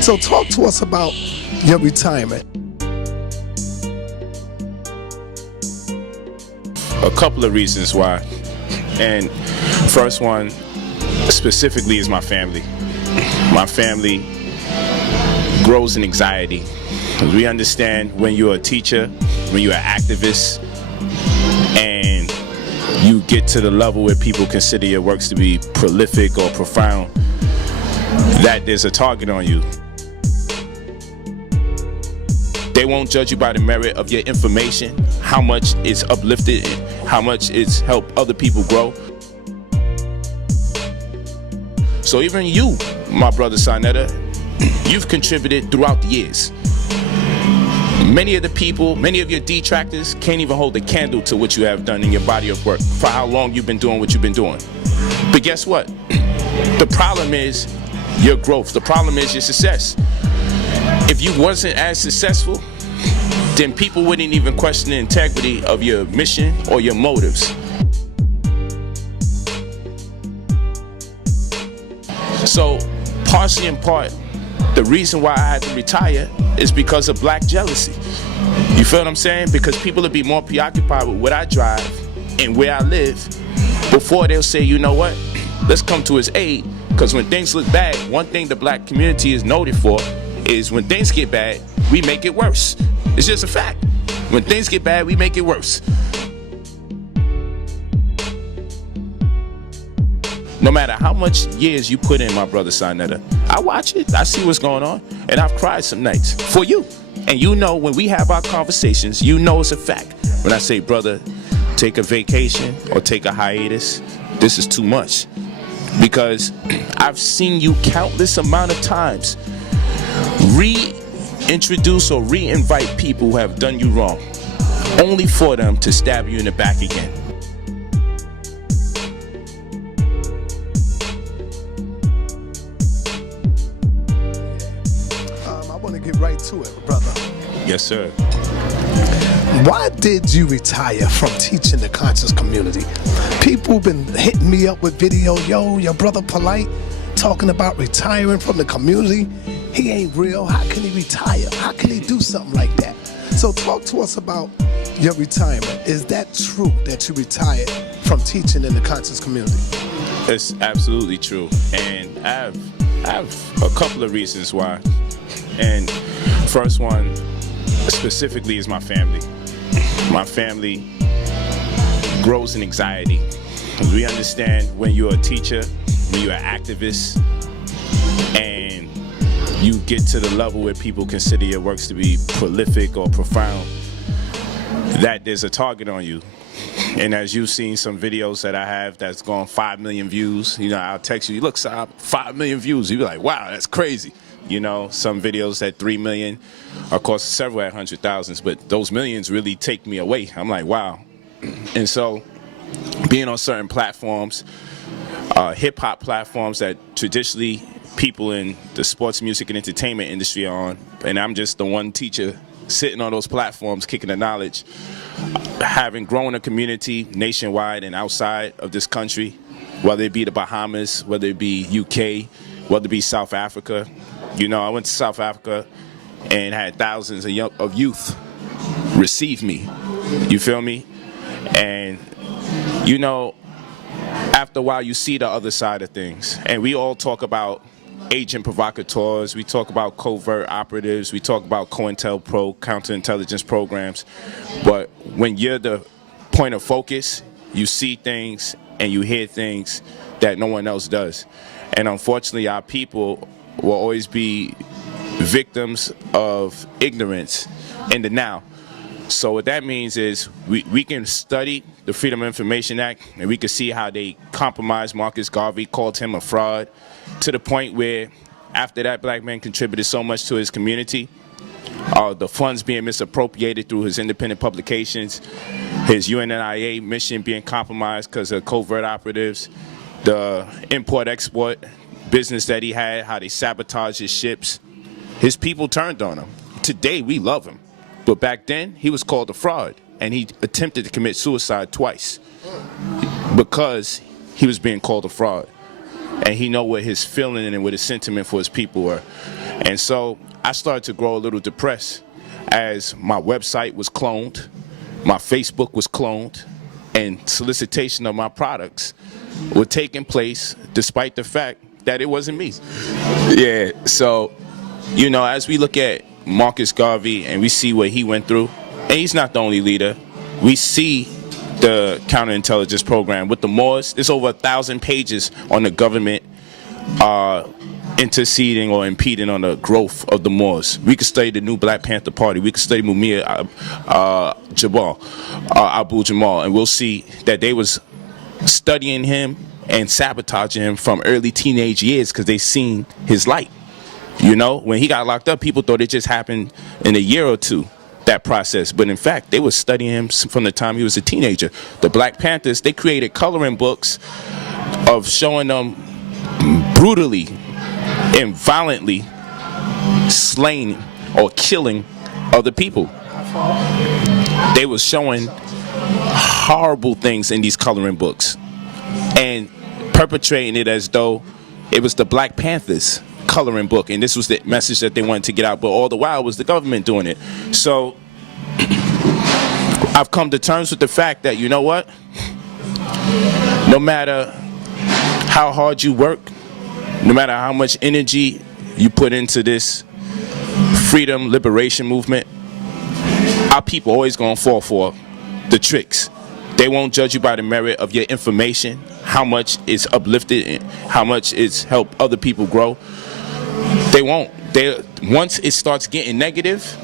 So talk to us about your retirement. A couple of reasons why. And first one specifically is my family. My family grows in anxiety. We understand when you're a teacher, when you're an activist, and you get to the level where people consider your works to be prolific or profound, that there's a target on you. They won't judge you by the merit of your information, how much it's uplifted, how much it's helped other people grow. So even you, my brother Sinetta, you've contributed throughout the years. Many of the people, many of your detractors can't even hold a candle to what you have done in your body of work for how long you've been doing what you've been doing. But guess what? The problem is your growth. The problem is your success. If you wasn't as successful, then people wouldn't even question the integrity of your mission or your motives. So, partially in part, the reason why I had to retire is because of black jealousy. You feel what I'm saying? Because people will be more preoccupied with what I drive and where I live before they'll say, you know what, let's come to his aid. Because when things look bad, one thing the black community is noted for is when things get bad, we make it worse. It's just a fact. When things get bad, we make it worse. No matter how much years you put in, my brother Sinetta, I watch it, I see what's going on, and I've cried some nights for you. And you know, when we have our conversations, you know it's a fact. When I say, brother, take a vacation or take a hiatus, this is too much. Because I've seen you countless amount of times reintroduce or reinvite people who have done you wrong, only for them to stab you in the back again. Get right to it, brother. Yes, sir. Why did you retire from teaching the conscious community? People been hitting me up with video, yo, your brother Polight talking about retiring from the community. He ain't real. How can he retire? How can he do something like that? So talk to us about your retirement. Is that true that you retired from teaching in the conscious community? It's absolutely true. And I have a couple of reasons why. And first one specifically is my family. My family grows in anxiety. We understand when you're a teacher, when you're an activist, and you get to the level where people consider your works to be prolific or profound, that there's a target on you. And as you've seen some videos that I have that's gone 5 million views, you know, I'll text you, look, Saab, 5 million views. You'll be like, wow, that's crazy. You know, some videos at 3 million, of course, several at 100,000s, but those millions really take me away. I'm like, wow. And so being on certain platforms, hip-hop platforms that traditionally people in the sports, music, and entertainment industry are on, and I'm just the one teacher sitting on those platforms kicking the knowledge, having grown a community nationwide and outside of this country, whether it be the Bahamas, whether it be UK, whether it be South Africa. You know, I went to South Africa and had thousands of youth receive me. You feel me? And, you know, after a while, you see the other side of things. And we all talk about agent provocateurs. We talk about covert operatives. We talk about COINTELPRO, counterintelligence programs. But when you're the point of focus, you see things and you hear things that no one else does. And unfortunately, our people will always be victims of ignorance in the now. So what that means is we can study the Freedom of Information Act and we can see how they compromised Marcus Garvey, called him a fraud, to the point where after that black man contributed so much to his community, the funds being misappropriated through his independent publications, his UNNIA mission being compromised because of covert operatives, the import-export business that he had, how they sabotaged his ships. His people turned on him. Today, we love him. But back then, he was called a fraud, and he attempted to commit suicide twice because he was being called a fraud. And he know what his feeling and what his sentiment for his people were. And so I started to grow a little depressed as my website was cloned, my Facebook was cloned, and solicitation of my products were taking place despite the fact that it wasn't me. Yeah, so, you know, as we look at Marcus Garvey and we see what he went through, and he's not the only leader, we see the counterintelligence program with the Moors. There's over 1,000 pages on the government interceding or impeding on the growth of the Moors. We could study the new Black Panther Party. We could study Mumia Abu Jamal, and we'll see that they was studying him and sabotaging him from early teenage years because they seen his light. You know, when he got locked up, people thought it just happened in a year or two, that process. But in fact, they were studying him from the time he was a teenager. The Black Panthers, they created coloring books of showing them brutally and violently slaying or killing other people. They were showing horrible things in these coloring books and perpetrating it as though it was the Black Panthers coloring book, and this was the message that they wanted to get out, but all the while it was the government doing it. So I've come to terms with the fact that, you know what, no matter how hard you work, no matter how much energy you put into this freedom liberation movement, our people always gonna fall for the tricks. They won't judge you by the merit of your information, how much it's uplifted and how much it's helped other people grow. They won't. Once it starts getting negative,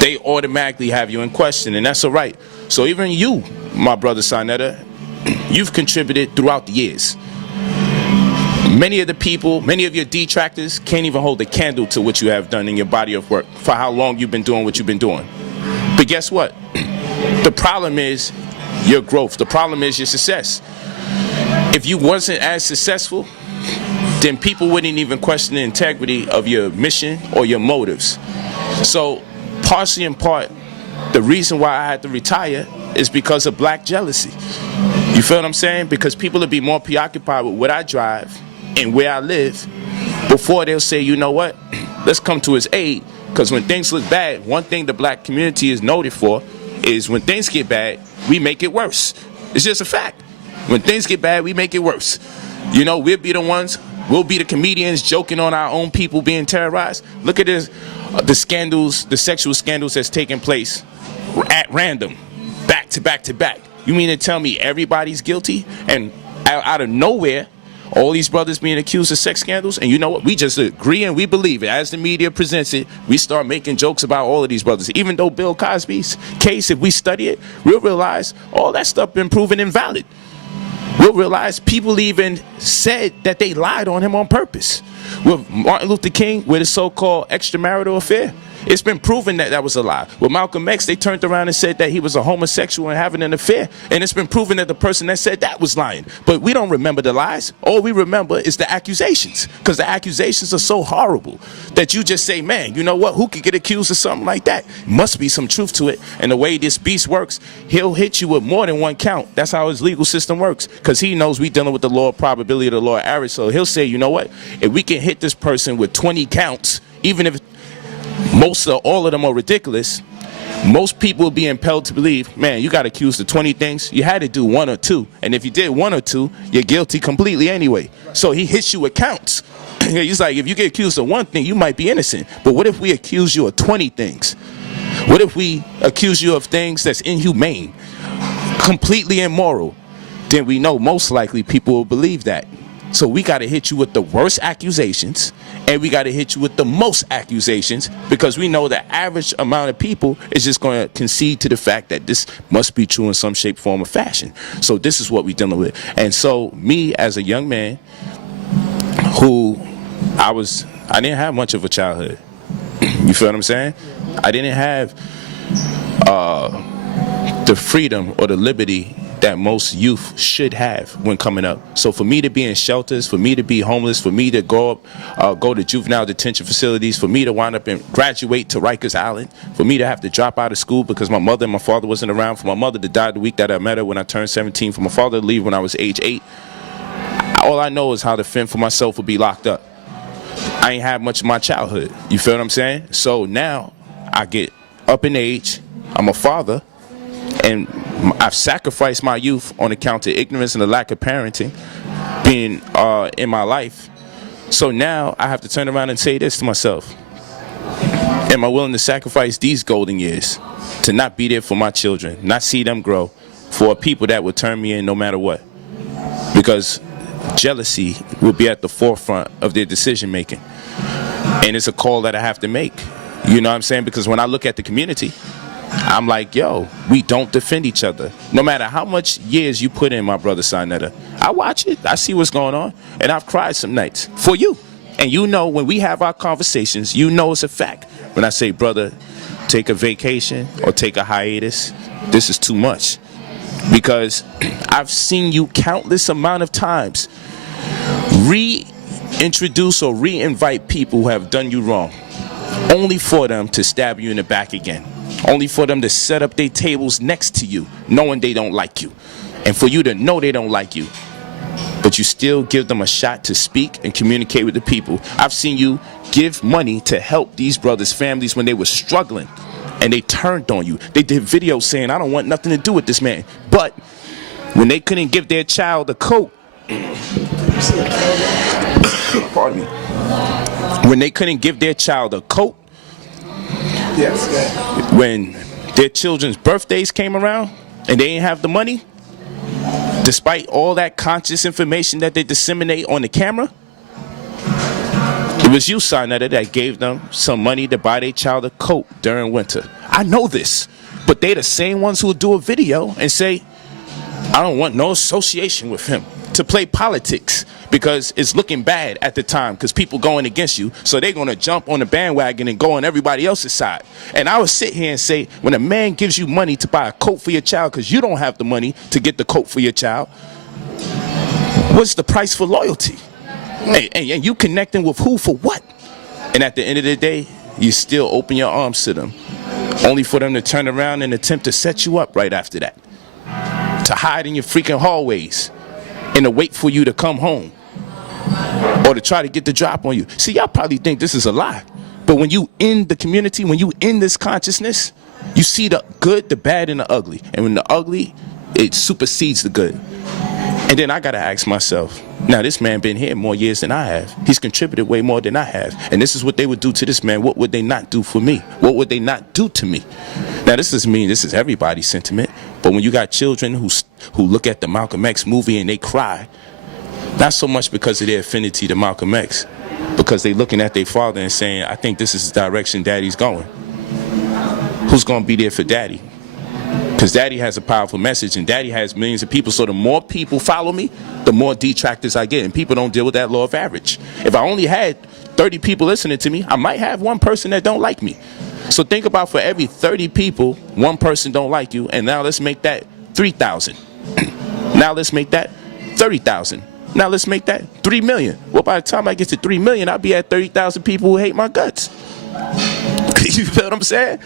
they automatically have you in question, and that's all right. So even you, my brother Sinetta, you've contributed throughout the years. Many of the people, many of your detractors can't even hold a candle to what you have done in your body of work for how long you've been doing what you've been doing. But guess what? The problem is your growth. The problem is your success. If you wasn't as successful, then people wouldn't even question the integrity of your mission or your motives. So partially in part, the reason why I had to retire is because of black jealousy. You feel what I'm saying? Because people would be more preoccupied with what I drive and where I live before they'll say, you know what, let's come to his aid. Because when things look bad, one thing the black community is noted for is when things get bad, we make it worse. It's just a fact. When things get bad, we make it worse. You know, we'll be the ones, we'll be the comedians joking on our own people being terrorized. Look at this, the scandals, the sexual scandals that's taking place at random, back to back to back. You mean to tell me everybody's guilty? And out of nowhere, all these brothers being accused of sex scandals, and you know what? We just agree and we believe it. As the media presents it, we start making jokes about all of these brothers. Even though Bill Cosby's case, if we study it, we'll realize all that stuff been proven invalid. We'll realize people even said that they lied on him on purpose. With Martin Luther King, with his so-called extramarital affair, it's been proven that that was a lie. With Malcolm X, they turned around and said that he was a homosexual and having an affair, and it's been proven that the person that said that was lying. But we don't remember the lies. All we remember is the accusations, because the accusations are so horrible that you just say, man, you know what, who could get accused of something like that? Must be some truth to it. And the way this beast works, he'll hit you with more than one count. That's how his legal system works, because he knows we dealing with the law of probability, the law of average. So he'll say, you know what, if we can hit this person with 20 counts, even if all of them are ridiculous, most people will be impelled to believe, man, you got accused of 20 things, you had to do 1 or 2, and if you did 1 or 2, you're guilty completely anyway. So he hits you with counts. He's like, if you get accused of 1 thing, you might be innocent, but what if we accuse you of 20 things? What if we accuse you of things that's inhumane, completely immoral? Then we know most likely people will believe that. So we got to hit you with the worst accusations, and we got to hit you with the most accusations, because we know the average amount of people is just going to concede to the fact that this must be true in some shape, form, or fashion. So this is what we're dealing with. And so me as a young man who I didn't have much of a childhood. You feel what I'm saying? I didn't have the freedom or the liberty that most youth should have when coming up. So for me to be in shelters, for me to be homeless, for me to go to juvenile detention facilities, for me to wind up and graduate to Rikers Island, for me to have to drop out of school because my mother and my father wasn't around, for my mother to die the week that I met her when I turned 17, for my father to leave when I was age 8, all I know is how to fend for myself or be locked up. I ain't had much of my childhood. You feel what I'm saying? So now I get up in age. I'm a father, and I've sacrificed my youth on account of ignorance and the lack of parenting being in my life. So now I have to turn around and say this to myself. Am I willing to sacrifice these golden years to not be there for my children, not see them grow, for people that would turn me in no matter what? Because jealousy will be at the forefront of their decision making. And it's a call that I have to make. You know what I'm saying? Because when I look at the community, I'm like, yo, we don't defend each other. No matter how much years you put in, my brother Sinetta, I watch it, I see what's going on, and I've cried some nights for you. And you know, when we have our conversations, you know it's a fact. When I say, brother, take a vacation or take a hiatus, this is too much. Because I've seen you countless amount of times reintroduce or reinvite people who have done you wrong, only for them to stab you in the back again. Only for them to set up their tables next to you, knowing they don't like you. And for you to know they don't like you, but you still give them a shot to speak and communicate with the people. I've seen you give money to help these brothers' families when they were struggling, and they turned on you. They did videos saying, I don't want nothing to do with this man. But when they couldn't give their child a coat, pardon me, when they couldn't give their child a coat, when their children's birthdays came around and they didn't have the money, despite all that conscious information that they disseminate on the camera, it was you, Sinetta, that gave them some money to buy their child a coat during winter. I know this, but they the same ones who will do a video and say, I don't want no association with him, to play politics, because it's looking bad at the time because people going against you, so they're going to jump on the bandwagon and go on everybody else's side. And I would sit here and say, when a man gives you money to buy a coat for your child because you don't have the money to get the coat for your child, what's the price for loyalty? And you connecting with who for what? And at the end of the day, you still open your arms to them, only for them to turn around and attempt to set you up right after that, to hide in your freaking hallways and to wait for you to come home, or to try to get the drop on you. See, y'all probably think this is a lie, but when you in the community, when you in this consciousness, you see the good, the bad, and the ugly. And when the ugly, it supersedes the good. And then I gotta ask myself, now this man been here more years than I have. He's contributed way more than I have. And this is what they would do to this man. What would they not do for me? What would they not do to me? Now this is me, this is everybody's sentiment. But when you got children who look at the Malcolm X movie and they cry, not so much because of their affinity to Malcolm X, because they looking at their father and saying, I think this is the direction daddy's going. Who's gonna be there for daddy? Because daddy has a powerful message and daddy has millions of people. So the more people follow me, the more detractors I get. And people don't deal with that law of average. If I only had 30 people listening to me, I might have one person that don't like me. So think about, for every 30 people, one person don't like you. And now let's make that 3,000. Now let's make that 30,000. Now let's make that 3 million. Well, by the time I get to 3 million, I'll be at 30,000 people who hate my guts. You feel what I'm saying?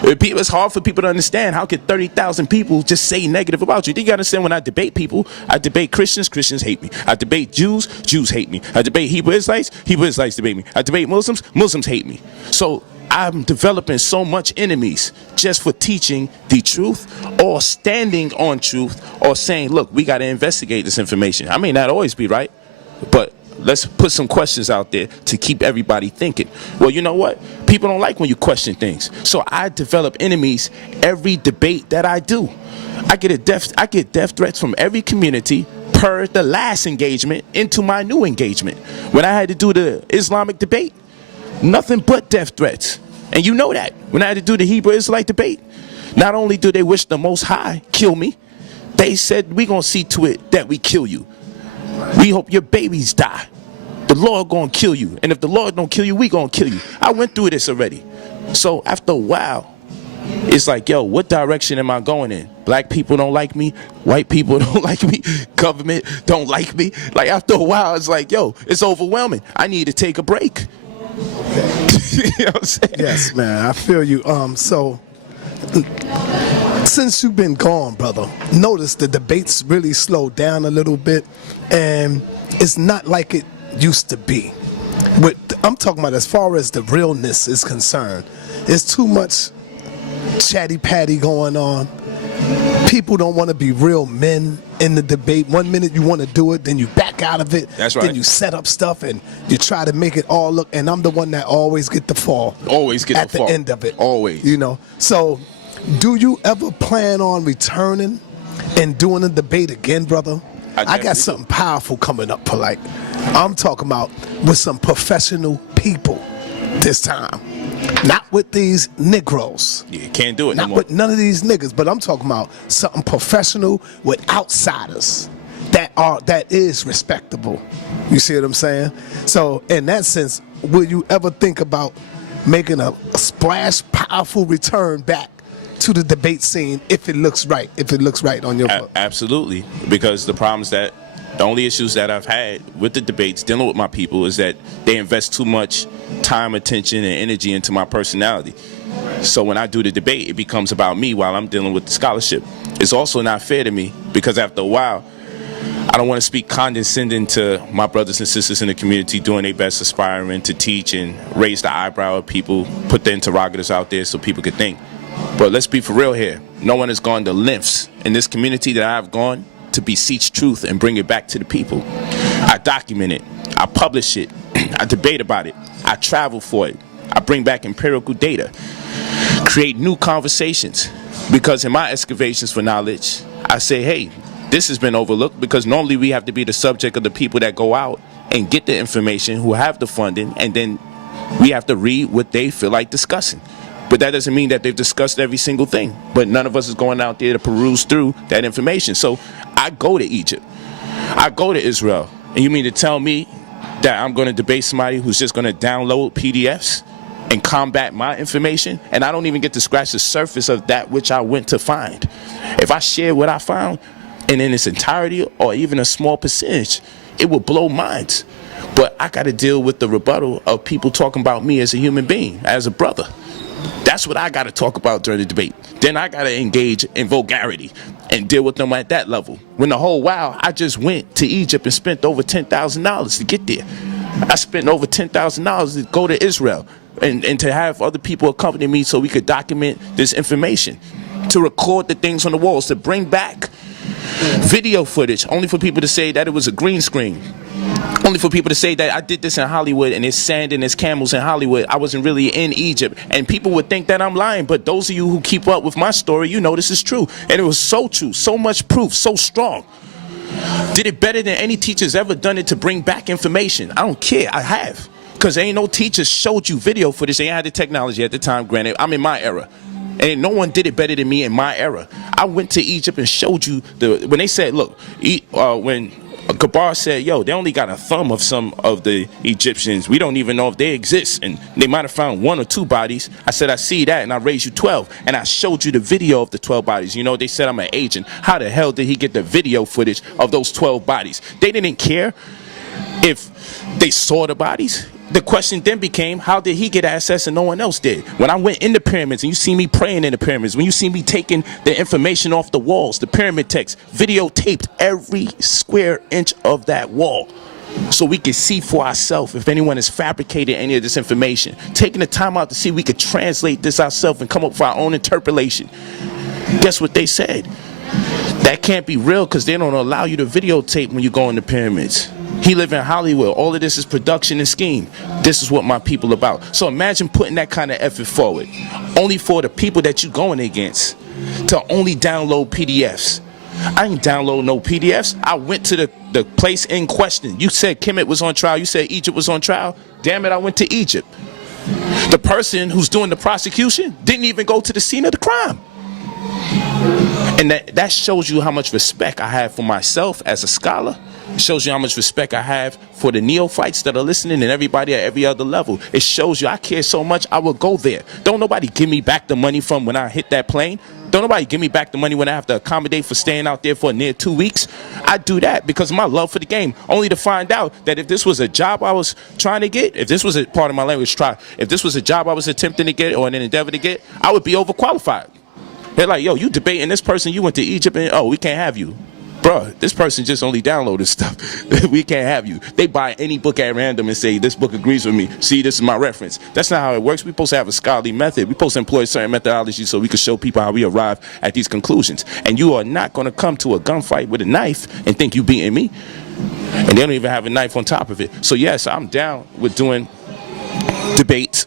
It's hard for people to understand. How could 30,000 people just say negative about you? You gotta understand, when I debate people, I debate Christians, Christians hate me. I debate Jews, Jews hate me. I debate Hebrew Israelites, Hebrew Israelites debate me. I debate Muslims, Muslims hate me. So I'm developing so much enemies just for teaching the truth, or standing on truth, or saying, look, we gotta investigate this information. I may not always be right, but let's put some questions out there to keep everybody thinking. Well, you know what? People don't like when you question things. So I develop enemies every debate that I do. I get death threats from every community per the last engagement into my new engagement. When I had to do the Islamic debate, nothing but death threats. And you know that. When I had to do the Hebrew Israelite debate, not only do they wish the Most High kill me, they said, we're going to see to it that we kill you. We hope your babies die. The Lord gonna kill you. And if the Lord don't kill you, we gonna kill you. I went through this already. So after a while, it's like, yo, what direction am I going in? Black people don't like me. White people don't like me. Government don't like me. Like, after a while, it's like, yo, it's overwhelming. I need to take a break. You know what I'm saying? Yes, man, I feel you. So since you've been gone, brother, notice the debates really slowed down a little bit, and it's not like it used to be. With I'm talking about as far as the realness is concerned. It's too much chatty patty going on. People don't want to be real men in the debate. 1 minute you want to do it, then you back out of it. That's right. Then you set up stuff and you try to make it all look. And I'm the one that always get the fall. Always get at the fall. At the end of it. Always. You know. So, do you ever plan on returning and doing a debate again, brother? I got something powerful coming up, Polight. I'm talking about with some professional people this time. Not with these Negroes. Yeah, can't do it Not no more. with none of these niggas, but I'm talking about something professional with outsiders that is respectable. You see what I'm saying? So in that sense, will you ever think about making a splash, powerful return back to the debate scene if it looks right? If it looks right on your book? Absolutely, because the only issues that I've had with the debates dealing with my people is that they invest too much time, attention, and energy into my personality. So when I do the debate, it becomes about me while I'm dealing with the scholarship. It's also not fair to me because after a while, I don't want to speak condescending to my brothers and sisters in the community doing their best, aspiring to teach and raise the eyebrow of people, put the interrogatives out there so people could think. But let's be for real here. No one has gone to lengths in this community that I've gone to beseech truth and bring it back to the people. I document it. I publish it. I debate about it. I travel for it. I bring back empirical data. Create new conversations. Because in my excavations for knowledge, I say, hey, this has been overlooked because normally we have to be the subject of the people that go out and get the information, who have the funding, and then we have to read what they feel like discussing. But that doesn't mean that they've discussed every single thing. But none of us is going out there to peruse through that information. So I go to Egypt. I go to Israel. And you mean to tell me that I'm going to debate somebody who's just going to download PDFs and combat my information? And I don't even get to scratch the surface of that which I went to find. If I share what I found, and in its entirety or even a small percentage, it will blow minds. But I got to deal with the rebuttal of people talking about me as a human being, as a brother. That's what I got to talk about during the debate. Then I got to engage in vulgarity and deal with them at that level. When the whole while, I just went to Egypt and spent over $10,000 to get there. I spent over $10,000 to go to Israel and to have other people accompany me so we could document this information, to record the things on the walls, to bring back video footage, only for people to say that it was a green screen. Only for people to say that I did this in Hollywood and there's sand and there's camels in Hollywood. I wasn't really in Egypt. And people would think that I'm lying. But those of you who keep up with my story, you know this is true. And it was so true, so much proof, so strong. Did it better than any teacher's ever done it to bring back information. I don't care. I have. Because ain't no teacher showed you video footage. They had the technology at the time, granted. I'm in my era. And no one did it better than me in my era. I went to Egypt and showed you when they said, look, when Gabar said, yo, they only got a thumb of some of the Egyptians. We don't even know if they exist. And they might have found 1 or 2 bodies. I said, I see that, and I raised you 12. And I showed you the video of the 12 bodies. You know, they said I'm an agent. How the hell did he get the video footage of those 12 bodies? They didn't care if they saw the bodies. The question then became, how did he get access and no one else did? When I went in the pyramids and you see me praying in the pyramids, when you see me taking the information off the walls, the pyramid text, videotaped every square inch of that wall so we could see for ourselves if anyone has fabricated any of this information. Taking the time out to see we could translate this ourselves and come up with our own interpolation. Guess what they said? That can't be real because they don't allow you to videotape when you go in the pyramids. He live in Hollywood. All of this is production and scheme. This is what my people about. So imagine putting that kind of effort forward, only for the people that you're going against to only download PDFs. I ain't download no PDFs. I went to the place in question. You said Kemet was on trial. You said Egypt was on trial. Damn it, I went to Egypt. The person who's doing the prosecution didn't even go to the scene of the crime. And that shows you how much respect I have for myself as a scholar. It shows you how much respect I have for the neophytes that are listening and everybody at every other level. It shows you I care so much I will go there. Don't nobody give me back the money from when I hit that plane. Don't nobody give me back the money when I have to accommodate for staying out there for near 2 weeks. I do that because of my love for the game, only to find out that if this was a job I was trying to get, if this was a part of my language, if this was a job I was attempting to get or an endeavor to get, I would be overqualified. They're like, yo, you debating this person, you went to Egypt and, oh, we can't have you. bruh, this person just only downloaded stuff. We can't have you. They buy any book at random and say, this book agrees with me. See, this is my reference. That's not how it works. We're supposed to have a scholarly method. We're supposed to employ certain methodology so we can show people how we arrive at these conclusions. And you are not going to come to a gunfight with a knife and think you beating me. And they don't even have a knife on top of it. So yes, I'm down with doing debates,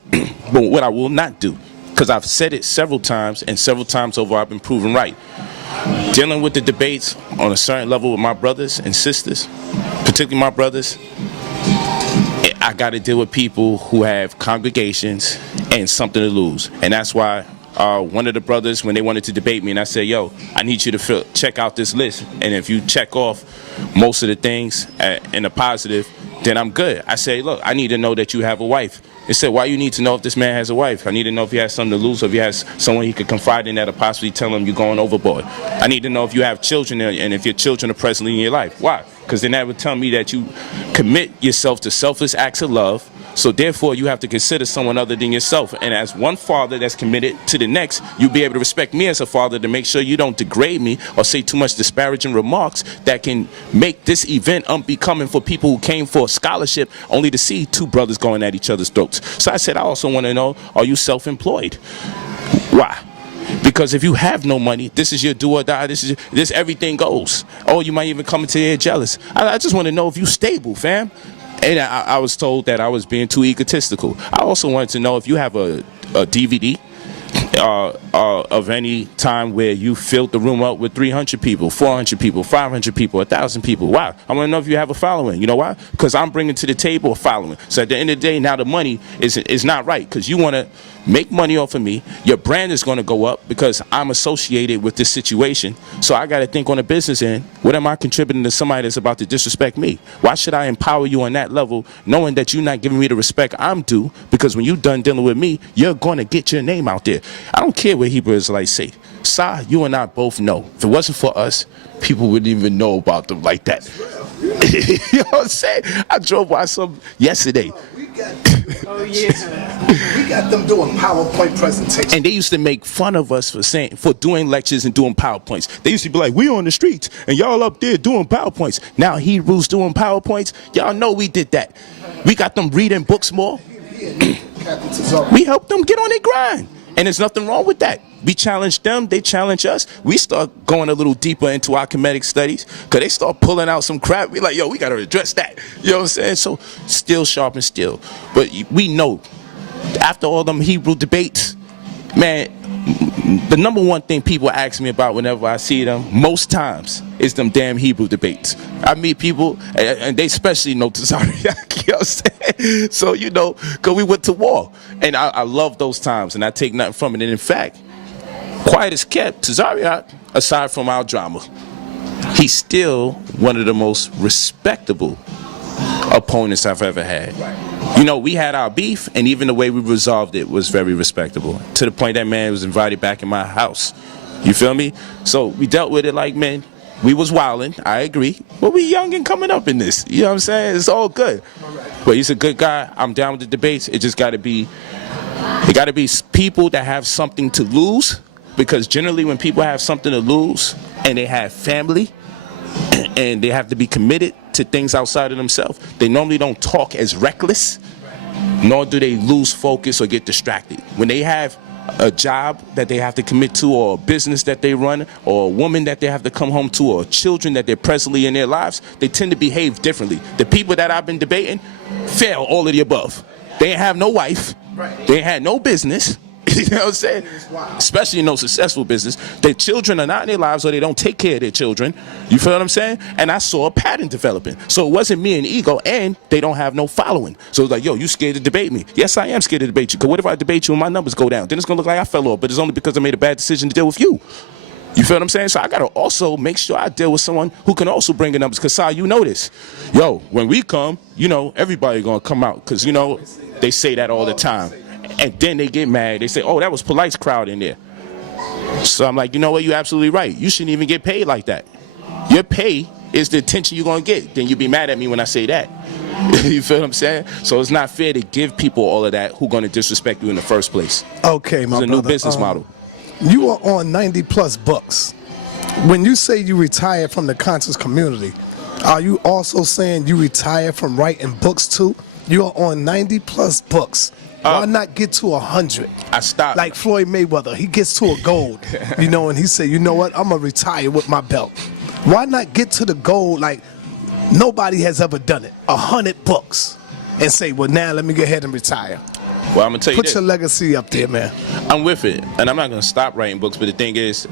but what I will not do, because I've said it several times, and several times over I've been proven right. Dealing with the debates on a certain level with my brothers and sisters, particularly my brothers, I got to deal with people who have congregations and something to lose. And that's why one of the brothers, when they wanted to debate me, and I said, yo, I need you to check out this list. And if you check off most of the things in a positive, then I'm good. I say, look, I need to know that you have a wife. They said, why you need to know if this man has a wife? I need to know if he has something to lose, or if he has someone he could confide in that'll possibly tell him you're going overboard. I need to know if you have children and if your children are presently in your life. Why? Because then that would tell me that you commit yourself to selfless acts of love. So therefore, you have to consider someone other than yourself. And as one father that's committed to the next, you'll be able to respect me as a father to make sure you don't degrade me or say too much disparaging remarks that can make this event unbecoming for people who came for a scholarship only to see two brothers going at each other's throats. So I said, I also want to know, are you self-employed? Why? Because if you have no money, this is your do or die. This everything goes. Oh, you might even come into here jealous. I just want to know if you stable, fam. And I was told that I was being too egotistical. I also wanted to know if you have a DVD of any time where you filled the room up with 300 people, 400 people, 500 people, 1,000 people. Why? I want to know if you have a following. You know why? Because I'm bringing to the table a following. So at the end of the day, now the money is not right, because you want to make money off of me. Your brand is going to go up because I'm associated with this situation. So I got to think on the business end, what am I contributing to somebody that's about to disrespect me? Why should I empower you on that level, knowing that you're not giving me the respect I'm due? Because when you're done dealing with me, you're going to get your name out there. I don't care what Hebrew Israelites say. Sa, you and I both know. If it wasn't for us, people wouldn't even know about them like that. You know what I'm saying? I drove by some yesterday. Oh yeah. We got them doing PowerPoint presentations. And they used to make fun of us for doing lectures and doing PowerPoints. They used to be like, we on the streets and y'all up there doing PowerPoints. Now Hebrews doing PowerPoints. Y'all know we did that. We got them reading books more. We helped them get on their grind. And there's nothing wrong with that. We challenge them, they challenge us. We start going a little deeper into our Kemetic studies, because they start pulling out some crap. We like, yo, we got to address that. You know what I'm saying? So still sharp and still. But we know, after all them Hebrew debates, man, the number one thing people ask me about whenever I see them, most times, is them damn Hebrew debates. I meet people, and they especially know Tazariak, you know what I'm saying? So, you know, because we went to war. And I love those times, and I take nothing from it. And in fact, quiet as kept, Tazariak, aside from our drama, he's still one of the most respectable opponents I've ever had. You know, we had our beef, and even the way we resolved it was very respectable. To the point that man was invited back in my house. You feel me? So we dealt with it like men. We was wilding, I agree. But we young and coming up in this. You know what I'm saying? It's all good. But he's a good guy. I'm down with the debates. It just got to be, people that have something to lose. Because generally when people have something to lose and they have family and they have to be committed to things outside of themselves, they normally don't talk as reckless, nor do they lose focus or get distracted. When they have a job that they have to commit to, or a business that they run, or a woman that they have to come home to, or children that they're presently in their lives, they tend to behave differently. The people that I've been debating fail all of the above. They ain't have no wife. They ain't had no business. You know what I'm saying? Especially in no successful business. Their children are not in their lives, or they don't take care of their children. You feel what I'm saying? And I saw a pattern developing. So it wasn't me and ego, and they don't have no following. So it's like, yo, you scared to debate me? Yes, I am scared to debate you. Because what if I debate you and my numbers go down? Then it's going to look like I fell off, but it's only because I made a bad decision to deal with you. You feel what I'm saying? So I got to also make sure I deal with someone who can also bring the numbers. Because, Sai, you know this. Yo, when we come, you know, everybody going to come out. Because, you know, they say that all the time. And then they get mad. They say, oh, that was Polight's crowd in there. So I'm like, you know what? You're absolutely right. You shouldn't even get paid like that. Your pay is the attention you're going to get. Then you'll be mad at me when I say that. You feel what I'm saying? So it's not fair to give people all of that who going to disrespect you in the first place. Okay, my brother. It's a new business model. You are on 90 plus books. when you say you retire from the conscious community, are you also saying you retire from writing books too? You are on 90 plus books. Why not get to 100? I stopped. Like Floyd Mayweather, he gets to a gold, and he say, you know what, I'm gonna retire with my belt. Why not get to the goal like nobody has ever done it, 100 books, and say, well, now let me go ahead and retire. Well, I'm gonna tell you Put this. your legacy up there, man. I'm with it, and I'm not gonna stop writing books. But the thing is,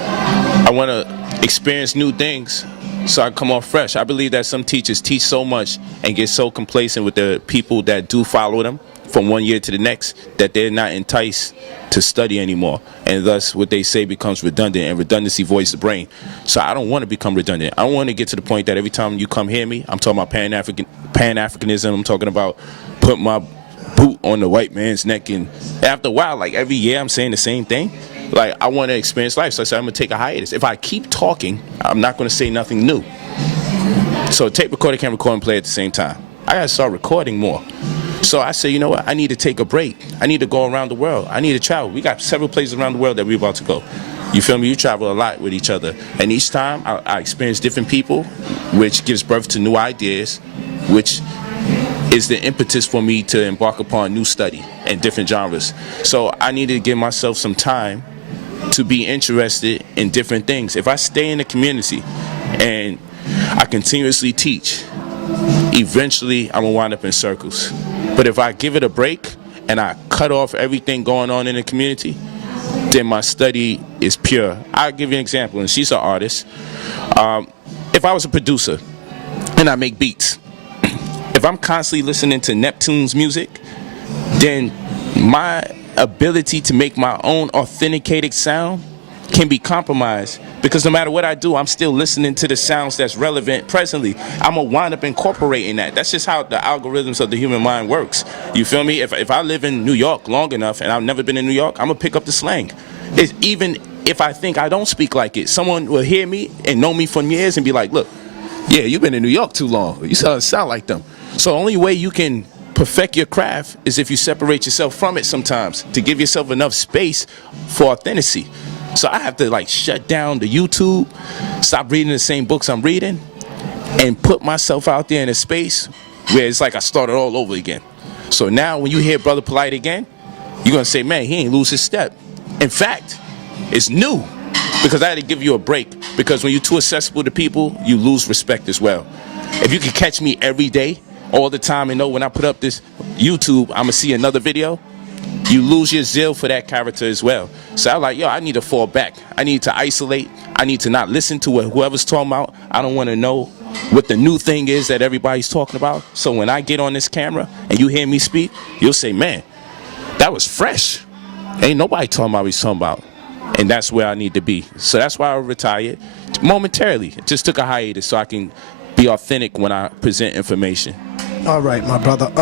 I want to experience new things, so I come off fresh. I believe that some teachers teach so much and get so complacent with the people that do follow them from one year to the next that they're not enticed to study anymore, and thus what they say becomes redundant, and redundancy voids the brain. So I don't want to become redundant. I want to get to the point that every time you come hear me, I'm talking about Pan-Africanism. I'm talking about put my boot on the white man's neck, and after a while, like every year I'm saying the same thing. Like, I want to experience life, so I said I'm gonna take a hiatus. If I keep talking, I'm not gonna say nothing new. So a tape recorder can record and play at the same time. I gotta start recording more. So I said, you know what, I need to take a break. I need to go around the world. I need to travel. We got several places around the world that we're about to go. You feel me? You travel a lot with each other. And each time I experience different people, which gives birth to new ideas, which is the impetus for me to embark upon new study and different genres. So I needed to give myself some time to be interested in different things. If I stay in the community and I continuously teach, eventually I'm gonna wind up in circles. But if I give it a break and I cut off everything going on in the community, then my study is pure. I'll give you an example, and she's an artist. If I was a producer and I make beats, if I'm constantly listening to Neptune's music, then my ability to make my own authenticated sound can be compromised, because no matter what I do, I'm still listening to the sounds that's relevant presently. I'm gonna wind up incorporating that. That's just how the algorithms of the human mind works. You feel me? If I live in New York long enough and I've never been in New York, I'm gonna pick up the slang. Even if I think I don't speak like it, someone will hear me and know me for years and be like, look, yeah, you've been in New York too long. You sound like them. So the only way you can perfect your craft is if you separate yourself from it sometimes, to give yourself enough space for authenticity. So I have to like shut down the YouTube, stop reading the same books I'm reading, and put myself out there in a space where it's like I started all over again. So now when you hear Brother Polight again, you're gonna say, man, he ain't lose his step. In fact, it's new, because I had to give you a break, because when you're too accessible to people, you lose respect as well. If you can catch me every day, all the time, and know when I put up this YouTube, I'm gonna see another video, you lose your zeal for that character as well. So I'm like, yo, I need to fall back. I need to isolate. I need to not listen to what whoever's talking about. I don't want to know what the new thing is that everybody's talking about. So when I get on this camera and you hear me speak, you'll say, man, that was fresh. Ain't nobody talking about what he's talking about. And that's where I need to be. So that's why I retired momentarily. Just took a hiatus so I can be authentic when I present information. All right, my brother.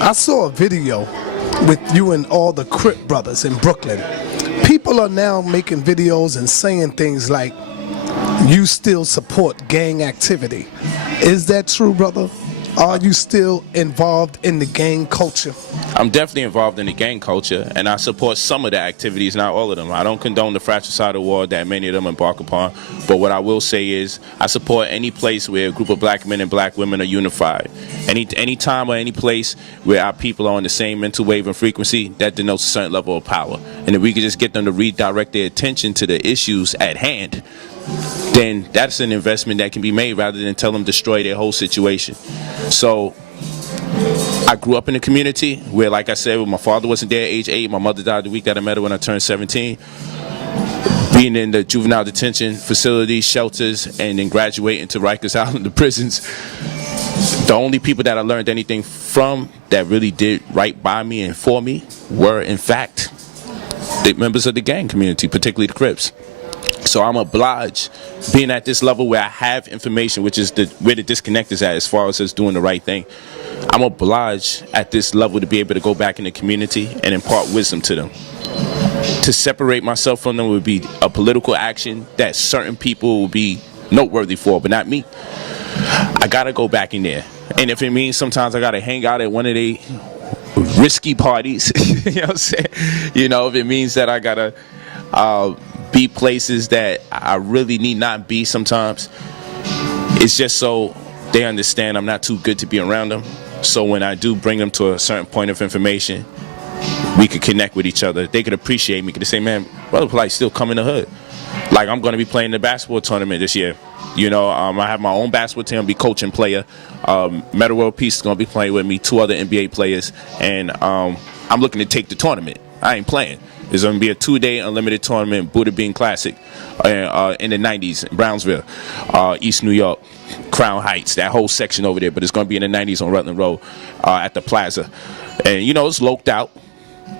I saw a video with you and all the Crip brothers in Brooklyn. People are now making videos and saying things like, you still support gang activity. Is that true, brother? Are you still involved in the gang culture? I'm definitely involved in the gang culture, and I support some of the activities, not all of them. I don't condone the fratricidal war that many of them embark upon, but what I will say is I support any place where a group of black men and black women are unified. Any time or any place where our people are on the same mental wave and frequency, that denotes a certain level of power. And if we could just get them to redirect their attention to the issues at hand, then that's an investment that can be made rather than tell them destroy their whole situation. So I grew up in a community where, like I said, my father wasn't there at age 8. My mother died the week that I met her when I turned 17. Being in the juvenile detention facilities, shelters, and then graduating to Rikers Island, the prisons, the only people that I learned anything from that really did right by me and for me were, in fact, the members of the gang community, particularly the Crips. So I'm obliged, being at this level where I have information, which is where the disconnect is at as far as us doing the right thing. I'm obliged at this level to be able to go back in the community and impart wisdom to them. To separate myself from them would be a political action that certain people will be noteworthy for, but not me. I gotta go back in there. And if it means sometimes I gotta hang out at one of the risky parties, you know what I'm saying? You know, if it means that I gotta be places that I really need not be sometimes. It's just so they understand I'm not too good to be around them. So when I do bring them to a certain point of information, we could connect with each other. They could appreciate me. Could say, man, Brother Polight still come in the hood. Like, I'm going to be playing the basketball tournament this year. You know, I have my own basketball team. I'll be coaching player. Meta World Peace is going to be playing with me, 2 other NBA players. And I'm looking to take the tournament. I ain't playing. It's going to be a 2-day unlimited tournament, Buddha Bean Classic, in the 90s in Brownsville, East New York, Crown Heights, that whole section over there. But it's going to be in the 90s on Rutland Road at the Plaza. And, you know, it's loked out,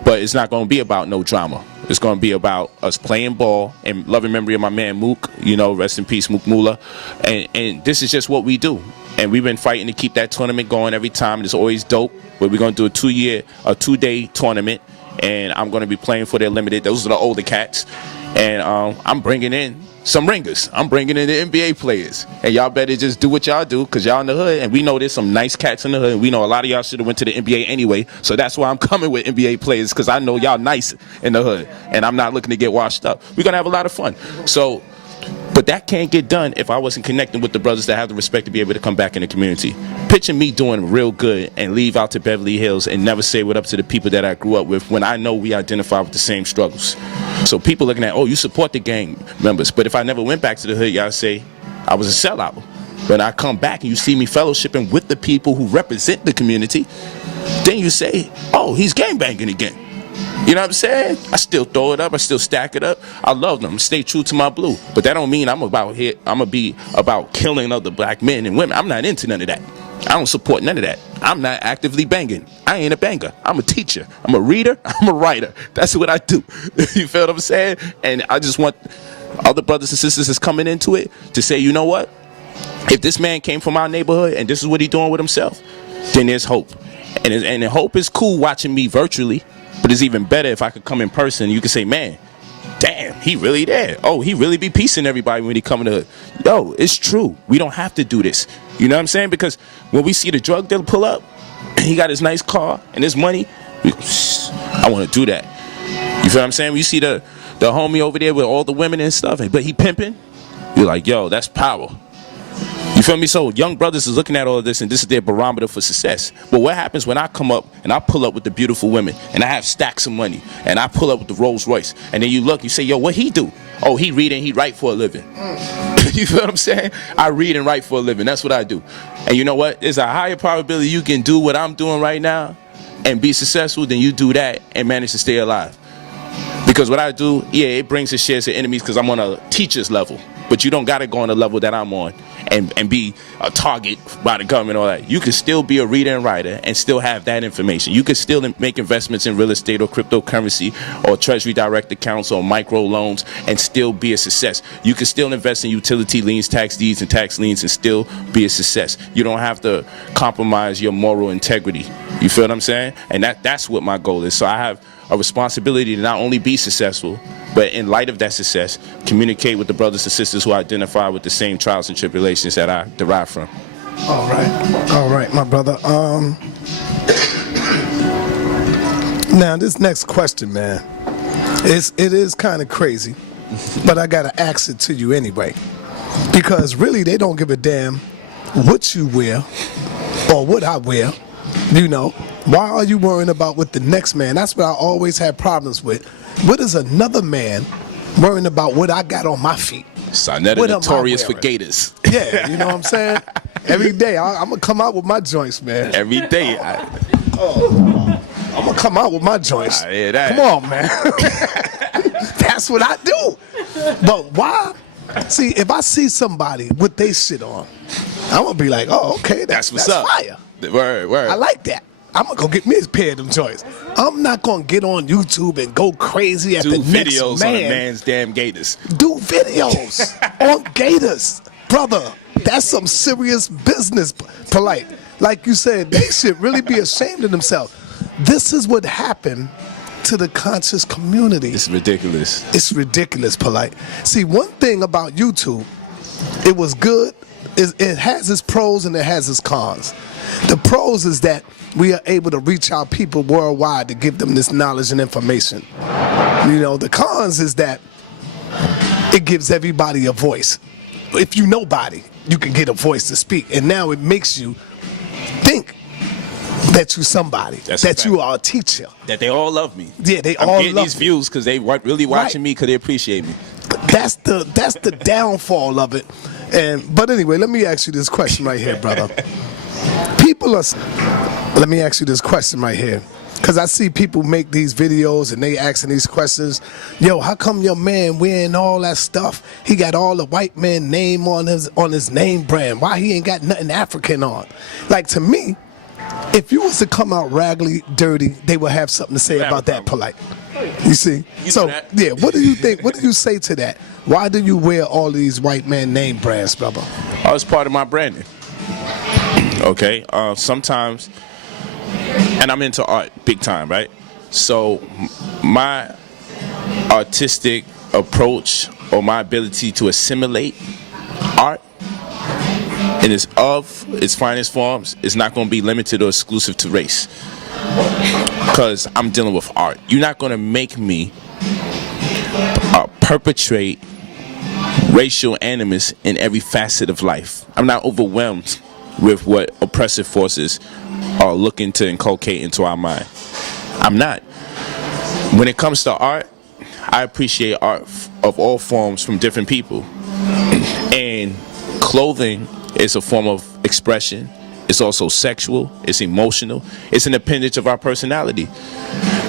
but it's not going to be about no drama. It's going to be about us playing ball and loving memory of my man Mook, you know, rest in peace, Mook Mula. And this is just what we do. And we've been fighting to keep that tournament going every time. It's always dope. But we're going to do a 2-day tournament. And I'm going to be playing for their limited. Those are the older cats. And I'm bringing in some ringers. I'm bringing in the NBA players. And y'all better just do what y'all do, because y'all in the hood. And we know there's some nice cats in the hood. And we know a lot of y'all should have went to the NBA anyway. So that's why I'm coming with NBA players, because I know y'all nice in the hood. And I'm not looking to get washed up. We're going to have a lot of fun. So, but that can't get done if I wasn't connecting with the brothers that have the respect to be able to come back in the community. Picture me doing real good and leave out to Beverly Hills and never say what up to the people that I grew up with when I know we identify with the same struggles. So people looking at, oh, you support the gang members. But if I never went back to the hood, y'all say I was a sellout. When I come back and you see me fellowshipping with the people who represent the community, then you say, oh, he's gangbanging again. You know what I'm saying? I still throw it up. I still stack it up. I love them. Stay true to my blue. But that don't mean I'm gonna be about killing other black men and women. I'm not into none of that. I don't support none of that. I'm not actively banging. I ain't a banger. I'm a teacher. I'm a reader. I'm a writer. That's what I do. You feel what I'm saying? And I just want other brothers and sisters that's coming into it to say, you know what? If this man came from our neighborhood and this is what he's doing with himself, then there's hope. And hope is cool watching me virtually. But it's even better if I could come in person. You could say, man, damn, he really there. Oh, he really be peacing everybody when he come in the hood. Yo, it's true. We don't have to do this. You know what I'm saying? Because when we see the drug dealer pull up, and he got his nice car and his money, I want to do that. You feel what I'm saying? When you see the homie over there with all the women and stuff, but he pimping, you're like, yo, that's power. You feel me? So young brothers is looking at all of this, and this is their barometer for success. But what happens when I come up and I pull up with the beautiful women, and I have stacks of money, and I pull up with the Rolls Royce, and then you look, you say, yo, what he do? Oh, he read and he write for a living. You feel what I'm saying? I read and write for a living. That's what I do. And you know what? There's a higher probability you can do what I'm doing right now and be successful than you do that and manage to stay alive. Because what I do, yeah, it brings a share to enemies because I'm on a teacher's level. But you don't got to go on the level that I'm on and be a target by the government and all that. You can still be a reader and writer and still have that information. You can still make investments in real estate or cryptocurrency or treasury direct accounts or micro loans and still be a success. You can still invest in utility liens, tax deeds, and tax liens and still be a success. You don't have to compromise your moral integrity. You feel what I'm saying? And that's what my goal is. So I have a responsibility to not only be successful, but in light of that success, communicate with the brothers and sisters who identify with the same trials and tribulations that I derive from. All right, my brother. Now this next question, man, it is kind of crazy, but I gotta ask it to you anyway, because really they don't give a damn what you wear or what I wear. You know, why are you worrying about what the next man? That's what I always had problems with. What is another man worrying about what I got on my feet? Sonetta notorious for gators. Yeah, you know what I'm saying? Every day, I'm going to come out with my joints, man. Every day. I'm going to come out with my joints. I hear that. Come on, man. That's what I do. But why? See, if I see somebody with they shit on, I'm going to be like, oh, okay, that's what's up. Fire. Word. I like that. I'm going to go get me a pair of them joints. I'm not going to get on YouTube and go crazy at the next man. Do videos on a man's damn gators. Do videos on gators. Brother, that's some serious business, Polight. Like you said, they should really be ashamed of themselves. This is what happened to the conscious community. It's ridiculous. It's ridiculous, Polight. See, one thing about YouTube, it was good. It has its pros and it has its cons. The pros is that we are able to reach our people worldwide to give them this knowledge and information. You know, the cons is that it gives everybody a voice. If you nobody, you can get a voice to speak. And now it makes you think that you somebody, that you are a teacher. That they all love me. Yeah, they I'm all getting love these views because they really watching me because they appreciate me. That's the downfall of it. But anyway, let me ask you this question right here, brother. Let me ask you this question right here. Because I see people make these videos and they asking these questions. Yo, how come your man wearing all that stuff? He got all the white man name on his name brand. Why he ain't got nothing African on? Like, to me, if you was to come out raggedy, dirty, they would have something to say about that, Polight. You see? So, yeah, what do you think? What do you say to that? Why do you wear all these white man name brands, brother? Oh, it's part of my branding. Okay? Sometimes, and I'm into art big time, right? So my artistic approach or my ability to assimilate art in its finest forms is not going to be limited or exclusive to race, because I'm dealing with art. You're not going to make me perpetrate racial animus in every facet of life. I'm not overwhelmed with what oppressive forces are looking to inculcate into our mind. I'm not. When it comes to art, I appreciate art of all forms from different people. And clothing is a form of expression. It's also sexual, it's emotional, it's an appendage of our personality.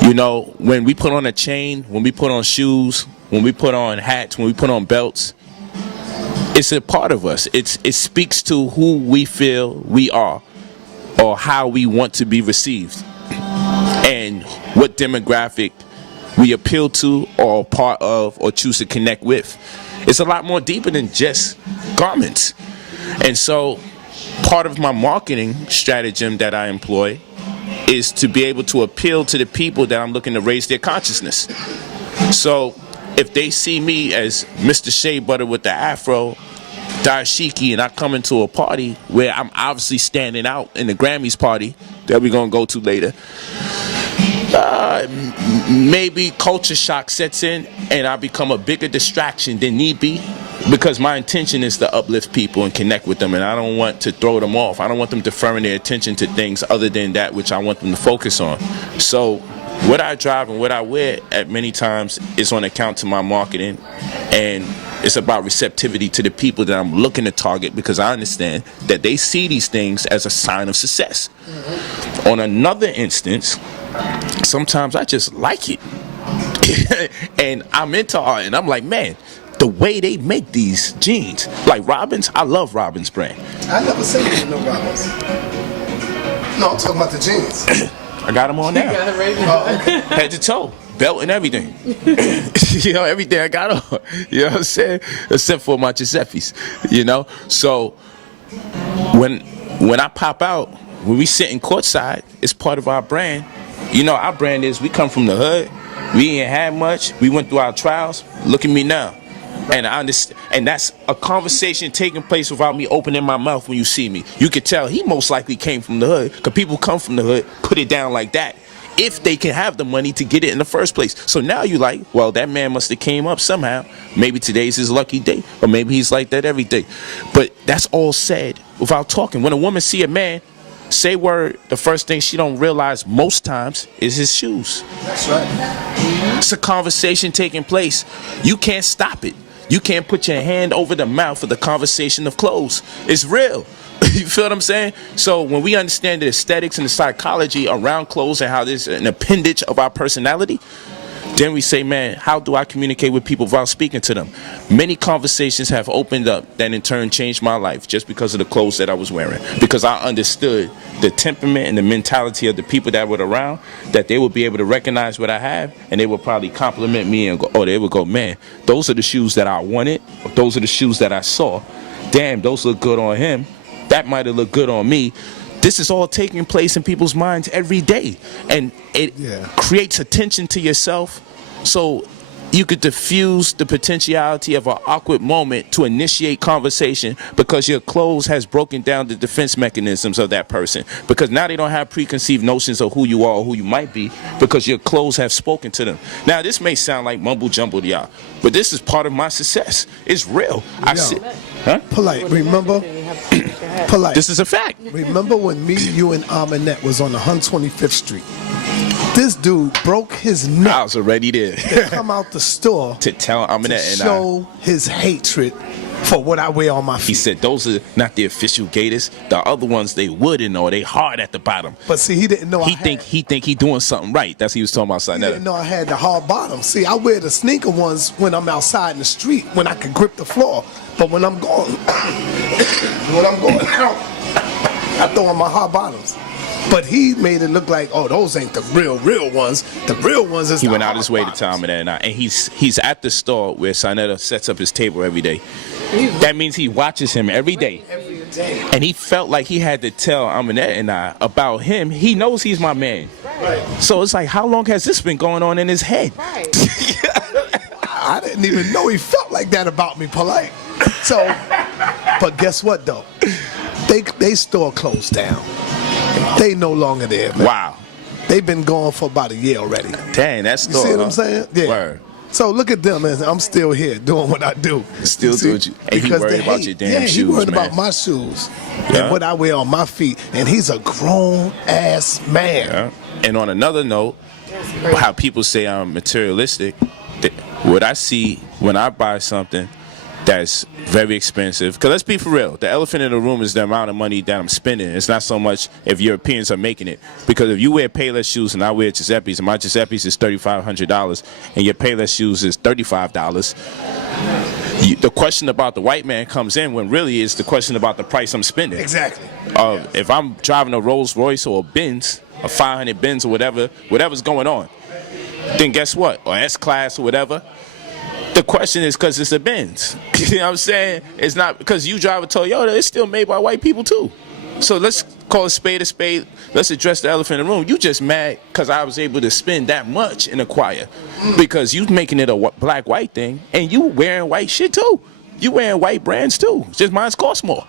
You know, when we put on a chain, when we put on shoes, when we put on hats, when we put on belts, it's a part of us. It speaks to who we feel we are or how we want to be received and what demographic we appeal to or part of or choose to connect with. It's a lot more deeper than just garments. And so part of my marketing stratagem that I employ is to be able to appeal to the people that I'm looking to raise their consciousness. So if they see me as Mr. Shea Butter with the afro, dashiki, and I come into a party where I'm obviously standing out in the Grammys party that we're going to go to later, maybe culture shock sets in and I become a bigger distraction than need be, because my intention is to uplift people and connect with them, and I don't want to throw them off. I don't want them deferring their attention to things other than that which I want them to focus on. So what I drive and what I wear at many times is on account to my marketing, and it's about receptivity to the people that I'm looking to target, because I understand that they see these things as a sign of success. Mm-hmm. On another instance, sometimes I just like it. And I'm into art, and I'm like, man, the way they make these jeans, like Robbins, I love Robbins brand. I never seen you no Robbins. No, I'm talking about the jeans. I got them on now. You got it right now. Oh, okay. Head to toe, belt and everything. You know, everything I got on. You know what I'm saying? Except for my Giuseppe's. You know? So when I pop out, when we sit in courtside, it's part of our brand. You know, our brand is, we come from the hood. We ain't had much. We went through our trials. Look at me now. And I understand, and that's a conversation taking place without me opening my mouth. When you see me, you could tell he most likely came from the hood, because people come from the hood, put it down like that, if they can have the money to get it in the first place. So now you like, well, that man must have came up somehow. Maybe today's his lucky day, or maybe he's like that every day. But that's all said without talking. When a woman see a man say word, the first thing she don't realize most times is his shoes. That's right. It's a conversation taking place. You can't stop it. You can't put your hand over the mouth of the conversation of clothes. It's real. You feel what I'm saying? So when we understand the aesthetics and the psychology around clothes and how this is an appendage of our personality, then we say, man, how do I communicate with people without speaking to them? Many conversations have opened up that in turn changed my life just because of the clothes that I was wearing. Because I understood the temperament and the mentality of the people that were around, that they would be able to recognize what I have, and they would probably compliment me and go, oh, they would go, man, those are the shoes that I wanted. Those are the shoes that I saw. Damn, those look good on him. That might have looked good on me. This is all taking place in people's minds every day. And it creates attention to yourself. So you could diffuse the potentiality of an awkward moment to initiate conversation because your clothes has broken down the defense mechanisms of that person. Because now they don't have preconceived notions of who you are or who you might be because your clothes have spoken to them. Now, this may sound like mumble jumble to y'all, but this is part of my success. It's real. Polight, remember? Polight. This is a fact. Remember when me, you, and Aminette was on 125th Street? This dude broke his neck. I was already there. To come out the store to tell Aminette and show his hatred for what I wear on my feet. He said those are not the official Gators. The other ones they wooden or they hard at the bottom. But see, he didn't know. He think he doing something right. That's what he was talking about. He didn't know I had the hard bottom. See, I wear the sneaker ones when I'm outside in the street when I can grip the floor. But when I'm going, out, I throw on my hard bottoms. But he made it look like, oh, those ain't the real ones. The real ones is. He went out his way to tell him that, and he's at the store where Sinetta sets up his table every day. That means he watches him every day. And he felt like he had to tell Aminette and I about him. He knows he's my man. Right. So it's like, how long has this been going on in his head? Right. I didn't even know he felt like that about me, Polight. So, but guess what though? They store closed down. They no longer there, man. Wow. They've been gone for about a year already. Dang, that's store. You see what I'm saying? Yeah. Word. So look at them, man. I'm still here doing what I do. Still doing what you. And he worried about your damn shoes, he worried man. about my shoes and what I wear on my feet. And he's a grown ass man. Yeah. And on another note, how people say I'm materialistic, what I see when I buy something that's very expensive, because let's be for real, the elephant in the room is the amount of money that I'm spending. It's not so much if Europeans are making it, because if you wear Payless shoes and I wear Giuseppe's and my Giuseppe's is $3,500 and your Payless shoes is $35, the question about the white man comes in when really it's the question about the price I'm spending. Exactly. If I'm driving a Rolls Royce or a Benz, a 500 Benz or whatever's going on, then guess what? Or S-Class or whatever. The question is because it's a Benz. You know what I'm saying? It's not because you drive a Toyota. It's still made by white people too. So let's call a spade a spade. Let's address the elephant in the room. You just mad because I was able to spend that much in Acquire because you making it a black-white thing and you wearing white shit too. You wearing white brands too. Just mine's cost more.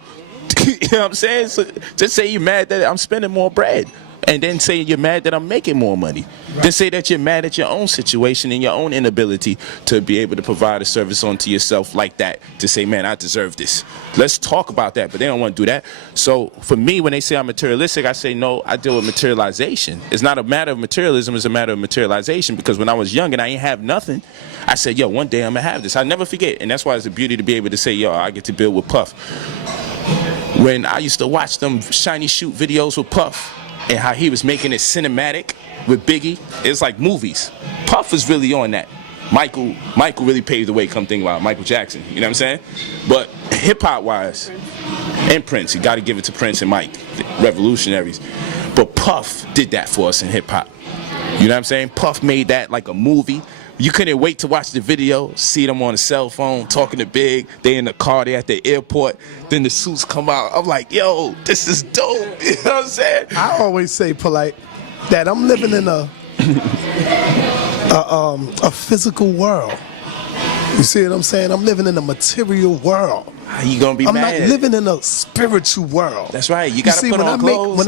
You know what I'm saying? So just say you're mad that I'm spending more bread. And then say you're mad that I'm making more money. Right. Then say that you're mad at your own situation and your own inability to be able to provide a service onto yourself like that. To say, man, I deserve this. Let's talk about that. But they don't want to do that. So for me, when they say I'm materialistic, I say, no, I deal with materialization. It's not a matter of materialism. It's a matter of materialization. Because when I was young and I ain't have nothing, I said, yo, one day I'm going to have this. I never forget. And that's why it's a beauty to be able to say, yo, I get to build with Puff. When I used to watch them shiny shoot videos with Puff, and how he was making it cinematic with Biggie. It's like movies. Puff was really on that. Michael really paved the way, come think about it. Michael Jackson, you know what I'm saying? But hip-hop wise, and Prince, you gotta give it to Prince and Mike, the revolutionaries. But Puff did that for us in hip-hop. You know what I'm saying? Puff made that like a movie. You couldn't wait to watch the video, see them on a cell phone, talking to Big. They in the car, they at the airport. Then the suits come out. I'm like, yo, this is dope. You know what I'm saying? I always say, Polight, that I'm living in a physical world. You see what I'm saying? I'm living in a material world. How you gonna be I'm mad? not living in a spiritual world. That's right. You gotta put on clothes.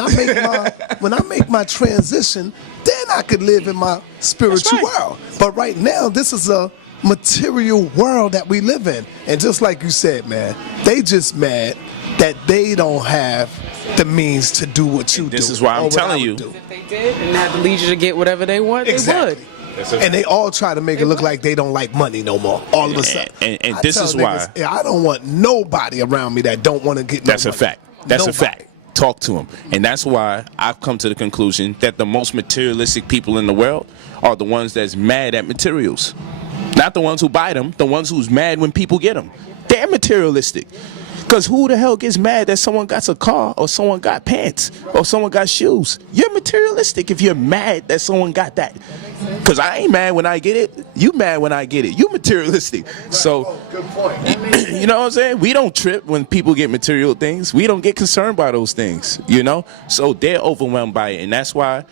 When I make my transition, then I could live in my spiritual world. But right now, this is a material world that we live in. And just like you said, man, they just mad that they don't have the means to do what you do. This is why I'm telling you. If they did and had the leisure to get whatever they want, exactly. They would. And they all try to make it look like they don't like money no more. All of a sudden. And this is why. I don't want nobody around me that don't want to get no That's money. a fact. That's nobody. a fact. Talk to them. And that's why I've come to the conclusion that the most materialistic people in the world are the ones that's mad at materials. Not the ones who buy them, the ones who's mad when people get them. They're materialistic. Because who the hell gets mad that someone got a car or someone got pants or someone got shoes? You're materialistic if you're mad that someone got that. Because I ain't mad when I get it. You mad when I get it. You materialistic. So, good point. You know what I'm saying? We don't trip when people get material things. We don't get concerned by those things, you know? So they're overwhelmed by it. And that's why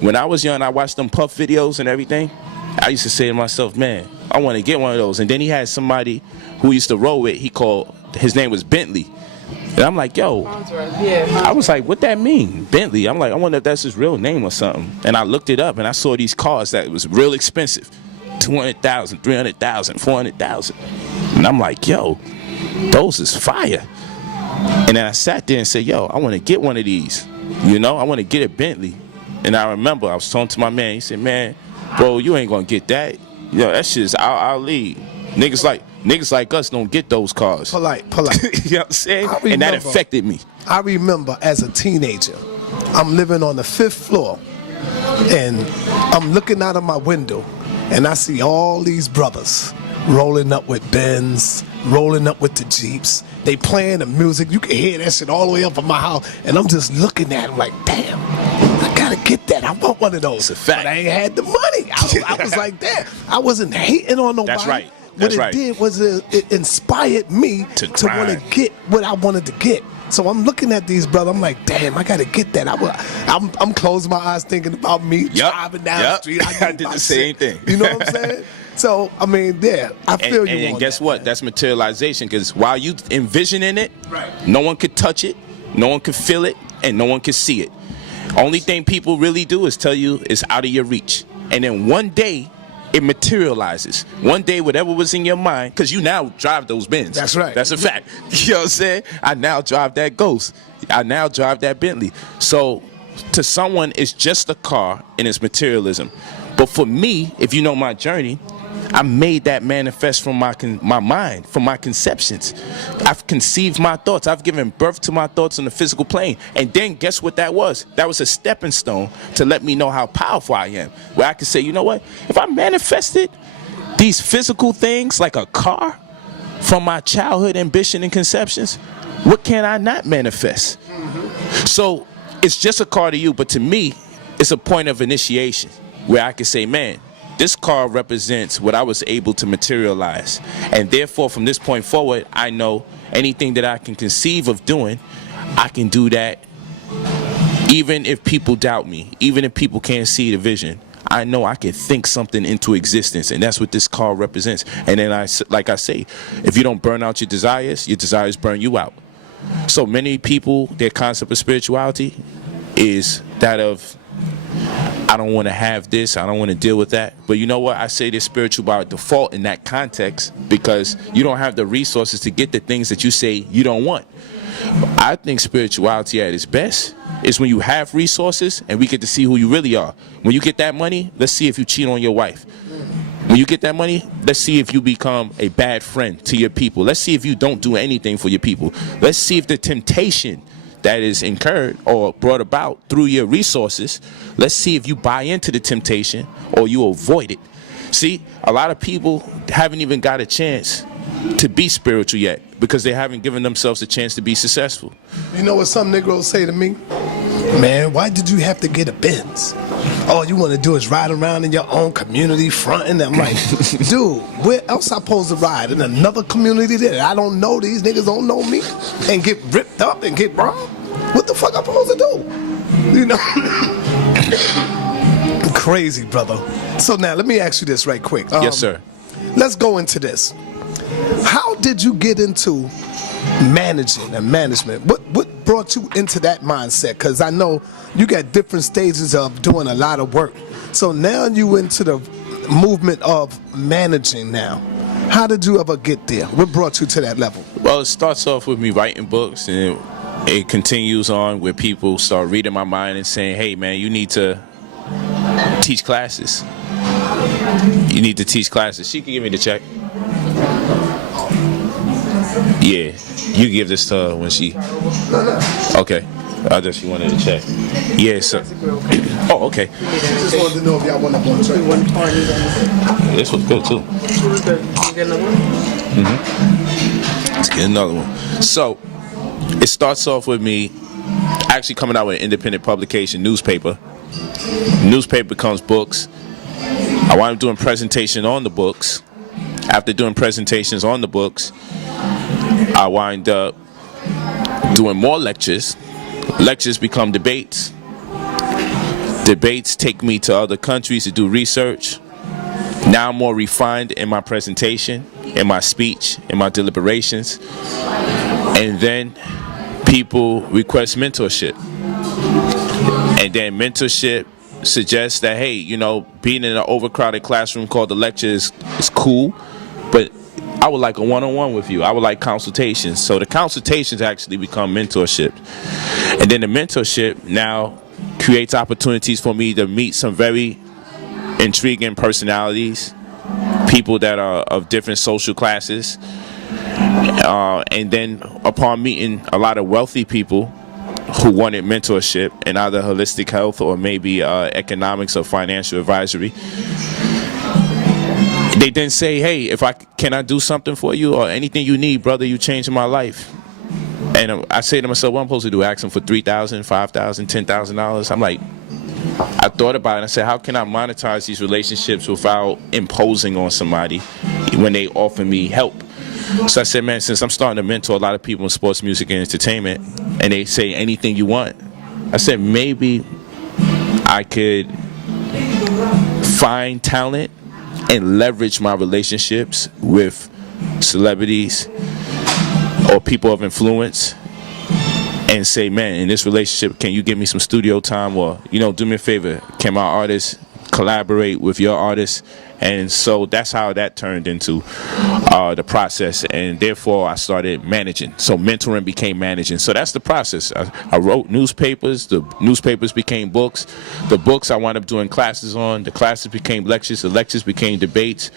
when I was young, I watched them Puff videos and everything. I used to say to myself, man, I want to get one of those. And then he had somebody who used to roll with, his name was Bentley. And I'm like, yo, I was like, what that mean? Bentley. I'm like, I wonder if that's his real name or something. And I looked it up and I saw these cars that was real expensive. 200,000, 300,000, 400,000. And I'm like, yo, those is fire. And then I sat there and said, yo, I want to get one of these. You know, I want to get a Bentley. And I remember I was talking to my man. He said, man, bro, you ain't going to get that. You know, that shit's our league. Niggas like us don't get those cars. Polite. You know what I'm saying? And that affected me. I remember as a teenager, I'm living on the 5th floor, and I'm looking out of my window, and I see all these brothers rolling up with Benz, rolling up with the Jeeps. They playing the music. You can hear that shit all the way up in my house, and I'm just looking at them like, damn, I gotta get that. I want one of those. It's a fact. But I ain't had the money. I was like that. I wasn't hating on nobody. That's right. What it did was it inspired me to want to get what I wanted to get. So I'm looking at these brothers. I'm like, damn, I got to get that. I'm closing my eyes thinking about me driving down the street. I did the same thing. You know what I'm saying? So, I mean, yeah, I feel you. And guess what? Man. That's materialization, because while you envisioning it, right, no one could touch it, no one could feel it, and no one could see it. Only thing people really do is tell you it's out of your reach. And then one day, it materializes. One day, whatever was in your mind, because you now drive those Benz. That's right. That's a fact. You know what I'm saying? I now drive that Ghost. I now drive that Bentley. So to someone, it's just a car and it's materialism. But for me, if you know my journey, I made that manifest from my mind, from my conceptions. I've conceived my thoughts. I've given birth to my thoughts on the physical plane. And then guess what that was? That was a stepping stone to let me know how powerful I am. Where I could say, you know what? If I manifested these physical things like a car from my childhood ambition and conceptions, what can I not manifest? So it's just a car to you, but to me, it's a point of initiation where I could say, man, this car represents what I was able to materialize. And therefore, from this point forward, I know anything that I can conceive of doing, I can do that even if people doubt me, even if people can't see the vision. I know I can think something into existence, and that's what this car represents. And then, like I say, if you don't burn out your desires burn you out. So many people, their concept of spirituality is that of, I don't want to have this, I don't want to deal with that. But you know what? I say they're spiritual by default in that context because you don't have the resources to get the things that you say you don't want. I think spirituality at its best is when you have resources and we get to see who you really are. When you get that money, let's see if you cheat on your wife. When you get that money, let's see if you become a bad friend to your people. Let's see if you don't do anything for your people. Let's see if the temptation that is incurred or brought about through your resources, let's see if you buy into the temptation or you avoid it. See, a lot of people haven't even got a chance to be spiritual yet because they haven't given themselves a chance to be successful. You know what some Negroes say to me? Man, why did you have to get a Benz? All you want to do is ride around in your own community fronting. I'm like, dude, where else I supposed to ride? In another community that I don't know, these niggas don't know me, and get ripped up and get robbed? What the fuck I supposed to do? You know? Crazy, brother. So now, let me ask you this right quick. Yes, sir. Let's go into this. How did you get into managing and management? What brought you into that mindset? Because I know you got different stages of doing a lot of work. So now you into the movement of managing now. How did you ever get there? What brought you to that level? Well, it starts off with me writing books, and it continues on where people start reading my mind and saying, hey, man, you need to teach classes. You need to teach classes. She can give me the check. Yeah, you give this to her when she... Okay, I just she wanted to check. Yeah, so... Oh, okay. Just wanted to know if y'all want to go check. This was good, too. Get another one? Let's get another one. So, it starts off with me actually coming out with an independent publication, newspaper. Newspaper becomes books. I wound up doing presentation on the books. After doing presentations on the books, I wind up doing more lectures. Lectures become debates. Debates take me to other countries to do research. Now I'm more refined in my presentation, in my speech, in my deliberations. And then people request mentorship. And then mentorship suggests that, hey, you know, being in an overcrowded classroom called the lecture is cool, but I would like a one-on-one with you. I would like consultations. So the consultations actually become mentorship. And then the mentorship now creates opportunities for me to meet some very intriguing personalities, people that are of different social classes. And then upon meeting a lot of wealthy people who wanted mentorship in either holistic health or maybe economics or financial advisory, they then say, hey, can I do something for you or anything you need, brother, you changed my life. And I say to myself, what am I supposed to do? Ask them for $3,000, $5,000, $10,000? I'm like, I thought about it and I said, how can I monetize these relationships without imposing on somebody when they offer me help? So I said, man, since I'm starting to mentor a lot of people in sports, music, and entertainment, and they say anything you want, I said, maybe I could find talent and leverage my relationships with celebrities or people of influence and say, man, in this relationship, can you give me some studio time, or, you know, do me a favor, can my artist collaborate with your artist? And so that's how that turned into the process, and therefore I started managing. So mentoring became managing. So that's the process. I wrote newspapers. The newspapers became books. The books I wound up doing classes on. The classes became lectures. The lectures became debates.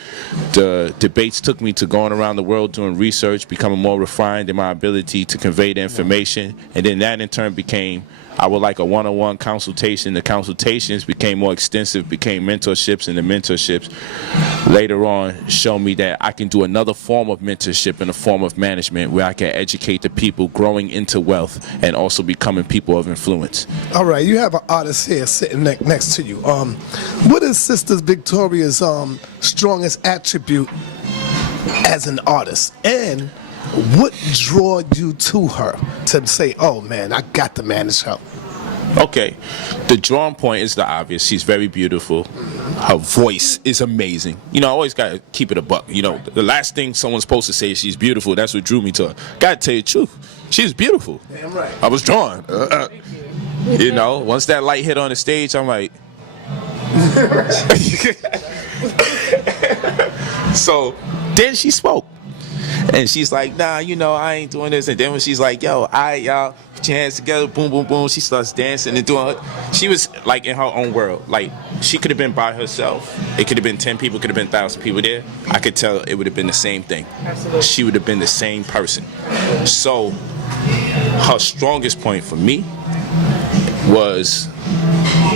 The debates took me to going around the world doing research, becoming more refined in my ability to convey the information. And then that in turn became, I would like a one-on-one consultation. The consultations became more extensive, became mentorships, and the mentorships later on show me that I can do another form of mentorship in a form of management where I can educate the people growing into wealth and also becoming people of influence. All right, you have an artist here sitting next to you. What is Sister Victoria's strongest attribute as an artist? And what drew you to her to say, oh man, I got to manage her? Okay, the drawing point is the obvious. She's very beautiful. Her voice is amazing. You know, I always got to keep it a buck. You know, the last thing someone's supposed to say is she's beautiful. That's what drew me to her. Got to tell you the truth. She's beautiful. Damn right. I was drawn. You know, once that light hit on the stage, I'm like... So then she spoke. And she's like, nah, you know, I ain't doing this. And then when she's like, yo, y'all, put your hands together, boom, boom, boom. She starts dancing and doing her. She was like in her own world. Like, she could have been by herself. It could have been 10 people, could have been 1,000 people there. I could tell it would have been the same thing. Absolutely. She would have been the same person. So her strongest point for me was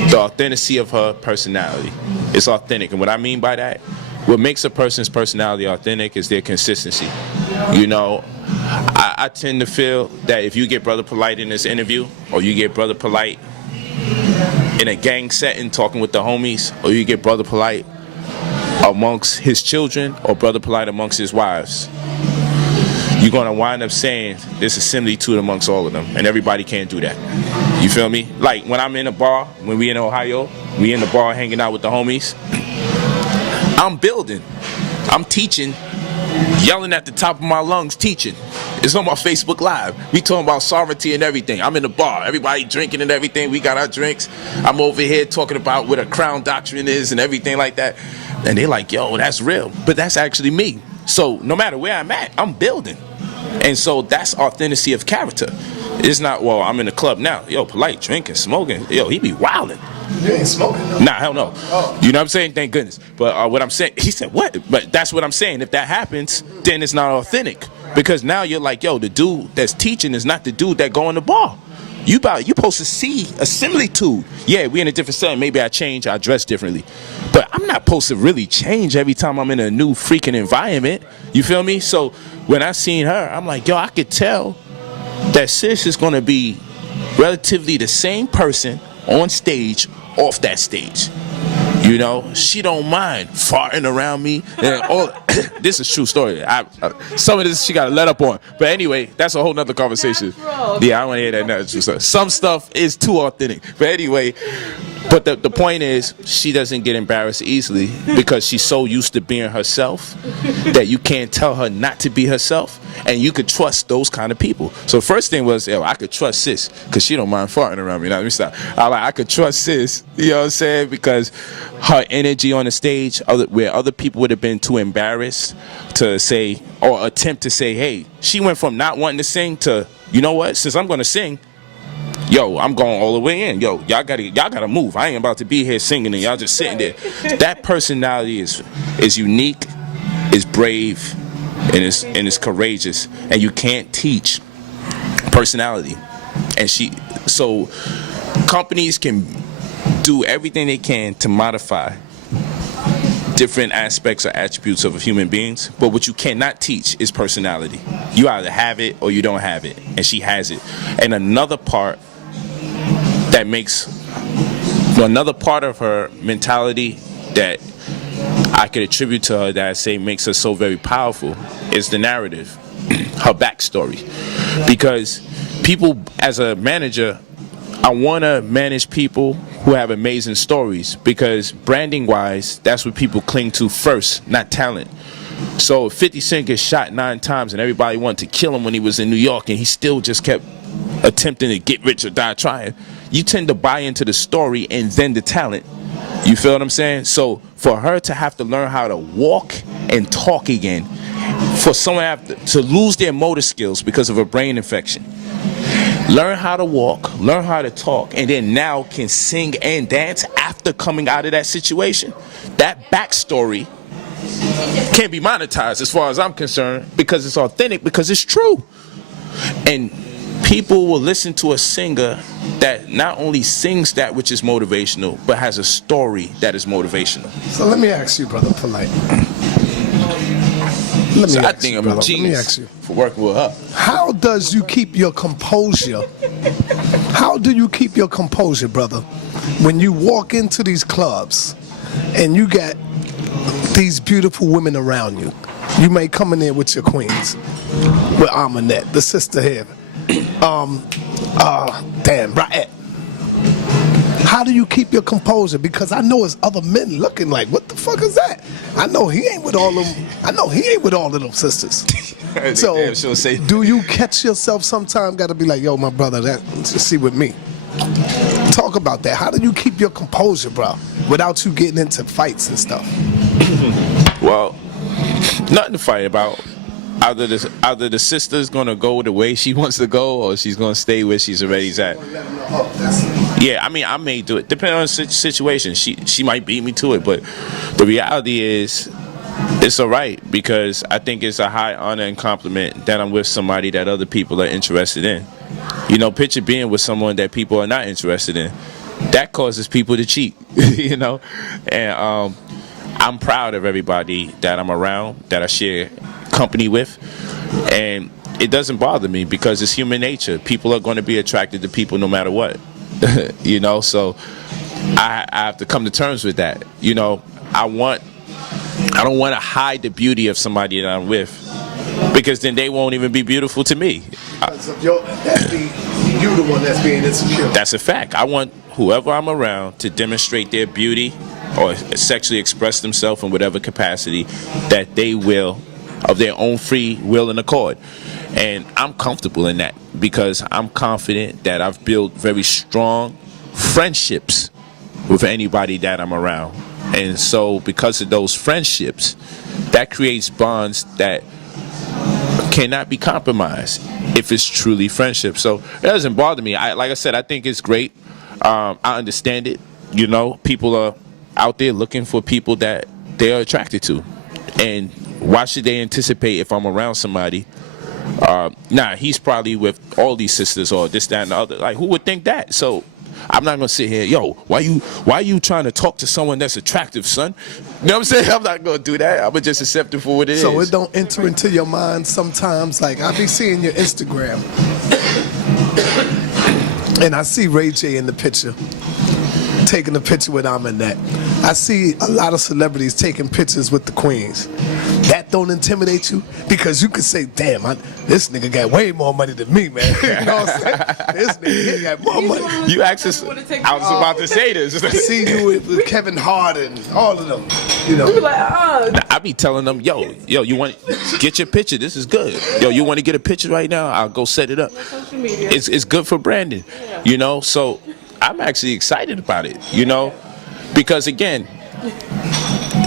the authenticity of her personality. It's authentic. And what I mean by that, what makes a person's personality authentic is their consistency. You know, I tend to feel that if you get Brother Polight in this interview, or you get Brother Polight in a gang setting talking with the homies, or you get Brother Polight amongst his children, or Brother Polight amongst his wives, you're going to wind up saying there's a similitude amongst all of them, and everybody can't do that. You feel me? Like when I'm in a bar, when we in Ohio, we in the bar hanging out with the homies, I'm building, I'm teaching, yelling at the top of my lungs, teaching. It's on my Facebook Live. We talking about sovereignty and everything. I'm in the bar, everybody drinking and everything. We got our drinks. I'm over here talking about what a crown doctrine is and everything like that. And they're like, yo, that's real. But that's actually me. So no matter where I'm at, I'm building. And so that's authenticity of character. It's not, well, I'm in the club now. Yo, Polight, drinking, smoking. Yo, he be wilding. You ain't smoking, though. Nah, hell no. Oh. You know what I'm saying? Thank goodness. But what I'm saying, he said, what? But that's what I'm saying. If that happens, then it's not authentic. Because now you're like, yo, the dude that's teaching is not the dude that go in the bar. You supposed to see a similitude. Yeah, we in a different setting. Maybe I change, I dress differently. But I'm not supposed to really change every time I'm in a new freaking environment. You feel me? So when I seen her, I'm like, yo, I could tell that sis is going to be relatively the same person on stage, off that stage. You know, she don't mind farting around me. And all, this is a true story. Some of this she got to let up on. But anyway, that's a whole nother conversation. Yeah, I don't want to hear that. Some stuff is too authentic. But anyway, But the point is, she doesn't get embarrassed easily because she's so used to being herself that you can't tell her not to be herself, and you could trust those kind of people. So the first thing was, I could trust sis because she don't mind farting around me. Now let me stop. I could trust sis, you know what I'm saying? Because her energy on the stage, where other people would have been too embarrassed to say or attempt to say, hey, she went from not wanting to sing to, you know what, since I'm going to sing, yo, I'm going all the way in. Yo, y'all gotta move. I ain't about to be here singing and y'all just sitting there. That personality is unique, is brave, and is courageous. And you can't teach personality. And so companies can do everything they can to modify different aspects or attributes of human beings, but what you cannot teach is personality. You either have it or you don't have it, and she has it. And another part of her mentality that I could attribute to her, that I say makes her so very powerful, is the narrative, her backstory. Because people, as a manager, I want to manage people who have amazing stories, because branding wise, that's what people cling to first, not talent. So if 50 Cent gets shot 9 times and everybody wanted to kill him when he was in New York and he still just kept attempting to get rich or die trying, you tend to buy into the story and then the talent. You feel what I'm saying? So for her to have to learn how to walk and talk again, for someone to lose their motor skills because of a brain infection, learn how to walk, learn how to talk, and then now can sing and dance after coming out of that situation, that backstory can be monetized as far as I'm concerned, because it's authentic, because it's true. And people will listen to a singer that not only sings that which is motivational, but has a story that is motivational. So let me ask you, Brother Polight. I think I'm a genius for working with her. How does you keep your composure? How do you keep your composure, brother, when you walk into these clubs and you got these beautiful women around you? You may come in there with your queens, with Amanette, the sister here. Right. How do you keep your composure? Because I know it's other men looking like, what the fuck is that? I know he ain't with all them. I know he ain't with all of them sisters. So, do you catch yourself sometime? Got to be like, yo, my brother, just see with me. Talk about that. How do you keep your composure, bro, without you getting into fights and stuff? Well, nothing to fight about. Either the sister's gonna go the way she wants to go, or she's gonna stay where she's already at. Yeah, I mean, I may do it depending on the situation. She might beat me to it, but the reality is, it's all right, because I think it's a high honor and compliment that I'm with somebody that other people are interested in. You know, picture being with someone that people are not interested in. That causes people to cheat, you know. And I'm proud of everybody that I'm around, that I share company with, and it doesn't bother me, because it's human nature. People are going to be attracted to people no matter what. You know, so I have to come to terms with that. You know, I don't want to hide the beauty of somebody that I'm with, because then they won't even be beautiful to me. Because of you the one that's being insecure. That's a fact. I want whoever I'm around to demonstrate their beauty or sexually express themselves in whatever capacity that they will, of their own free will and accord. And I'm comfortable in that, because I'm confident that I've built very strong friendships with anybody that I'm around. And so because of those friendships, that creates bonds that cannot be compromised if it's truly friendship. So it doesn't bother me. Like I said, I think it's great. I understand it. You know, people are out there looking for people that they are attracted to. And why should they anticipate if I'm around somebody? He's probably with all these sisters or this, that, and the other. Like, who would think that? So I'm not gonna sit here, yo, why you trying to talk to someone that's attractive, son? You know what I'm saying? I'm not gonna do that. I'm gonna just accept it for what it is. So it don't enter into your mind sometimes. Like, I be seeing your Instagram, and I see Ray J in the picture taking a picture with Amanette. I see a lot of celebrities taking pictures with the queens. That don't intimidate you? Because you could say, damn, this nigga got way more money than me, man. You know what I'm saying? This nigga got more money. You actually, I was about to say this. I see you with Kevin Hart and all of them. You know. You be like, I be telling them, yo, you want get your picture? This is good. Yo, you want to get a picture right now? I'll go set it up. social media. It's good for branding, you know. So I'm actually excited about it, you know, because again,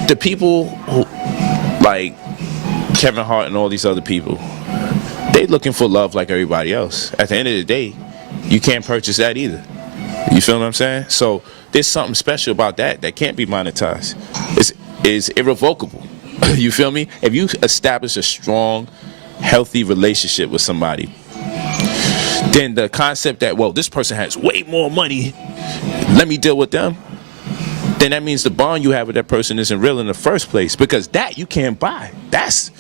the people who, like Kevin Hart and all these other people, they looking for love like everybody else. At the end of the day, you can't purchase that either. You feel what I'm saying? So there's something special about that can't be monetized. It's irrevocable. You feel me? If you establish a strong, healthy relationship with somebody, then the concept that, well, this person has way more money, let me deal with them, then that means the bond you have with that person isn't real in the first place, because that you can't buy. That's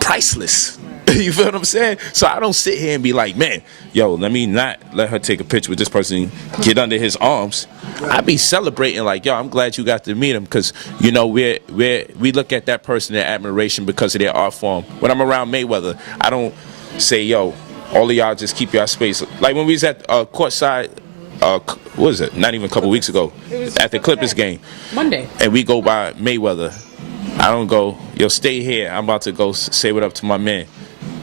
priceless. You feel what I'm saying? So I don't sit here and be like, man, yo, let me not let her take a picture with this person, get under his arms. I be celebrating like, yo, I'm glad you got to meet him, because, you know, we look at that person in admiration because of their art form. When I'm around Mayweather, I don't say, yo, all of y'all just keep y'all space. Like when we was at courtside, what was it? Not even a couple weeks ago, at the Clippers game. Monday. And we go by Mayweather. I don't go, yo, stay here. I'm about to go say what up to my man.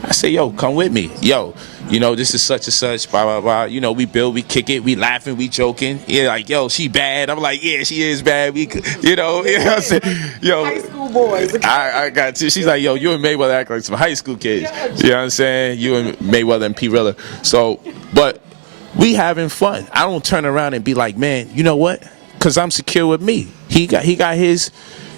I say, yo, come with me. Yo, you know, this is such and such, blah, blah, blah. You know, we build, we kick it, we laughing, we joking. Yeah, like, yo, she bad. I'm like, yeah, she is bad. You know what I'm saying? Yo, High school boys. I got you. She's like, yo, you and Mayweather act like some high school kids. You know what I'm saying? You and Mayweather and P. Rilla. So, but we having fun. I don't turn around and be like, man, you know what? Because I'm secure with me. He got his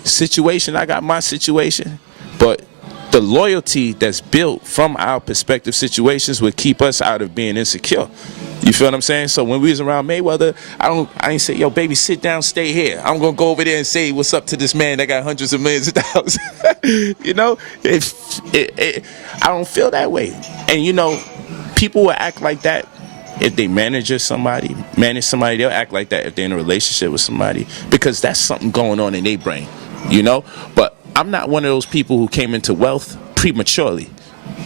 situation. I got my situation. But the loyalty that's built from our perspective situations would keep us out of being insecure. You feel what I'm saying? So when we was around Mayweather, I ain't say, yo, baby, sit down, stay here. I'm gonna go over there and say what's up to this man that got hundreds of millions of dollars. You know, I don't feel that way. And you know, people will act like that if they manage somebody, they'll act like that if they're in a relationship with somebody, because that's something going on in their brain, you know? But I'm not one of those people who came into wealth prematurely.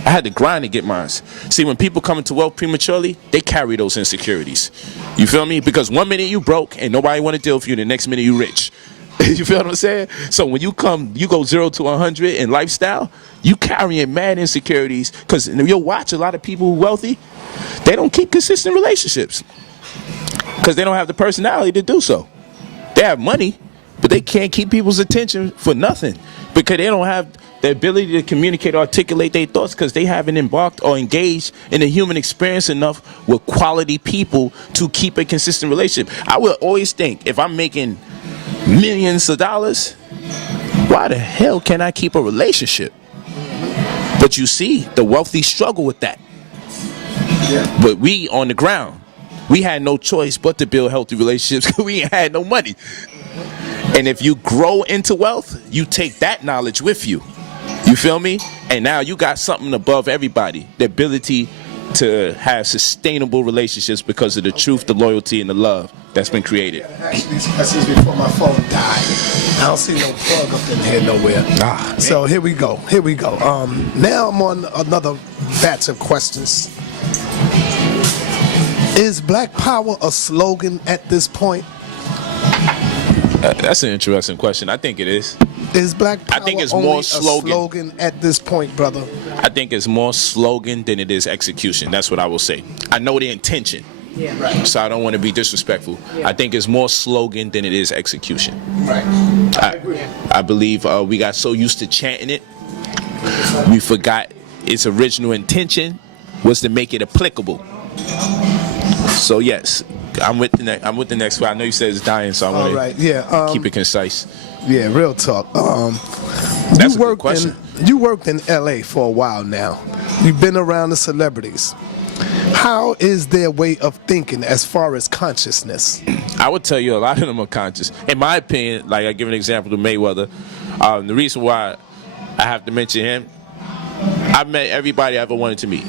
I had to grind to get mine. See, when people come into wealth prematurely, they carry those insecurities. You feel me? Because one minute you broke and nobody want to deal with you, the next minute you rich. You feel what I'm saying? So when you go 0 to 100 in lifestyle, you carrying mad insecurities, because you'll watch a lot of people who are wealthy, they don't keep consistent relationships because they don't have the personality to do so. They have money, but they can't keep people's attention for nothing because they don't have the ability to communicate or articulate their thoughts, because they haven't embarked or engaged in the human experience enough with quality people to keep a consistent relationship. I will always think, if I'm making millions of dollars, why the hell can I keep a relationship? But you see, the wealthy struggle with that. Yeah. But we on the ground, we had no choice but to build healthy relationships because we ain't had no money. And if you grow into wealth, you take that knowledge with you. You feel me? And now you got something above everybody, the ability to have sustainable relationships because of the truth, the loyalty, and the love that's been created. Actually, these questions before my phone died. I don't see no plug up in here nowhere. So here we go. Now I'm on another batch of questions. Is Black Power a slogan at this point? That's an interesting question. I think it is. Is Black Power I think it's only more a slogan. slogan at this point, brother? I think it's more slogan than it is execution. That's what I will say. I know the intention. Yeah. Right. So I don't want to be disrespectful. Yeah. I think it's more slogan than it is execution. Right. I believe we got so used to chanting it, we forgot its original intention was to make it applicable. So yes, I'm with the next one. I know you said it's dying, so I want to keep it concise. Yeah, real talk. That's a good question. You worked in LA for a while now. You've been around the celebrities. How is their way of thinking as far as consciousness? I would tell you a lot of them are conscious. In my opinion, like I give an example to Mayweather. The reason why I have to mention him, I've met everybody I ever wanted to meet.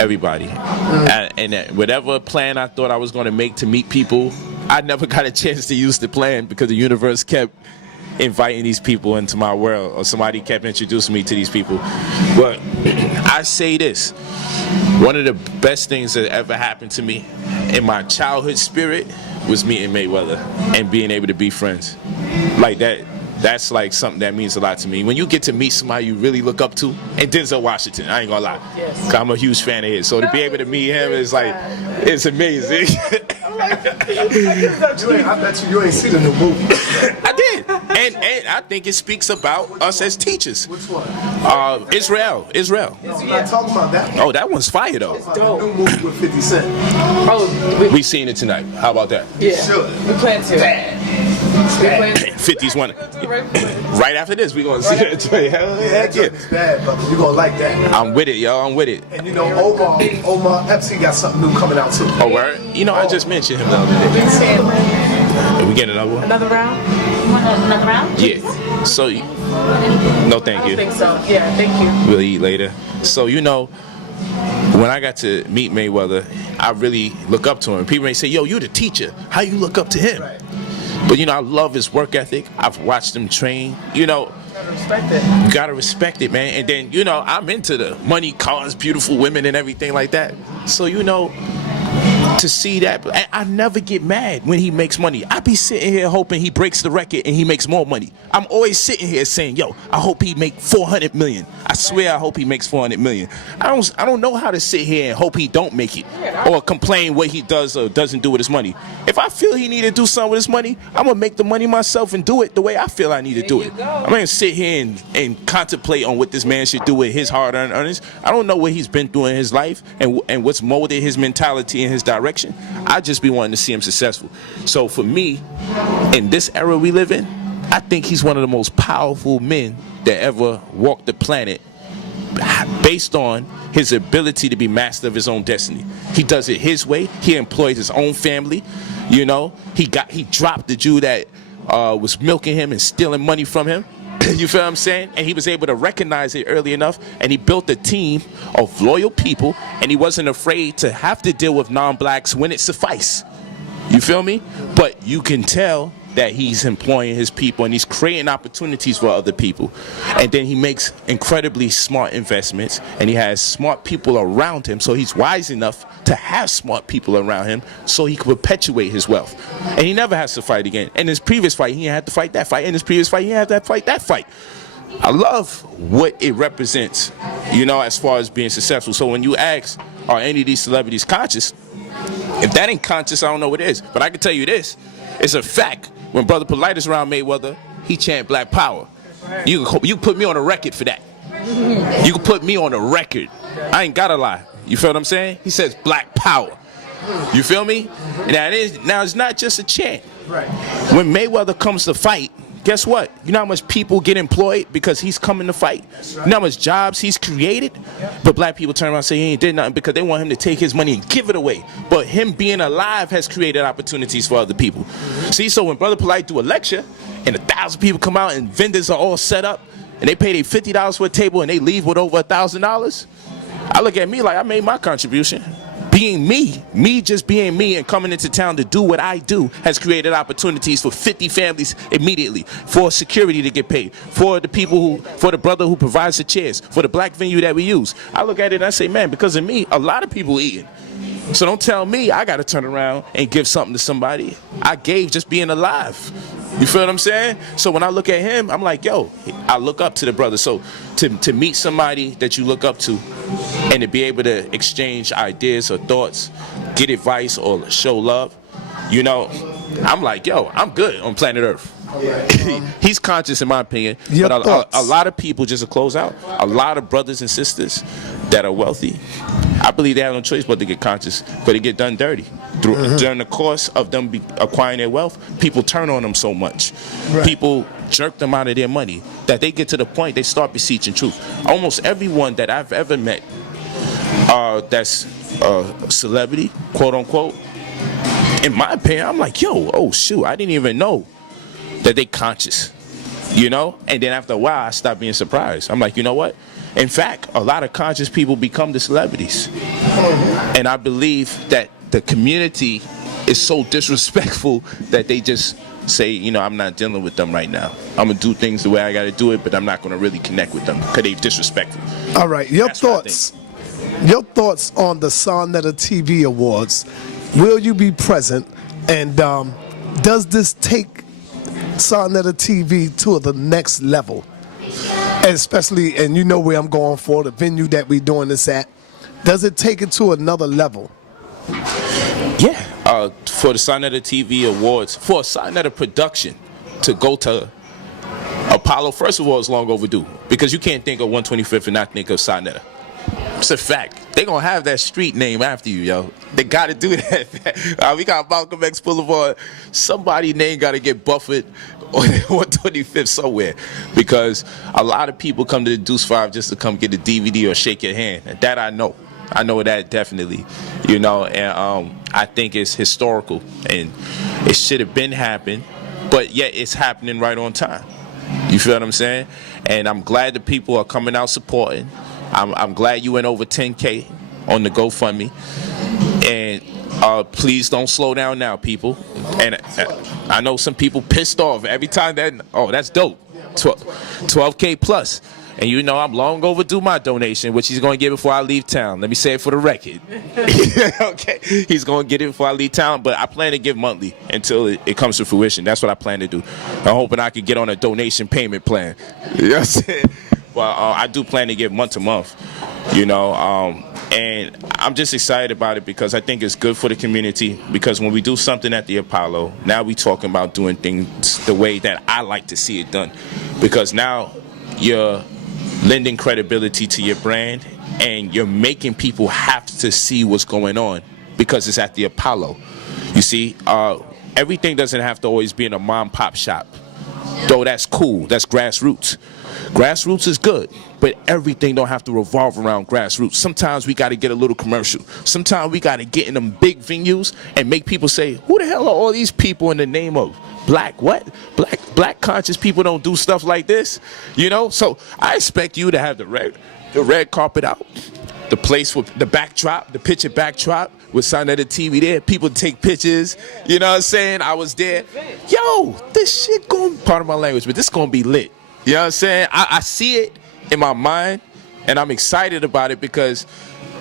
Everybody. And whatever plan I thought I was going to make to meet people, I never got a chance to use the plan because the universe kept inviting these people into my world, or somebody kept introducing me to these people. But I say this, one of the best things that ever happened to me in my childhood spirit was meeting Mayweather and being able to be friends. Like that's like something that means a lot to me. When you get to meet somebody you really look up to, and Denzel Washington, I ain't gonna lie, Yes. 'cause I'm a huge fan of his. So to be able to meet him is like, it's amazing. I bet you ain't seen the new movie. I did, and I think it speaks about us as teachers. Which one? Israel. I'm not talking about that one. Oh, that one's fire though. The new movie with 50 Cent. Oh, We seen it tonight. How about that? yeah. Sure. We plan to. We plan to. 50's one. Right. Right after this, we gonna see it. Hell That yeah. joke is bad, brother. You gonna like that. I'm with it, yo. I'm with it. And you know, Omar Epstein got something new coming out too. Oh, word? You know, I just mentioned him the other day. We saying Did we get another one? another round? Want another round? Yeah. So, no, thank I you. think so. Yeah, thank you. We'll eat later. So, you know, when I got to meet Mayweather, I really look up to him. People may say, yo, you're the teacher. How you look up to him? Right. But, you know, I love his work ethic. I've watched him train. You know, Gotta respect it. you gotta respect it, man. And then, you know, I'm into the money, cars, beautiful women, and everything like that. So, you know, to see that, I never get mad when he makes money. I be sitting here hoping he breaks the record and he makes more money. I'm always sitting here saying, yo, I hope he make 400 million. I swear I hope he makes 400 million. I don't know how to sit here and hope he don't make it or complain what he does or doesn't do with his money. If I feel he need to do something with his money, I'm gonna make the money myself and do it the way I feel I need to do it. I'm gonna sit here and contemplate on what this man should do with his hard-earned earnings. I don't know what he's been through in his life and what's molded his mentality and his direction. I just be wanting to see him successful. So for me, in this era we live in, I think he's one of the most powerful men that ever walked the planet, based on his ability to be master of his own destiny. He does it his way. He employs his own family. You know, he dropped the Jew that was milking him and stealing money from him. You feel what I'm saying? And he was able to recognize it early enough, and he built a team of loyal people, and he wasn't afraid to have to deal with non-blacks when it sufficed. You feel me? But you can tell that he's employing his people and he's creating opportunities for other people. And then he makes incredibly smart investments, and he has smart people around him, so he's wise enough to have smart people around him so he can perpetuate his wealth. And he never has to fight again. In his previous fight, he had to fight that fight. In his previous fight, he had to fight that fight. I love what it represents, you know, as far as being successful. So when you ask, are any of these celebrities conscious? If that ain't conscious, I don't know what is. But I can tell you this, it's a fact. When Brother Polight is around Mayweather, he chant Black Power. You put me on a record for that. You can put me on a record. I ain't gotta lie. You feel what I'm saying? He says Black Power. You feel me? Now it's not just a chant. Right. When Mayweather comes to fight, guess what? You know how much people get employed because he's coming to fight? You know how much jobs he's created? But black people turn around and say he ain't did nothing because they want him to take his money and give it away. But him being alive has created opportunities for other people. See, so when Brother Polight do a lecture and 1,000 people come out and vendors are all set up and they pay their $50 for a table and they leave with over $1,000, I look at me like I made my contribution. Being me just being me and coming into town to do what I do has created opportunities for 50 families immediately, for security to get paid, for the brother who provides the chairs, for the black venue that we use. I look at it and I say, man, because of me, a lot of people eating. So don't tell me I got to turn around and give something to somebody. I gave just being alive. You feel what I'm saying? So when I look at him, I'm like, yo, I look up to the brother. So to meet somebody that you look up to and to be able to exchange ideas or thoughts, get advice or show love, you know, I'm like, yo, I'm good on planet Earth. He's conscious in my opinion. Your But thoughts. a lot of people, just to close out, a lot of brothers and sisters that are wealthy, I believe they have no choice but to get conscious, but they get done dirty. During the course of them acquiring their wealth, people turn on them so much. Right. People jerk them out of their money that they get to the point they start beseeching truth. Almost everyone that I've ever met that's a celebrity, quote unquote, in my opinion, I'm like, yo, oh shoot, I didn't even know that they conscious, you know? And then after a while, I stopped being surprised. I'm like, you know what? In fact, a lot of conscious people become the celebrities. And I believe that the community it's so disrespectful that they just say, you know, I'm not dealing with them right now. I'm gonna do things the way I gotta do it, but I'm not gonna really connect with them because they disrespectful. All right, your That's what I thoughts. Your thoughts on the Sonetta TV Awards. Will you be present? And does this take Sonetta TV to the next level? And especially, and you know where I'm going for, the venue that we're doing this at. Does it take it to another level? Yeah, for the Sonetta TV Awards, for a Sonetta production to go to Apollo, first of all, it's long overdue because you can't think of 125th and not think of Sonetta. It's a fact. They gonna have that street name after you, yo. They gotta do that. We got Malcolm X Boulevard. Somebody name gotta get buffered on 125th somewhere because a lot of people come to the Deuce 5 just to come get a DVD or shake your hand. And that I know. I know that definitely, you know, and I think it's historical and it should have been happened, but yet it's happening right on time. You feel what I'm saying? And I'm glad the people are coming out supporting. I'm glad you went over 10K on the GoFundMe. And please don't slow down now, people. And I know some people pissed off every time that, oh, that's dope. 12K plus. And you know I'm long overdue my donation, which he's going to get before I leave town. Let me say it for the record. Okay, he's going to get it before I leave town, but I plan to give monthly until it comes to fruition. That's what I plan to do. I'm hoping I can get on a donation payment plan. You know what I'm saying? Well, I do plan to give month to month, you know, and I'm just excited about it because I think it's good for the community because when we do something at the Apollo, now we talking about doing things the way that I like to see it done because now you're lending credibility to your brand and you're making people have to see what's going on because it's at the Apollo. You see, everything doesn't have to always be in a mom pop shop, though that's cool. That's grassroots. Grassroots is good, but everything don't have to revolve around grassroots. Sometimes we got to get a little commercial. Sometimes we got to get in them big venues and make people say, who the hell are all these people in the name of black what? Black conscious people don't do stuff like this, you know? So I expect you to have the red carpet out, the place with the backdrop, the picture backdrop with Sonetta TV there. People take pictures, you know what I'm saying? I was there. Yo, this shit going, part of my language, but this going to be lit. You know what I'm saying? I see it in my mind, and I'm excited about it because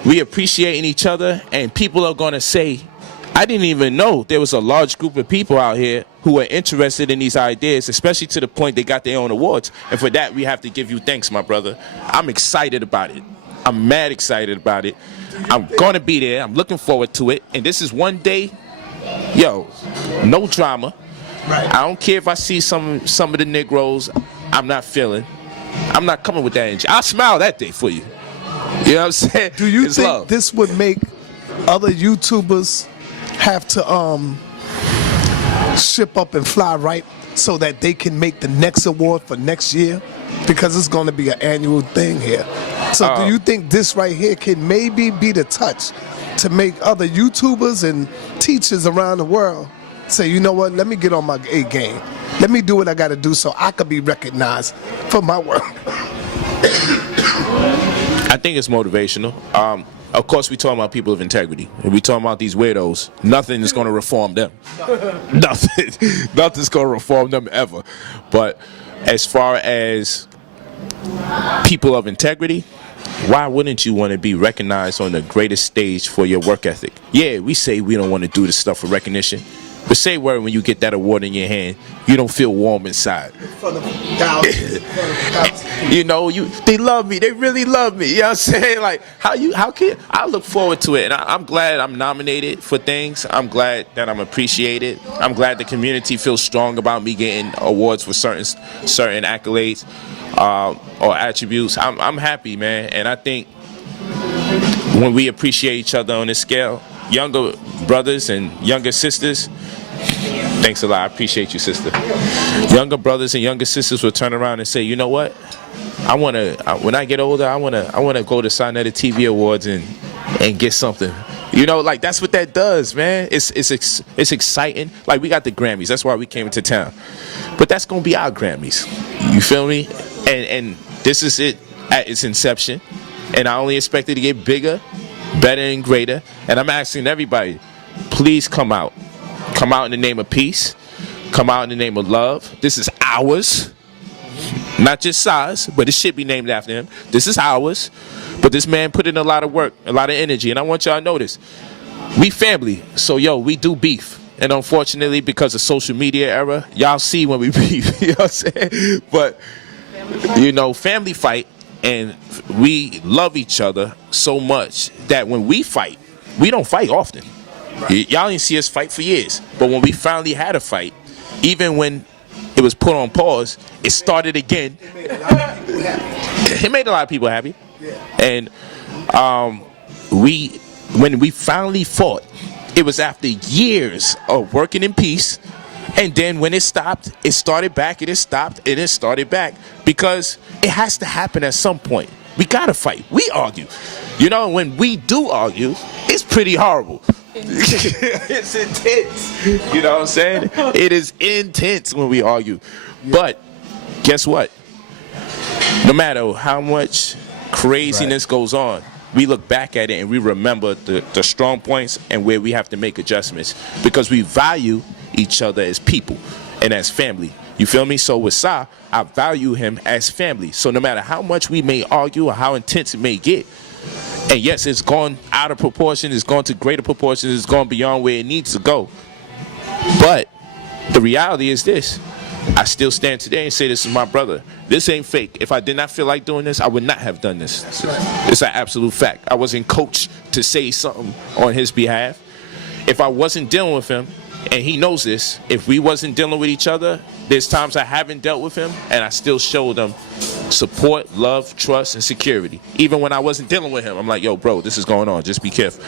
we appreciating each other, and people are going to say, I didn't even know there was a large group of people out here who are interested in these ideas, especially to the point they got their own awards. And for that, we have to give you thanks, my brother. I'm excited about it. I'm mad excited about it. I'm going to be there. I'm looking forward to it. And this is one day, yo, no drama. Right. I don't care if I see some of the Negroes I'm not feeling. I'm not coming with that energy. I'll smile that day for you. You know what I'm saying? Do you think this would make other YouTubers have to ship up and fly right so that they can make the next award for next year? Because it's going to be an annual thing here. So do you think this right here can maybe be the touch to make other YouTubers and teachers around the world say, you know what, let me get on my A game. Let me do what I got to do so I could be recognized for my work. I think it's motivational. Of course, we talking about people of integrity. If we talking about these weirdos, nothing is going to reform them. Nothing's going to reform them ever. But as far as people of integrity, why wouldn't you want to be recognized on the greatest stage for your work ethic? Yeah, we say we don't want to do this stuff for recognition. But say word when you get that award in your hand, you don't feel warm inside. You know, they love me. They really love me. You know what I'm saying? Like, how can I look forward to it? And I'm glad I'm nominated for things. I'm glad that I'm appreciated. I'm glad the community feels strong about me getting awards for certain accolades or attributes. I'm happy, man. And I think when we appreciate each other on this scale, younger brothers and younger sisters, thanks a lot. I appreciate you, sister. Younger brothers and younger sisters will turn around and say, you know what? When I get older, I wanna go to Sonetta TV Awards and get something. You know, like that's what that does, man. It's exciting. Like we got the Grammys. That's why we came into town. But that's gonna be our Grammys. You feel me? And this is it at its inception. And I only expect it to get bigger, better and greater. And I'm asking everybody, please come out. come out in the name of peace, come out in the name of love. This is ours. Not just size, but it should be named after him. This is ours. But this man put in a lot of work, a lot of energy. And I want y'all to know this. We family. So, we do beef. And unfortunately, because of social media era, y'all see when we beef. You know what I'm saying? But, family fight. And we love each other so much that when we fight, we don't fight often. Y'all didn't see us fight for years. But when we finally had a fight, even when it was put on pause, it started again. It made a lot of people happy. And when we finally fought, it was after years of working in peace. And then when it stopped, it started back, and it stopped, and it started back. Because it has to happen at some point. We gotta fight. We argue. When we do argue, it's pretty horrible. It's intense. You know what I'm saying? It is intense when we argue. But guess what? No matter how much craziness goes on, we look back at it and we remember the strong points and where we have to make adjustments, because we value each other as people and as family. You feel me? So with Sa, I value him as family. So no matter how much we may argue or how intense it may get, and yes, it's gone out of proportion, it's gone to greater proportions, it's gone beyond where it needs to go. But the reality is this. I still stand today and say this is my brother. This ain't fake. If I did not feel like doing this, I would not have done this. That's right. It's an absolute fact. I wasn't coached to say something on his behalf. If I wasn't dealing with him, and he knows this, if we wasn't dealing with each other, there's times I haven't dealt with him, and I still showed him support, love, trust, and security. Even when I wasn't dealing with him, I'm like, yo, bro, this is going on. Just be careful.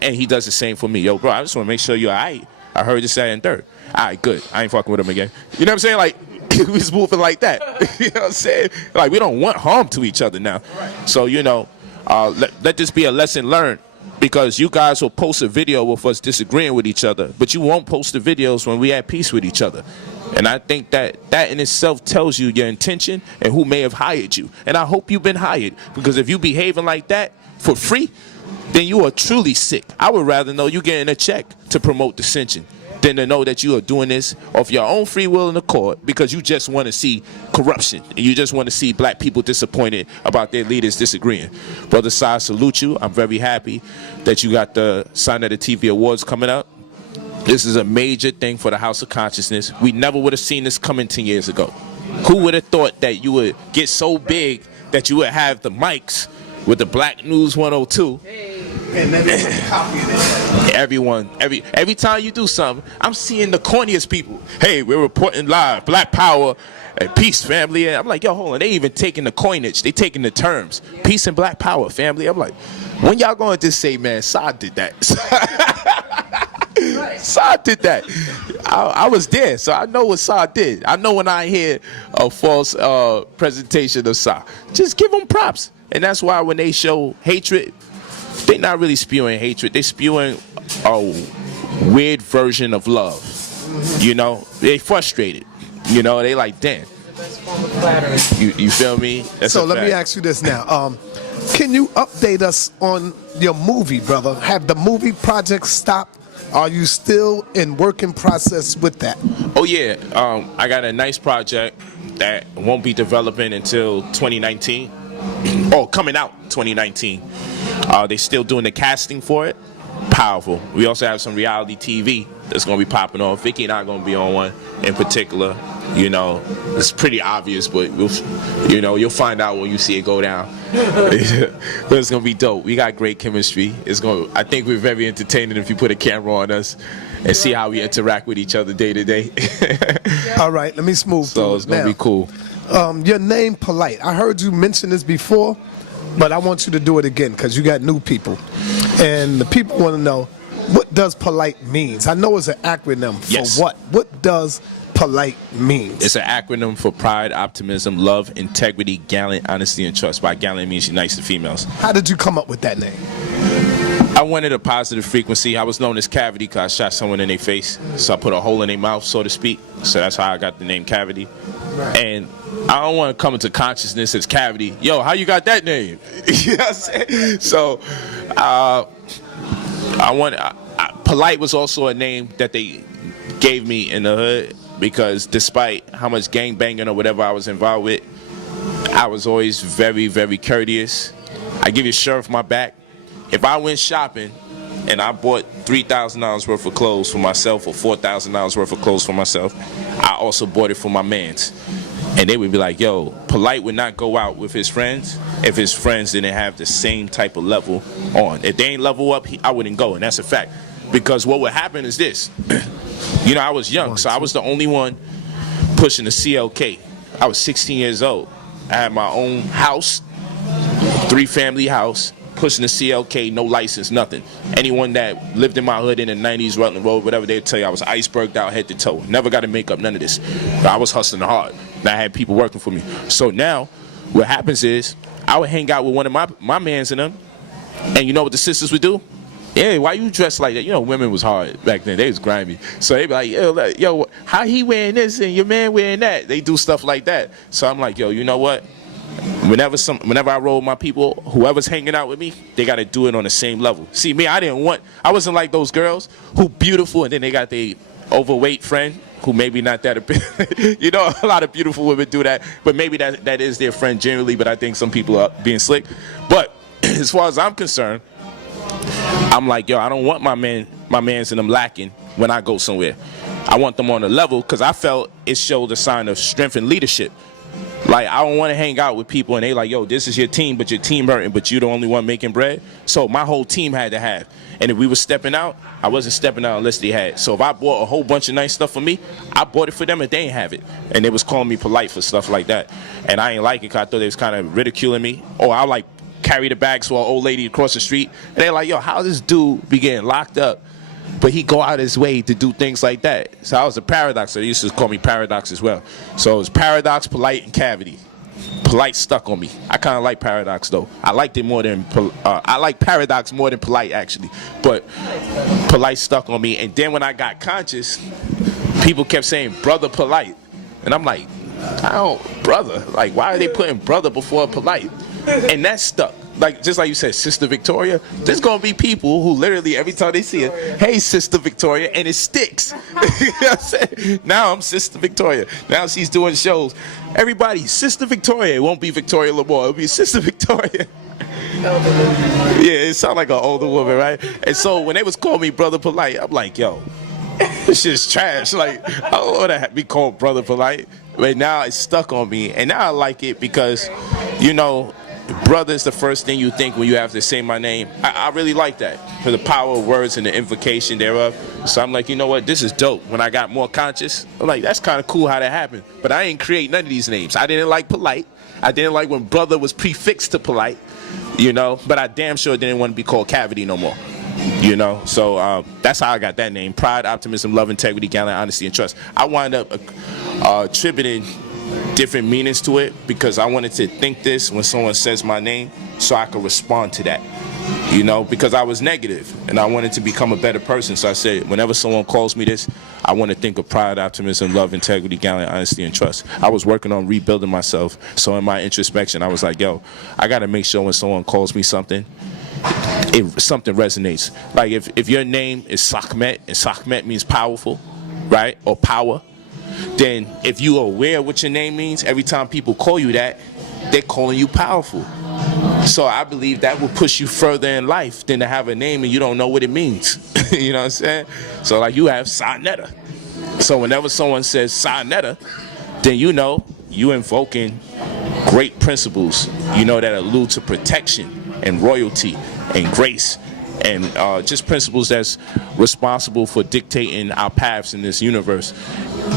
And he does the same for me. Yo, bro, I just want to make sure you're all right. I heard this, that, and third. All right, good. I ain't fucking with him again. You know what I'm saying? Like, we was moving like that. You know what I'm saying? Like, we don't want harm to each other now. So, let this be a lesson learned. Because you guys will post a video with us disagreeing with each other, but you won't post the videos when we at peace with each other. And I think that in itself tells you your intention and who may have hired you. And I hope you've been hired, because if you behaving like that for free, then you are truly sick. I would rather know you getting a check to promote dissension than to know that you are doing this off your own free will and accord because you just want to see corruption and you just want to see black people disappointed about their leaders disagreeing. Brother Sa, I salute you. I'm very happy that you got the Sign of the TV Awards coming up. This is a major thing for the House of Consciousness. We never would have seen this coming 10 years ago. Who would have thought that you would get so big that you would have the mics with the Black News 102? And then copying it. Every time you do something, I'm seeing the corniest people. Hey, we're reporting live, Black Power and peace, family. And I'm like, yo, hold on. They even taking the coinage. They taking the terms. Peace and Black Power, family. I'm like, when y'all going to just say, man, Sa did that? Sa did that. I was there, so I know what Sa did. I know when I hear a false presentation of Sa. Just give them props. And that's why when they show hatred, they're not really spewing hatred. They're spewing a weird version of love. They frustrated. They like, damn. You feel me? That's so let me ask you this now. Can you update us on your movie, brother? Have the movie project stopped? Are you still in working process with that? Oh, yeah. I got a nice project that won't be developing until 2019. Oh, coming out 2019. They still doing the casting for it. Powerful. We also have some reality TV that's going to be popping on. Vicky and I are going to be on one in particular. It's pretty obvious, but you'll find out when you see it go down. But it's going to be dope. We got great chemistry. I think we're very entertaining if you put a camera on us and see how we interact with each other day to day. All right, let me smooth through. So it's going to be cool. Your name, Polight. I heard you mention this before, but I want you to do it again because you got new people. And the people want to know, what does Polight means? I know it's an acronym for Yes. what? What does Polight mean? It's an acronym for pride, optimism, love, integrity, gallant, honesty, and trust. By gallant means unites the females. How did you come up with that name? I wanted a positive frequency. I was known as Cavity because I shot someone in their face. So I put a hole in their mouth, so to speak. So that's how I got the name Cavity. Right. And I don't want to come into consciousness as Cavity. Yo, how you got that name? You know what I'm saying? So Polight was also a name that they gave me in the hood, because despite how much gang banging or whatever I was involved with, I was always very, very courteous. I give you a shirt off my back. If I went shopping and I bought $3,000 worth of clothes for myself or $4,000 worth of clothes for myself, I also bought it for my mans. And they would be like, yo, Polight would not go out with his friends if his friends didn't have the same type of level on. If they ain't level up, I wouldn't go, and that's a fact. Because what would happen is this. You know, I was young, so I was the only one pushing the CLK. I was 16 years old. I had my own house, 3-family house, pushing the CLK, no license, nothing. Anyone that lived in my hood in the 90s, Rutland Road, whatever, they'd tell you I was iceberged out head to toe. Never got to make up none of this. But I was hustling hard. And I had people working for me. So now, what happens is, I would hang out with one of my mans in them, and you know what the sisters would do? Yeah, why you dressed like that? You know, women was hard back then. They was grimy. So they be like, yo, how he wearing this and your man wearing that? They do stuff like that. So I'm like, yo, you know what? Whenever I roll my people, whoever's hanging out with me, they got to do it on the same level. See, me, I wasn't like those girls who beautiful and then they got the overweight friend who maybe not that, you know, a lot of beautiful women do that, but maybe that is their friend generally, but I think some people are being slick. But as far as I'm concerned, I'm like, yo, I don't want my mans and them lacking when I go somewhere. I want them on a level because I felt it showed a sign of strength and leadership. Like, I don't want to hang out with people and they like, yo, this is your team, but your team hurting, but you the only one making bread. So my whole team had to have. And if we were stepping out, I wasn't stepping out unless they had. So if I bought a whole bunch of nice stuff for me, I bought it for them if they ain't have it. And they was calling me Polight for stuff like that. And I ain't like it because I thought they was kind of ridiculing me. Or I like carry the bags for an old lady across the street. And they're like, yo, how this dude be getting locked up, but he go out his way to do things like that? So I was a paradox. So they used to call me Paradox as well. So it was Paradox, Polight, and Cavity. Polight stuck on me. I kind of like Paradox though. I liked it more than I like Paradox more than Polight actually. But Polight stuck on me. And then when I got conscious, people kept saying Brother Polight, and I'm like, brother. Like, why are they putting brother before Polight? And that stuck. Like, just like you said, Sister Victoria, there's going to be people who literally every time they see it, hey, Sister Victoria, and it sticks. You know what I'm saying? Now I'm Sister Victoria. Now she's doing shows. Everybody, Sister Victoria. It won't be Victoria Lamar. It'll be Sister Victoria. Yeah, it sounds like an older woman, right? And so when they was calling me Brother Polight, I'm like, yo, this shit's trash. Like, I don't want to be called Brother Polight. But now it's stuck on me. And now I like it because, you know, brother is the first thing you think when you have to say my name. I really like that for the power of words and the invocation thereof. So I'm like, you know what, this is dope. When I got more conscious, I'm like, that's kind of cool how that happened. But I ain't create none of these names. I didn't like Polight. I didn't like when brother was prefixed to Polight, you know, but I damn sure didn't want to be called Cavity no more. You know, so that's how I got that name. Pride, optimism, love, integrity, gallant, honesty, and trust. I wind up attributing different meanings to it because I wanted to think this when someone says my name so I could respond to that, you know, because I was negative and I wanted to become a better person. So I said, whenever someone calls me this, I want to think of pride, optimism, love, integrity, gallant, honesty, and trust. I was working on rebuilding myself. So in my introspection, I was like, yo, I got to make sure when someone calls me something, something resonates. Like if your name is Sakhmet and Sakhmet means powerful, right, or power, then if you are aware of what your name means, every time people call you that, they're calling you powerful. So I believe that will push you further in life than to have a name and you don't know what it means. You know what I'm saying? So like you have Sa-Netta. So whenever someone says Sa-Netta, then you know you invoking great principles, you know, that allude to protection and royalty and grace and just principles that's responsible for dictating our paths in this universe.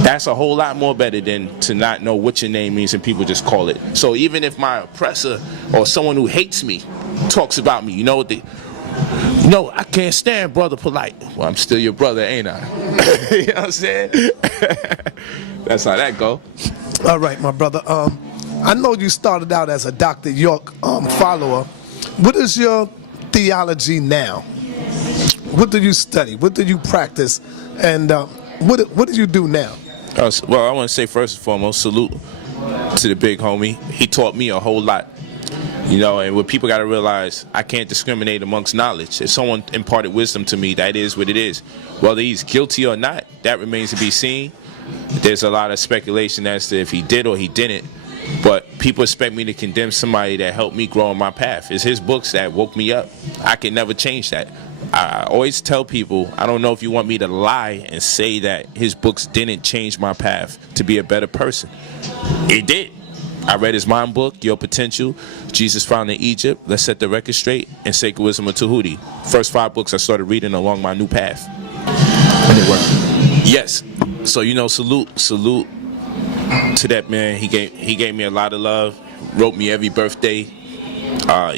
That's a whole lot more better than to not know what your name means and people just call it. So even if my oppressor or someone who hates me talks about me, you know, I can't stand Brother Polight. Well, I'm still your brother, ain't I? You know what I'm saying? That's how that go. All right, my brother. I know you started out as a Dr. York follower. What is your theology now? What do you study? What do you practice? And what do you do now? Well, I want to say first and foremost, salute to the big homie. He taught me a whole lot. You know, and what people got to realize, I can't discriminate amongst knowledge. If someone imparted wisdom to me, that is what it is. Whether he's guilty or not, that remains to be seen. There's a lot of speculation as to if he did or he didn't. But people expect me to condemn somebody that helped me grow on my path. It's his books that woke me up. I can never change that. I always tell people, I don't know if you want me to lie and say that his books didn't change my path to be a better person. It did. I read his mind book, Your Potential, Jesus Found in Egypt, Let's Set the Record Straight, and Sacred Wisdom of Tahuti. First 5 books I started reading along my new path. And it worked. Yes. So, you know, salute to that man. He gave me a lot of love, wrote me every birthday,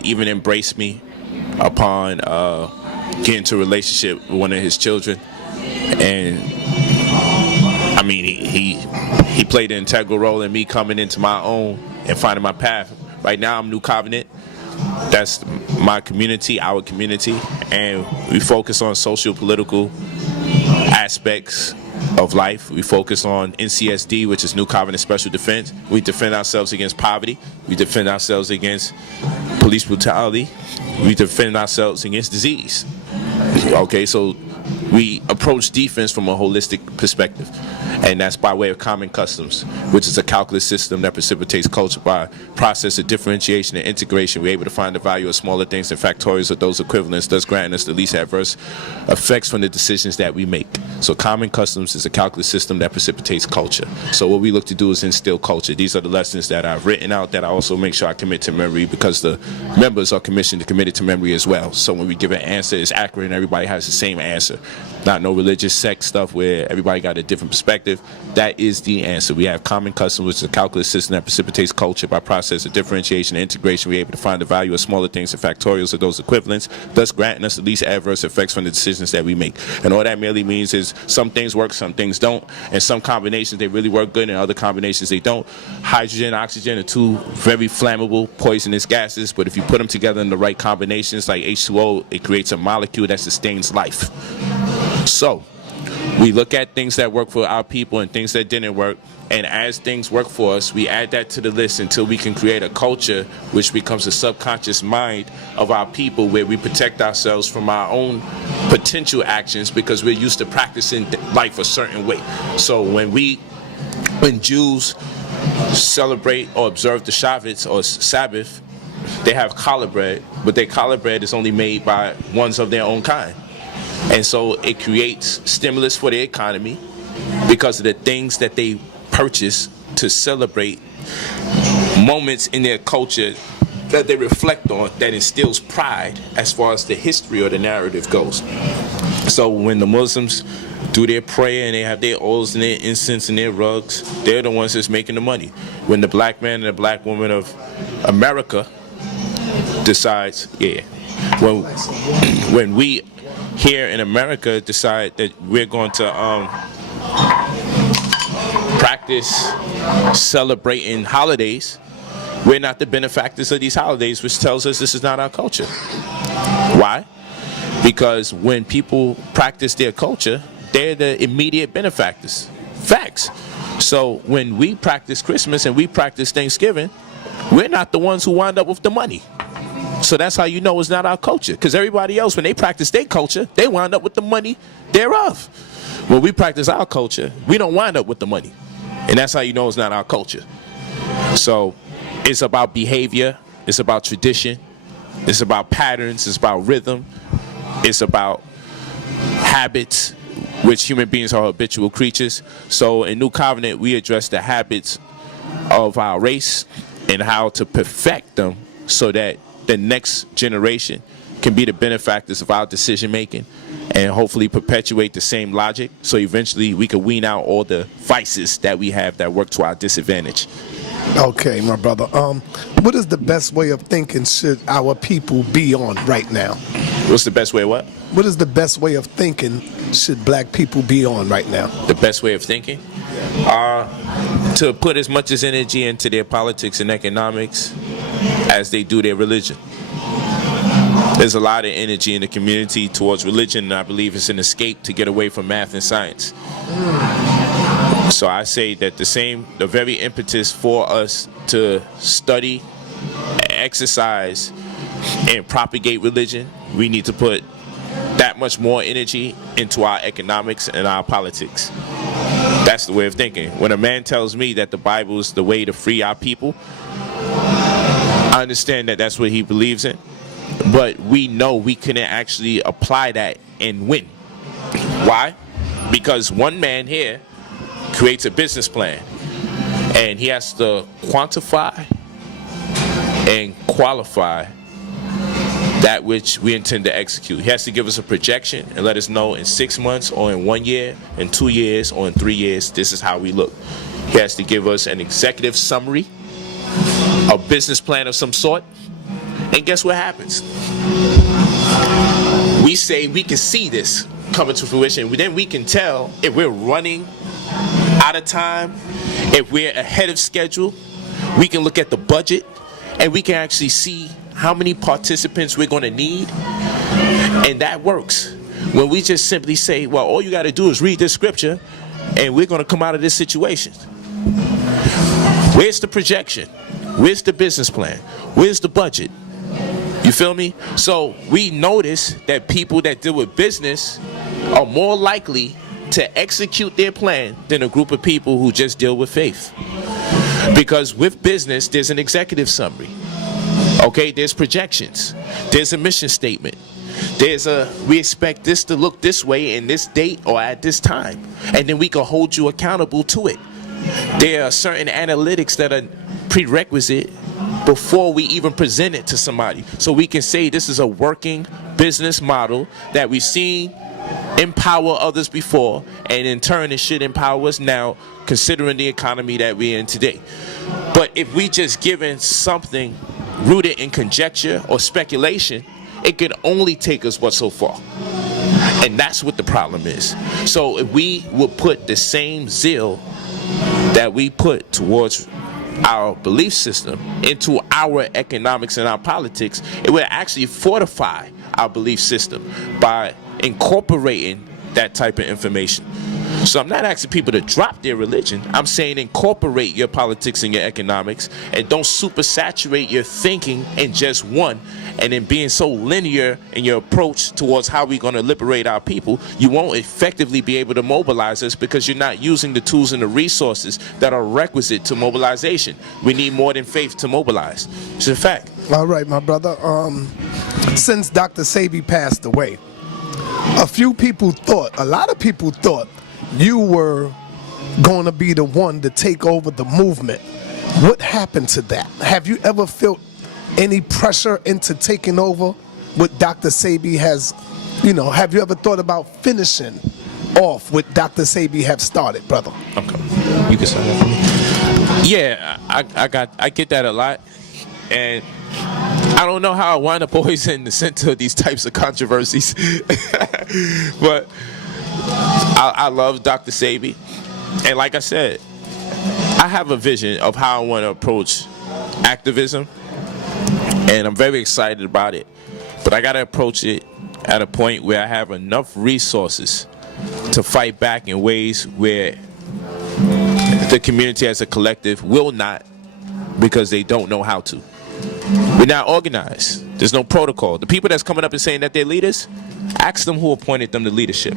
even embraced me upon getting into a relationship with one of his children. And I mean, he played an integral role in me coming into my own and finding my path. Right now, I'm New Covenant. That's my community, our community, and we focus on social, political aspects of life. We focus on NCSD, which is New Covenant Special Defense. We defend ourselves against poverty. We defend ourselves against police brutality. We defend ourselves against disease. Okay, so we approach defense from a holistic perspective, and that's by way of common customs, which is a calculus system that precipitates culture by process of differentiation and integration. We're able to find the value of smaller things and factorials of those equivalents, thus granting us the least adverse effects from the decisions that we make. So common customs is a calculus system that precipitates culture. So what we look to do is instill culture. These are the lessons that I've written out that I also make sure I commit to memory, because the members are commissioned to commit it to memory as well. So when we give an answer, it's accurate and everybody has the same answer. Not no religious sect stuff where everybody got a different perspective. That is the answer. We have common customs, which is a calculus system that precipitates culture by process of differentiation and integration. We're able to find the value of smaller things and factorials of those equivalents, thus granting us the least adverse effects from the decisions that we make. And all that merely means is some things work, some things don't, and some combinations they really work good and other combinations they don't. Hydrogen and oxygen are two very flammable, poisonous gases, but if you put them together in the right combinations like H2O, it creates a molecule that sustains life. So we look at things that work for our people and things that didn't work, and as things work for us, we add that to the list until we can create a culture which becomes a subconscious mind of our people, where we protect ourselves from our own potential actions because we're used to practicing life a certain way. So when Jews celebrate or observe the Shabbat or Sabbath, they have challah bread, but their challah bread is only made by ones of their own kind. And so it creates stimulus for the economy because of the things that they purchase to celebrate moments in their culture that they reflect on, that instills pride as far as the history or the narrative goes. So when the Muslims do their prayer and they have their oils and their incense and their rugs, they're the ones that's making the money. When the black man and the black woman of America decides, when we here in America decide that we're going to practice celebrating holidays, we're not the benefactors of these holidays, which tells us this is not our culture. Why? Because when people practice their culture, they're the immediate benefactors. Facts. So when we practice Christmas and we practice Thanksgiving, we're not the ones who wind up with the money. So that's how you know it's not our culture. Because everybody else, when they practice their culture, they wind up with the money thereof. When we practice our culture, we don't wind up with the money. And that's how you know it's not our culture. So it's about behavior. It's about tradition. It's about patterns. It's about rhythm. It's about habits, which human beings are habitual creatures. So in New Covenant, we address the habits of our race and how to perfect them so that the next generation can be the benefactors of our decision making and hopefully perpetuate the same logic, so eventually we can wean out all the vices that we have that work to our disadvantage. Okay, my brother. What is the best way of thinking should our people be on right now? What's the best way of what? What is the best way of thinking should black people be on right now? The best way of thinking? To put as much as energy into their politics and economics as they do their religion. There's a lot of energy in the community towards religion, and I believe it's an escape to get away from math and science. So I say that the very impetus for us to study exercise and propagate religion, we need to put that much more energy into our economics and our politics. That's the way of thinking. When a man tells me that the Bible is the way to free our people, I understand that that's what he believes in, but we know we couldn't actually apply that and win. Why? Because one man here creates a business plan, and he has to quantify and qualify that which we intend to execute. He has to give us a projection and let us know in 6 months or in 1 year, in 2 years or in 3 years, this is how we look. He has to give us an executive summary, a business plan of some sort, and guess what happens? We say we can see this coming to fruition. Then we can tell if we're running out of time, if we're ahead of schedule. We can look at the budget, and we can actually see how many participants we're going to need, and that works. When we just simply say, well, all you got to do is read this scripture, and we're going to come out of this situation. Where's the projection? Where's the business plan? Where's the budget? You feel me? So we notice that people that deal with business are more likely to execute their plan than a group of people who just deal with faith. Because with business, there's an executive summary. Okay, there's projections. There's a mission statement. We expect this to look this way in this date or at this time. And then we can hold you accountable to it. There are certain analytics that are prerequisite before we even present it to somebody. So we can say this is a working business model that we've seen empower others before, and in turn it should empower us now, considering the economy that we're in today. But if we just given something rooted in conjecture or speculation, it can only take us but so far. And that's what the problem is. So if we will put the same zeal that we put towards our belief system into our economics and our politics, it will actually fortify our belief system by incorporating that type of information. So I'm not asking people to drop their religion. I'm saying incorporate your politics and your economics, and don't super saturate your thinking in just one, and in being so linear in your approach towards how we're going to liberate our people. You won't effectively be able to mobilize us because you're not using the tools and the resources that are requisite to mobilization. We need more than faith to mobilize. It's a fact. All right, my brother. Since Dr. Sebi passed away, a lot of people thought you were going to be the one to take over the movement. What happened to that? Have you ever felt any pressure into taking over what Dr. Sebi has, have you ever thought about finishing off what Dr. Sebi have started, brother? Okay. You can say that for me. Yeah, I get that a lot. And I don't know how I wind up always in the center of these types of controversies. But I love Dr. Sebi. And like I said, I have a vision of how I want to approach activism. And I'm very excited about it. But I got to approach it at a point where I have enough resources to fight back in ways where the community as a collective will not, because they don't know how to. We're not organized. There's no protocol. The people that's coming up and saying that they're leaders, ask them who appointed them to leadership.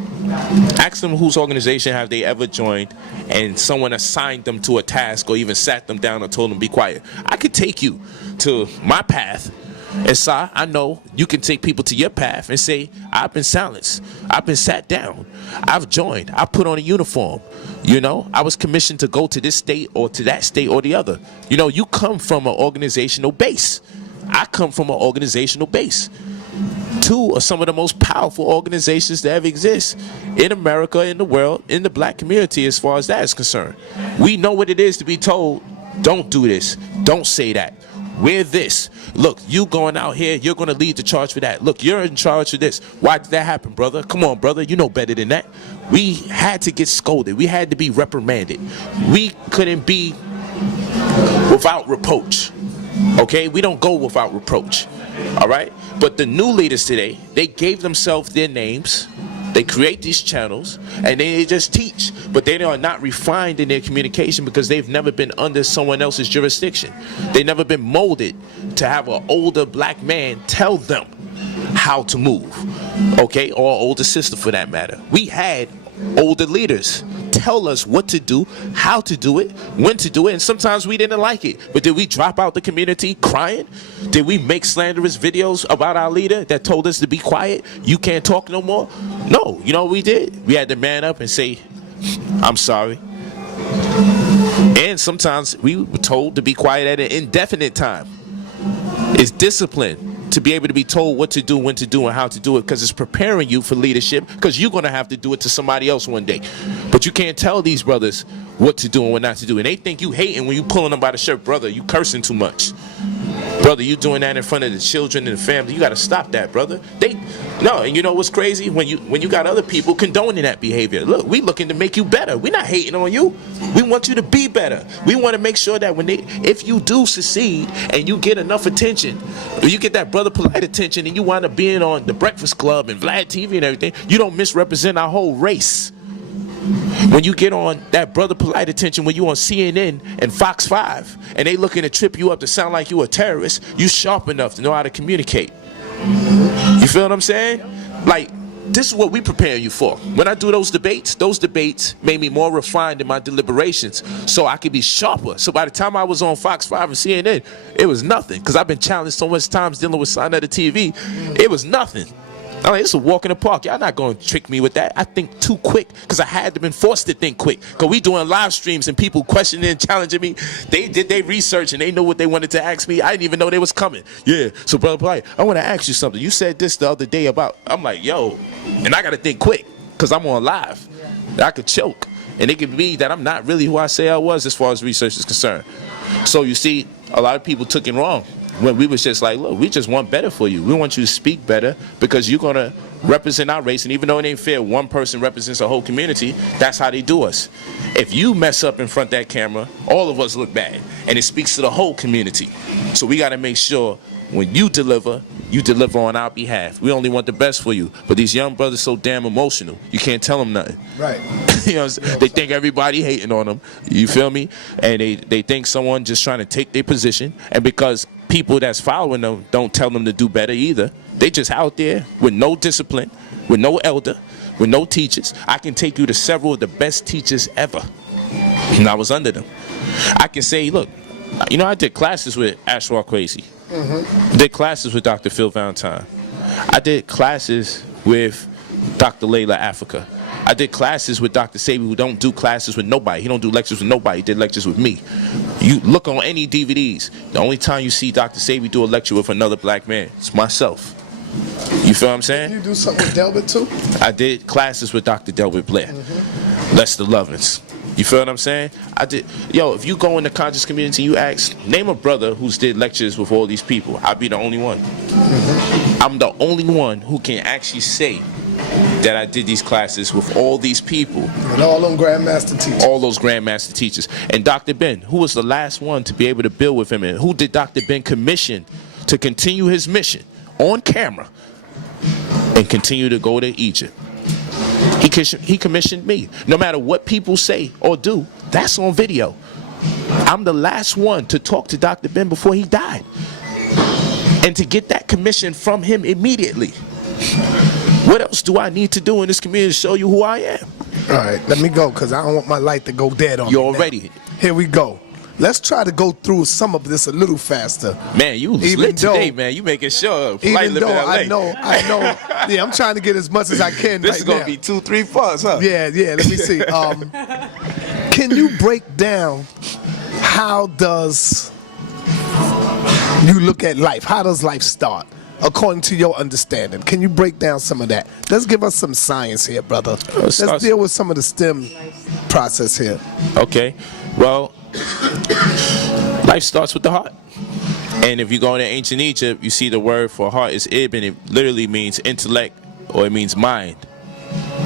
Ask them whose organization have they ever joined and someone assigned them to a task or even sat them down and told them be quiet. I could take you to my path and say, I know you can take people to your path and say, I've been silenced. I've been sat down. I've joined. I put on a uniform. I was commissioned to go to this state or to that state or the other. You come from an organizational base. I come from an organizational base. Two are some of the most powerful organizations that ever exist in America, in the world, in the black community as far as that is concerned. We know what it is to be told, don't do this, don't say that. We're this. Look, you going out here, you're going to lead the charge for that. Look, you're in charge of this. Why did that happen, brother? Come on, brother. You know better than that. We had to get scolded. We had to be reprimanded. We couldn't be without reproach. Okay? We don't go without reproach. All right? But the new leaders today, they gave themselves their names. They create these channels and they just teach, but they are not refined in their communication because they've never been under someone else's jurisdiction. They've never been molded to have an older black man tell them how to move, okay, or older sister for that matter. We had older leaders tell us what to do, how to do it, when to do it, and sometimes we didn't like it. But did we drop out the community crying? Did we make slanderous videos about our leader that told us to be quiet? You can't talk no more? No, you know what we did? We had to man up and say, I'm sorry. And sometimes we were told to be quiet at an indefinite time. It's discipline to be able to be told what to do, when to do, and how to do it, because it's preparing you for leadership, because you're going to have to do it to somebody else one day. But you can't tell these brothers what to do and what not to do. And they think you hating when you pulling them by the shirt. Brother, you cursing too much. Brother, you doing that in front of the children and the family. You got to stop that, brother. No, and you know what's crazy? When you got other people condoning that behavior. Look, we looking to make you better. We're not hating on you. We want you to be better. We want to make sure that if you do succeed and you get enough attention, or you get that Brother Polight attention and you wind up being on The Breakfast Club and Vlad TV and everything, you don't misrepresent our whole race. When you get on that Brother Polight attention, when you on CNN and Fox 5 and they looking to trip you up to sound like you a terrorist, you sharp enough to know how to communicate. You feel what I'm saying? Like, this is what we prepare you for. When I do those debates made me more refined in my deliberations so I could be sharper. So by the time I was on Fox 5 and CNN, it was nothing, because I've been challenged so much times dealing with sign of the TV. It was nothing. I mean, it's a walk in the park. Y'all not going to trick me with that. I think too quick because I had to been forced to think quick. Because we doing live streams and people questioning and challenging me. They did their research and they know what they wanted to ask me. I didn't even know they was coming. Yeah, so Brother Polight, I want to ask you something. You said this the other day about, I'm like, yo, and I got to think quick because I'm on live. I could choke. And it could be that I'm not really who I say I was as far as research is concerned. So you see, a lot of people took it wrong. When we was just like, look, we just want better for you. We want you to speak better because you're going to represent our race. And even though it ain't fair, one person represents a whole community, that's how they do us. If you mess up in front of that camera, all of us look bad. And it speaks to the whole community. So we got to make sure when you deliver on our behalf. We only want the best for you. But these young brothers so damn emotional, you can't tell them nothing. Right. You know, they think everybody hating on them. You feel me? And they think someone just trying to take their position. And because people that's following them don't tell them to do better either, they just out there with no discipline, with no elder, with no teachers. I can take you to several of the best teachers ever, and I was under them. I can say, look, you know, I did classes with Ashwar Kwesi. Did classes with Dr. Phil Valentine. I did classes with Dr. Layla Africa. I did classes with Dr. Sabi, who don't do classes with nobody. He don't do lectures with nobody. He did lectures with me. You look on any DVDs, the only time you see Dr. Sabi do a lecture with another black man, it's myself. You feel what I'm saying? You do something with Delbert too? I did classes with Dr. Delbert Blair, Lester Lovins. You feel what I'm saying? I did. Yo, if you go in the conscious community, you ask, name a brother who's did lectures with all these people. I'll be the only one. I'm the only one who can actually say that I did these classes with all these people. And all them grandmaster teachers. All those grandmaster teachers. And Dr. Ben, who was the last one to be able to build with him, and who did Dr. Ben commission to continue his mission on camera and continue to go to Egypt? He commissioned me. No matter what people say or do, that's on video. I'm the last one to talk to Dr. Ben before he died. And to get that commission from him immediately. What else do I need to do in this community to show you who I am? All right, let me go because I don't want my light to go dead on me. You already. Now. Here we go. Let's try to go through some of this a little faster. Man, you lit today, man. You making sure. Even though I know. Yeah, I'm trying to get as much as I can. This is gonna be 2-3 parts, huh? Yeah. Let me see. Can you break down how does you look at life? How does life start? According to your understanding, can you break down some of that? Let's give us some science here, brother. Let's deal with some of the STEM process here. Okay. Well, life starts with the heart. And if you go into ancient Egypt, you see the word for heart is ib, and it literally means intellect, or it means mind.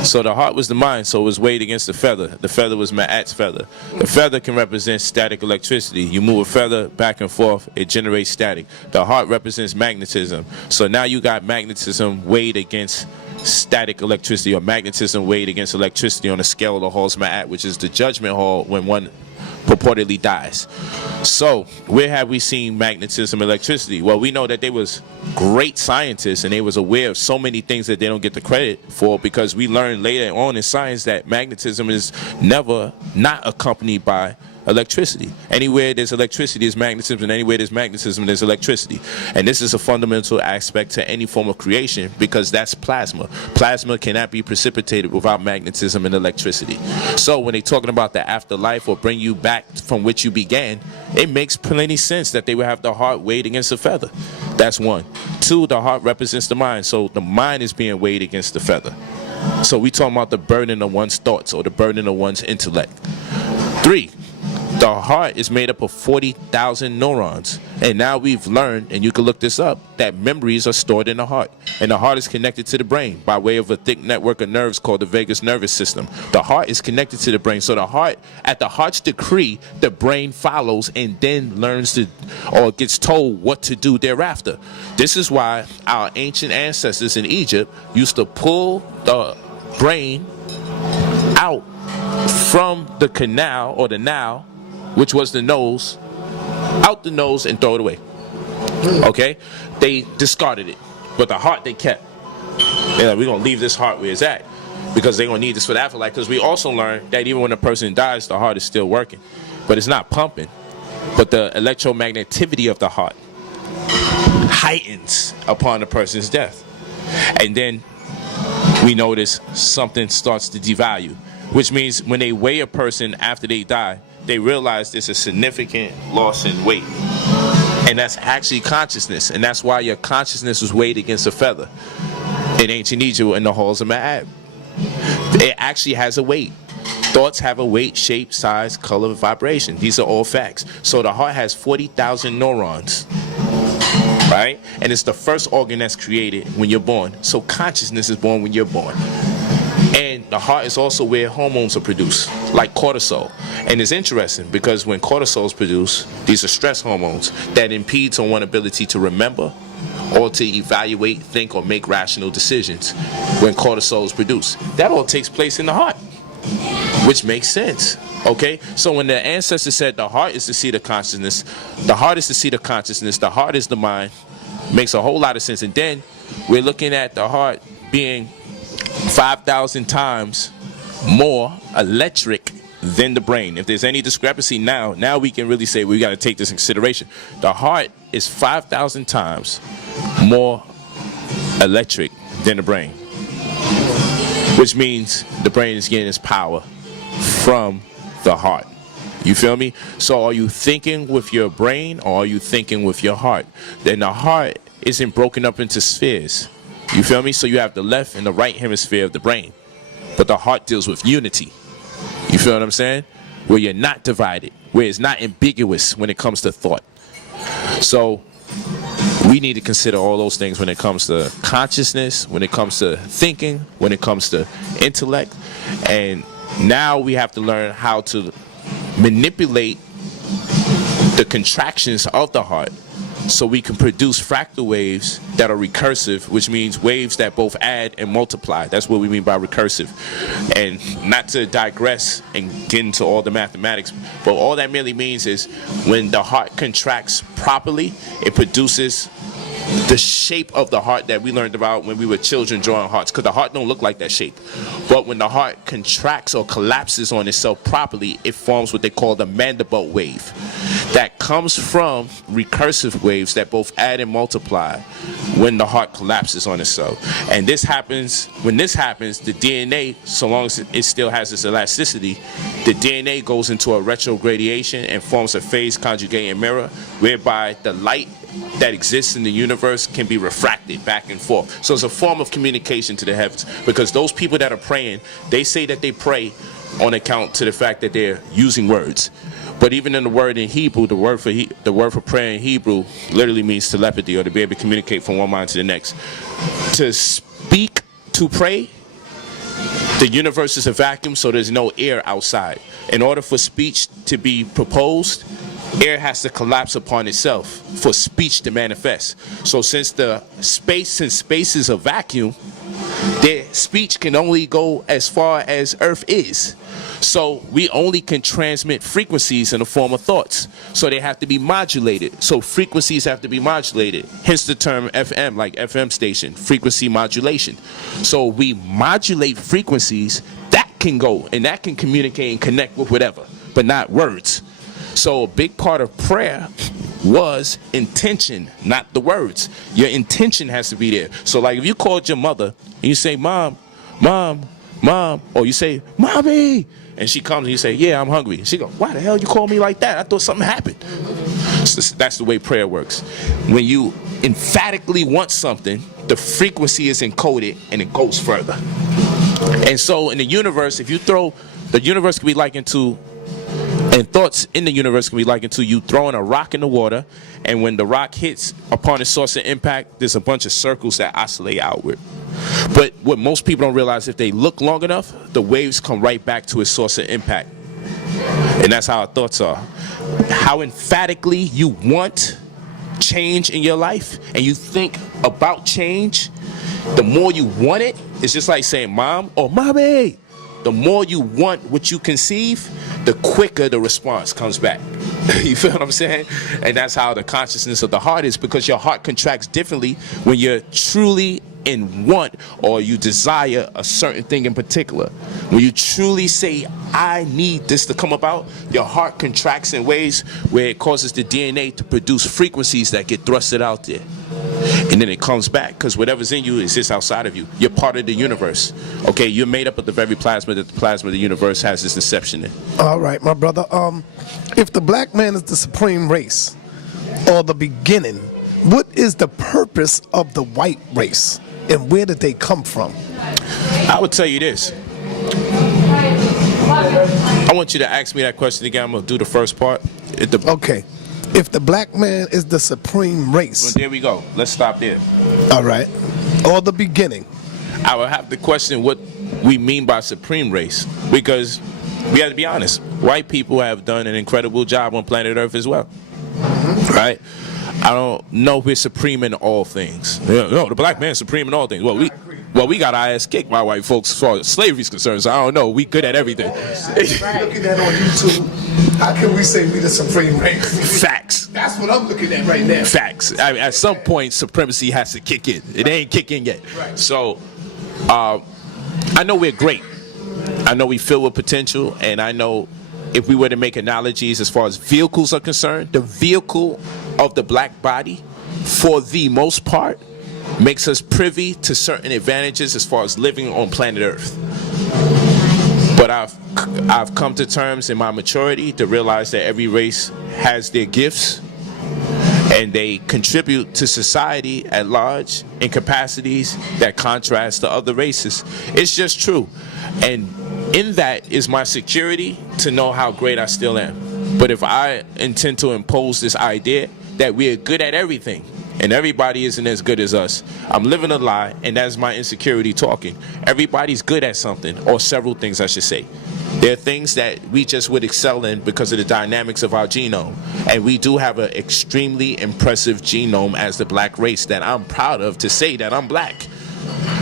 So the heart was the mind, so it was weighed against the feather. The feather was Ma'at's feather. The feather can represent static electricity. You move a feather back and forth, it generates static. The heart represents magnetism. So now you got magnetism weighed against static electricity or magnetism weighed against electricity on a scale of the Hall's Ma'at, which is the judgment hall when one purportedly dies. So where have we seen magnetism and electricity? Well, we know that they was great scientists and they was aware of so many things that they don't get the credit for, because we learned later on in science that magnetism is never not accompanied by electricity. Anywhere there's electricity, there's magnetism, and anywhere there's magnetism, there's electricity. And this is a fundamental aspect to any form of creation, because that's plasma. Plasma cannot be precipitated without magnetism and electricity. So when they're talking about the afterlife or bring you back from which you began, it makes plenty sense that they would have the heart weighed against a feather. That's one. Two, the heart represents the mind, so the mind is being weighed against the feather. So we talking about the burden of one's thoughts or the burden of one's intellect. Three, the heart is made up of 40,000 neurons. And now we've learned, and you can look this up, that memories are stored in the heart. And the heart is connected to the brain by way of a thick network of nerves called the vagus nervous system. The heart is connected to the brain. So the heart, at the heart's decree, the brain follows and then learns to, or gets told what to do thereafter. This is why our ancient ancestors in Egypt used to pull the brain out from the canal or the Nile, which was the nose, out the nose and throw it away. Okay? They discarded it. But the heart they kept. They're like, we're going to leave this heart where it's at, because they're going to need this for the afterlife. Because we also learned that even when a person dies, the heart is still working. But it's not pumping. But the electromagnetivity of the heart heightens upon a person's death. And then we notice something starts to devalue, which means when they weigh a person after they die, they realize there's a significant loss in weight. And that's actually consciousness. And that's why your consciousness was weighed against a feather in ancient Egypt in the halls of Ma'at. It actually has a weight. Thoughts have a weight, shape, size, color, vibration. These are all facts. So the heart has 40,000 neurons, right? And it's the first organ that's created when you're born. So consciousness is born when you're born. And the heart is also where hormones are produced, like cortisol. And it's interesting because when cortisol is produced, these are stress hormones that impedes on one's ability to remember or to evaluate, think, or make rational decisions when cortisol is produced. That all takes place in the heart, which makes sense. Okay? So when the ancestors said the heart is the seat of consciousness, the heart is the seat of consciousness, the heart is the mind, makes a whole lot of sense. And then we're looking at the heart being 5,000 times more electric than the brain. If there's any discrepancy now we can really say we got to take this in consideration. The heart is 5,000 times more electric than the brain, which means the brain is getting its power from the heart. You feel me? So are you thinking with your brain or are you thinking with your heart? Then the heart isn't broken up into spheres. You feel me? So you have the left and the right hemisphere of the brain. But the heart deals with unity. You feel what I'm saying? Where you're not divided. Where it's not ambiguous when it comes to thought. So we need to consider all those things when it comes to consciousness, when it comes to thinking, when it comes to intellect. And now we have to learn how to manipulate the contractions of the heart so we can produce fractal waves that are recursive, which means waves that both add and multiply. That's what we mean by recursive. And not to digress and get into all the mathematics, but all that merely means is when the heart contracts properly, it produces the shape of the heart that we learned about when we were children drawing hearts, because the heart don't look like that shape. But when the heart contracts or collapses on itself properly, it forms what they call the Mandelbrot wave. That comes from recursive waves that both add and multiply when the heart collapses on itself. And this happens, when this happens, the DNA, so long as it still has its elasticity, the DNA goes into a retrogradation and forms a phase conjugating mirror, whereby the light that exists in the universe can be refracted back and forth. So it's a form of communication to the heavens, because those people that are praying, they say that they pray on account to the fact that they're using words. But even in the word in Hebrew, the word for prayer in Hebrew literally means telepathy, or to be able to communicate from one mind to the next. To speak, to pray, the universe is a vacuum, so there's no air outside. In order for speech to be proposed, air has to collapse upon itself for speech to manifest. So since space is a vacuum, Their speech can only go as far as Earth is. So we only can transmit frequencies in the form of thoughts. So they have to be modulated. So frequencies have to be modulated. Hence the term FM, like FM station, frequency modulation. So we modulate frequencies that can go and that can communicate and connect with whatever, but not words. So a big part of prayer was intention, not the words. Your intention has to be there. So like if you called your mother and you say, Mom, Mom, Mom, or you say, Mommy, and she comes and you say, yeah, I'm hungry. And she goes, why the hell you call me like that? I thought something happened. So that's the way prayer works. When you emphatically want something, the frequency is encoded and it goes further. And so in the universe, if you throw, the universe can be likened to, and thoughts in the universe can be likened to you throwing a rock in the water, and when the rock hits upon its source of impact, there's a bunch of circles that oscillate outward. But what most people don't realize, if they look long enough, the waves come right back to its source of impact. And that's how our thoughts are. How emphatically you want change in your life and you think about change, the more you want it, it's just like saying Mom or Mommy. The more you want what you conceive, the quicker the response comes back. You feel what I'm saying? And that's how the consciousness of the heart is, because your heart contracts differently when you're truly in want or you desire a certain thing in particular. When you truly say, I need this to come about, your heart contracts in ways where it causes the DNA to produce frequencies that get thrusted out there. And then it comes back, because whatever's in you exists outside of you. You're part of the universe. Okay, you're made up of the very plasma that the plasma of the universe has this inception in. All right, my brother. If the black man is the supreme race or the beginning, what is the purpose of the white race and where did they come from? I would tell you this. I want you to ask me that question again. I'm going to do the first part. Okay. If the black man is the supreme race. Well, there we go. Let's stop there. All right. Or the beginning. I would have to question what we mean by supreme race, because we have to be honest. White people have done an incredible job on planet Earth as well. Right? I don't know if we're supreme in all things. No, the black man's supreme in all things. Well, we got our ass kicked by white folks as far as slavery's concerned, so I don't know. We good at everything. Looking at on YouTube, how can we say we the supreme race? Facts. That's what I'm looking at right now. Facts. I mean, at some point, supremacy has to kick in. It ain't kicking yet. Right. So, I know we're great. I know we filled with potential, and I know if we were to make analogies as far as vehicles are concerned, the vehicle of the black body, for the most part, makes us privy to certain advantages as far as living on planet Earth. But I've come to terms in my maturity to realize that every race has their gifts and they contribute to society at large in capacities that contrast to other races. It's just true. And in that is my security to know how great I still am. But if I intend to impose this idea that we are good at everything and everybody isn't as good as us, I'm living a lie, and that's my insecurity talking. Everybody's good at something, or several things I should say. There are things that we just would excel in because of the dynamics of our genome. And we do have an extremely impressive genome as the black race that I'm proud of to say that I'm black.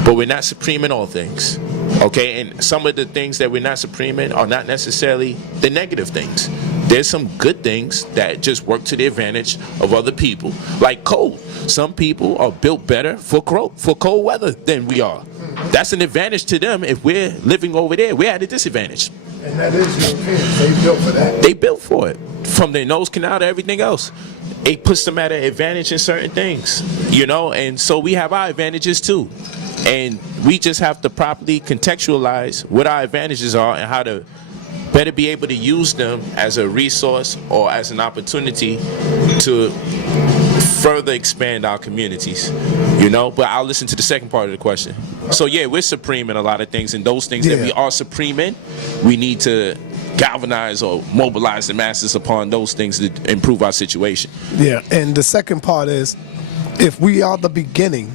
But we're not supreme in all things. Okay, and some of the things that we're not supreme in are not necessarily the negative things. There's some good things that just work to the advantage of other people, like cold. Some people are built better for cold weather than we are. That's an advantage to them. If we're living over there, we're at a disadvantage. And that is Europeans. They built for that. They built for it. From their nose canal to everything else. It puts them at an advantage in certain things, you know, and so we have our advantages too. And we just have to properly contextualize what our advantages are and how to better be able to use them as a resource or as an opportunity to further expand our communities, you know. But I'll listen to the second part of the question. So yeah, we're supreme in a lot of things, and those things that we are supreme in, we need to galvanize or mobilize the masses upon those things to improve our situation. Yeah, and the second part is, if we are the beginning,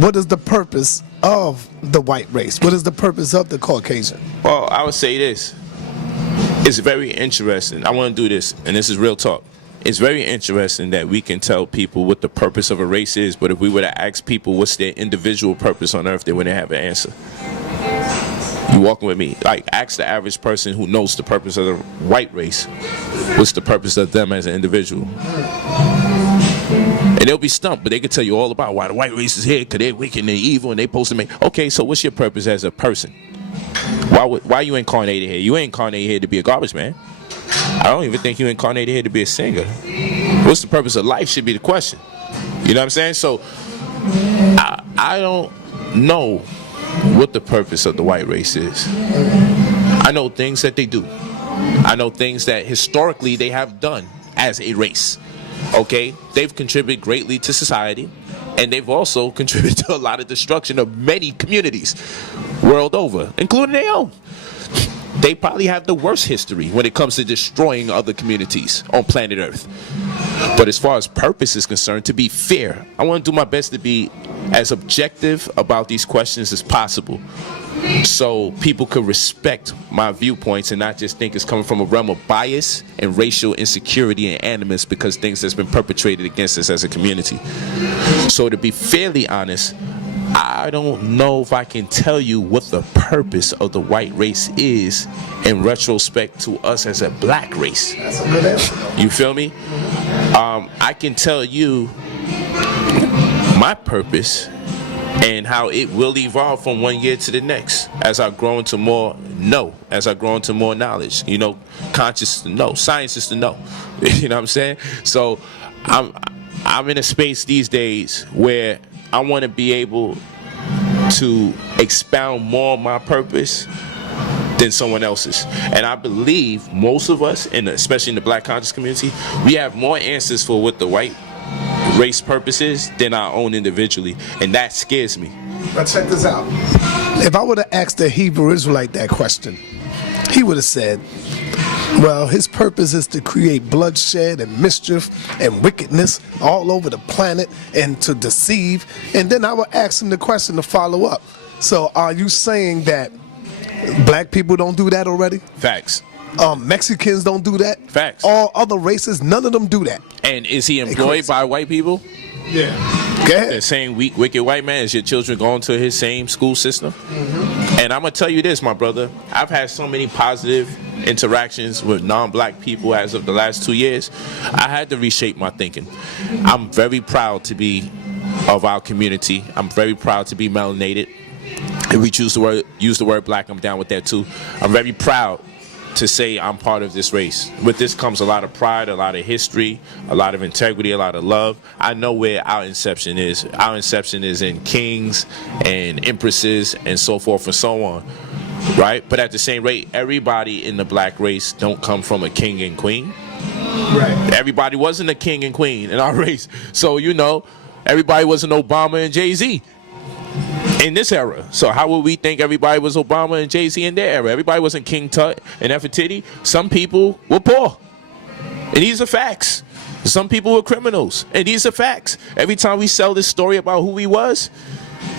what is the purpose of the white race? What is the purpose of the Caucasian? Well, I would say this. It's very interesting. I want to do this, and this is real talk. it's very interesting that we can tell people what the purpose of a race is, but if we were to ask people what's their individual purpose on earth, they wouldn't have an answer. You walking with me? Like, ask the average person who knows the purpose of the white race, what's the purpose of them as an individual? And they'll be stumped, but they can tell you all about why the white race is here, because they're wicked and they're evil and they're supposed to make... Okay, so what's your purpose as a person? Why you incarnated here? You ain't incarnated here to be a garbage man. I don't even think you incarnated here to be a singer. What's the purpose of life should be the question. You know what I'm saying? So, I don't know what the purpose of the white race is. I know things that they do. I know things that historically they have done as a race. Okay? They've contributed greatly to society, and they've also contributed to a lot of destruction of many communities world over, including their own. They probably have the worst history when it comes to destroying other communities on planet Earth. But as far as purpose is concerned, to be fair, I want to do my best to be as objective about these questions as possible, so people could respect my viewpoints and not just think it's coming from a realm of bias and racial insecurity and animus because things that's been perpetrated against us as a community. So to be fairly honest, I don't know if I can tell you what the purpose of the white race is in retrospect to us as a black race. That's a good answer. You feel me? I can tell you my purpose and how it will evolve from one year to the next as I grow into more as I grow into more knowledge. You know, conscious to know, science is to know. You know what I'm saying? So I'm in a space these days where I want to be able to expound more on my purpose than someone else's. And I believe most of us, especially in the black conscious community, we have more answers for what the white race purpose is than our own individually. And that scares me. Now check this out. If I would have asked the Hebrew Israelite that question, he would have said, well, his purpose is to create bloodshed and mischief and wickedness all over the planet and to deceive. And then I would ask him the question to follow up. So are you saying that black people don't do that already? Facts. Mexicans don't do that? Facts. All other races, none of them do that. And is he employed by white people? Yeah. Go ahead. The same weak, wicked white man? Is your children going to his same school system? Mm-hmm. And I'm going to tell you this, my brother. I've had so many positive interactions with non-black people as of the last 2 years. I had to reshape my thinking. I'm very proud to be of our community. I'm very proud to be melanated. If we use the word black, I'm down with that too. I'm very proud to say I'm part of this race. With this comes a lot of pride, a lot of history, a lot of integrity, a lot of love. I know where our inception is. Our inception is in kings and empresses and so forth and so on, right? But at the same rate, everybody in the black race don't come from a king and queen. Right. Everybody wasn't a king and queen in our race. So, you know, everybody wasn't Obama and Jay-Z in this era. So how would we think everybody was Obama and Jay-Z in their era? Everybody wasn't King Tut and Nefertiti. Some people were poor, and these are facts. Some people were criminals, and these are facts. Every time we sell this story about who we was,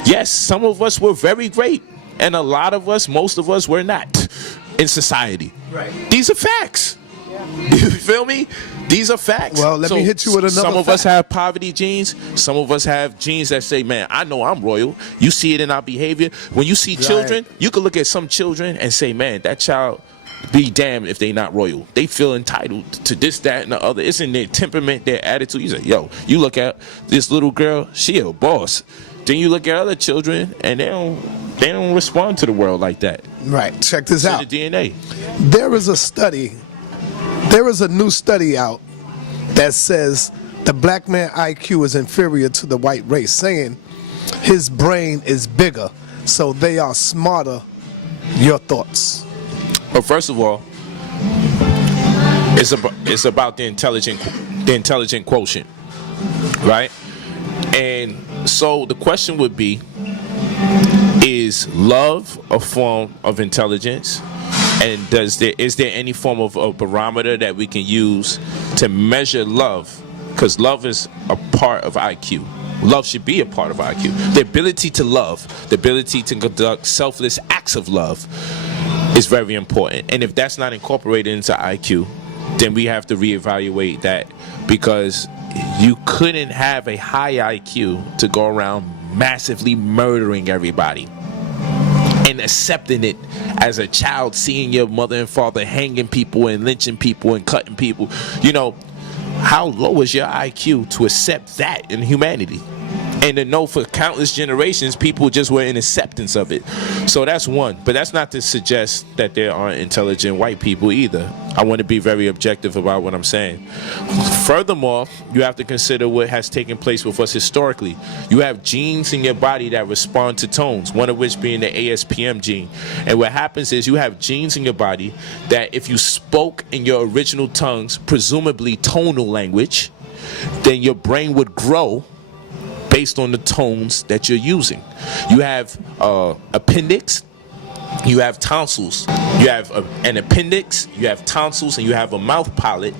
yes, some of us were very great, and a lot of us, most of us, were not in society. Right. These are facts. You feel me? These are facts. Well, let me hit you with another Some of fact. us have poverty genes. Some of us have genes that say, man, I know I'm royal. You see it in our behavior. When you see children, you can look at some children and say, man, that child, be damned if they not royal. They feel entitled to this, that, and the other. It's in their temperament, their attitude. You say, yo, you look at this little girl, she a boss. Then you look at other children, and they don't respond to the world like that. Right. Check this out. It's in the DNA. There is a study. There is a new study out that says the black man IQ is inferior to the white race, saying his brain is bigger, so they are smarter. Your thoughts? But first of all, it's about the intelligent quotient, right? And so the question would be, is love a form of intelligence? And is there any form of a barometer that we can use to measure love? Because love is a part of IQ. Love should be a part of IQ. The ability to love, the ability to conduct selfless acts of love is very important. And if that's not incorporated into IQ, then we have to reevaluate that, because you couldn't have a high IQ to go around massively murdering everybody and accepting it as a child, seeing your mother and father hanging people and lynching people and cutting people. You know, how low is your IQ to accept that in humanity? And to know for countless generations, people just were in acceptance of it. So that's one. But that's not to suggest that there aren't intelligent white people either. I want to be very objective about what I'm saying. Furthermore, you have to consider what has taken place with us historically. You have genes in your body that respond to tones, one of which being the ASPM gene. And what happens is you have genes in your body that if you spoke in your original tongues, presumably tonal language, then your brain would grow based on the tones that you're using. You have appendix, you have tonsils. You have an appendix, you have tonsils, and you have a mouth palate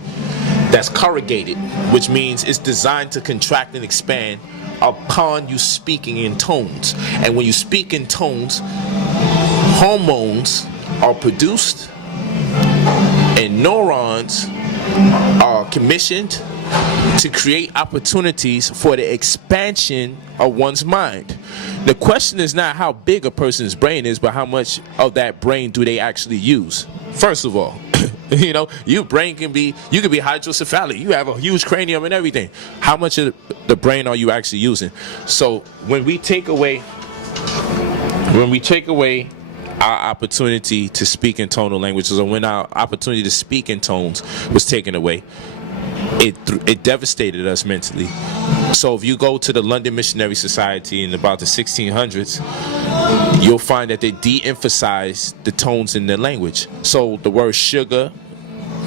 that's corrugated, which means it's designed to contract and expand upon you speaking in tones. And when you speak in tones, hormones are produced and neurons are commissioned to create opportunities for the expansion of one's mind. The question is not how big a person's brain is, but how much of that brain do they actually use. First of all, you know, your brain can be hydrocephalic. You have a huge cranium and everything. How much of the brain are you actually using? So when we take away our opportunity to speak in tonal languages, or when our opportunity to speak in tones was taken away, it devastated us mentally. So if you go to the London Missionary Society in about the 1600s, you'll find that they de-emphasized the tones in the language. So the word sugar,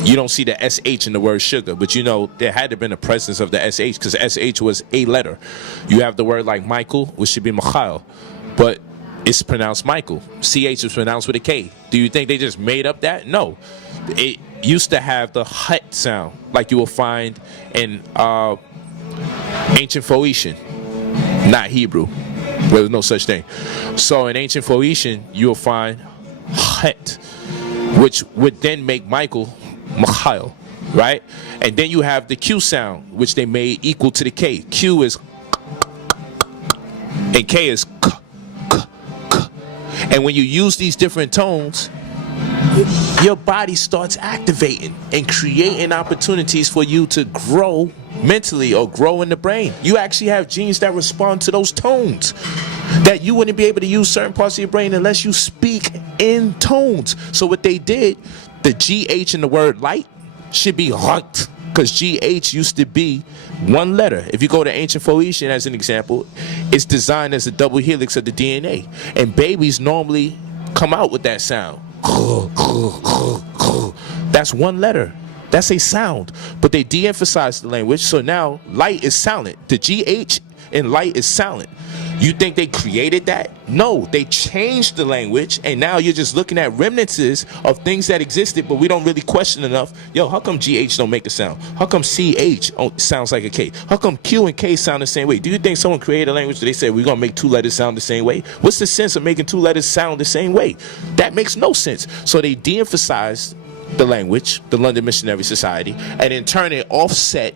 you don't see the SH in the word sugar, but you know there had to have been a presence of the SH, because SH was a letter. You have the word like Michael, which should be Mikhail, but it's pronounced Michael. CH is pronounced with a K. Do you think they just made up that? No. It used to have the hut sound, like you will find in ancient Phoenician, not Hebrew. There's no such thing. So in ancient Phoenician, you will find hut, which would then make Michael Mikhail, right? And then you have the Q sound, which they made equal to the K. Q is and K is k. And when you use these different tones, your body starts activating and creating opportunities for you to grow mentally or grow in the brain. You actually have genes that respond to those tones, that you wouldn't be able to use certain parts of your brain unless you speak in tones. So what they did, the GH in the word light should be light, because GH used to be one letter. If you go to ancient Phoenician as an example, it's designed as a double helix of the DNA. And babies normally come out with that sound. That's one letter. That's a sound. But they de-emphasized the language, so now light is silent. The GH in light is silent. You think they created that? No, they changed the language, and now you're just looking at remnants of things that existed, but we don't really question enough. Yo, how come GH don't make a sound? How come CH sounds like a K? How come Q and K sound the same way? Do you think someone created a language that they said we're gonna make two letters sound the same way? What's the sense of making two letters sound the same way? That makes no sense. So they de-emphasized the language, the London Missionary Society, and in turn it offset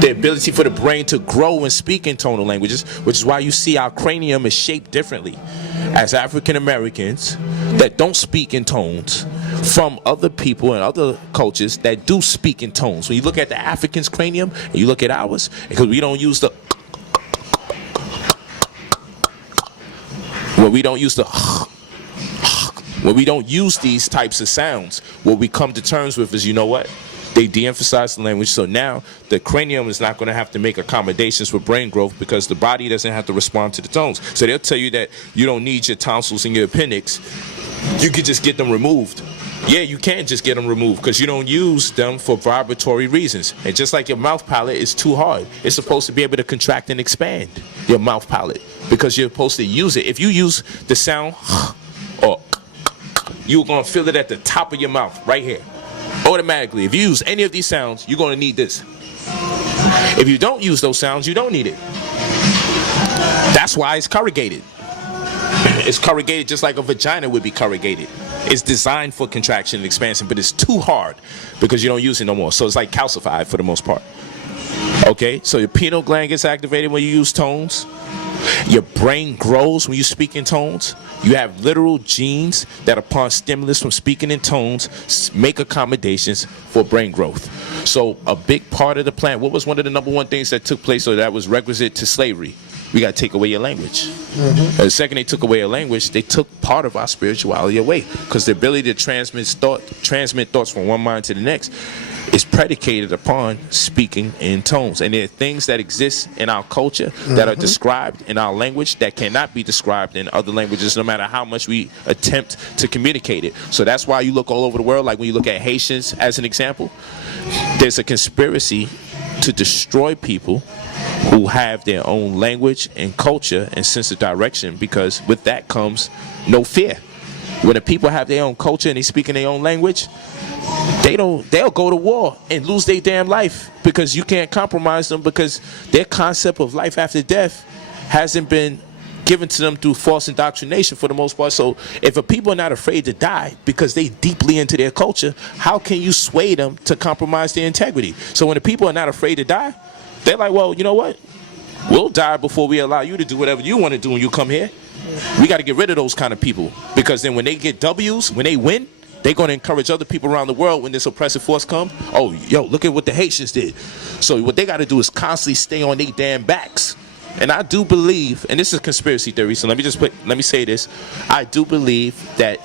the ability for the brain to grow and speak in tonal languages, which is why you see our cranium is shaped differently as African Americans that don't speak in tones from other people and other cultures that do speak in tones. When you look at the African's cranium and you look at ours, because we don't use the when we don't use these types of sounds, what we come to terms with is, you know what? They de-emphasize the language, so now the cranium is not going to have to make accommodations for brain growth because the body doesn't have to respond to the tones. So they'll tell you that you don't need your tonsils and your appendix. You could just get them removed. Yeah, you can just get them removed because you don't use them for vibratory reasons. And just like your mouth palate is too hard, it's supposed to be able to contract and expand your mouth palate because you're supposed to use it. If you use the sound or you're going to feel it at the top of your mouth right here. Automatically, if you use any of these sounds, you're going to need this. If you don't use those sounds, you don't need it. That's why it's corrugated. It's corrugated just like a vagina would be corrugated. It's designed for contraction and expansion, but it's too hard because you don't use it no more. So it's like calcified for the most part. Okay, so your pineal gland gets activated when you use tones. Your brain grows when you speak in tones. You have literal genes that, upon stimulus from speaking in tones, make accommodations for brain growth. So a big part of the plan, what was one of the number one things that took place or that was requisite to slavery? We got to take away your language. The second they took away your language, they took part of our spirituality away, because the ability to transmit thoughts from one mind to the next is predicated upon speaking in tones. And there are things that exist in our culture that are described in our language that cannot be described in other languages, no matter how much we attempt to communicate it. So that's why you look all over the world, like when you look at Haitians as an example, there's a conspiracy to destroy people who have their own language and culture and sense of direction, because with that comes no fear. When the people have their own culture and they speak in their own language, they'll go to war and lose their damn life, because you can't compromise them, because their concept of life after death hasn't been given to them through false indoctrination for the most part. So if a people are not afraid to die because they deeply into their culture, how can you sway them to compromise their integrity? So when the people are not afraid to die, they're like, well, you know what? We'll die before we allow you to do whatever you want to do when you come here. We got to get rid of those kind of people, because then when they get W's, when they win, they're going to encourage other people around the world when this oppressive force comes. Oh, yo, look at what the Haitians did. So what they got to do is constantly stay on their damn backs. And I do believe, and this is conspiracy theory, so let me say this. I do believe that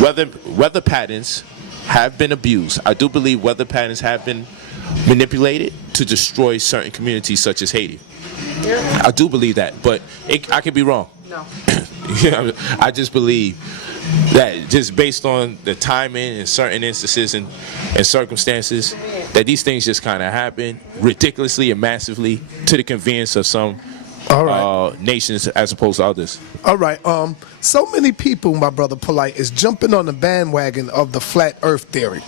weather patterns have been abused. I do believe weather patterns have been manipulated to destroy certain communities such as Haiti. Yeah. I do believe that, but I could be wrong. No. I just believe that, just based on the timing and certain instances and circumstances, that these things just kind of happen ridiculously and massively to the convenience of some nations as opposed to others. All right. So many people, my brother Polight, is jumping on the bandwagon of the flat Earth theory.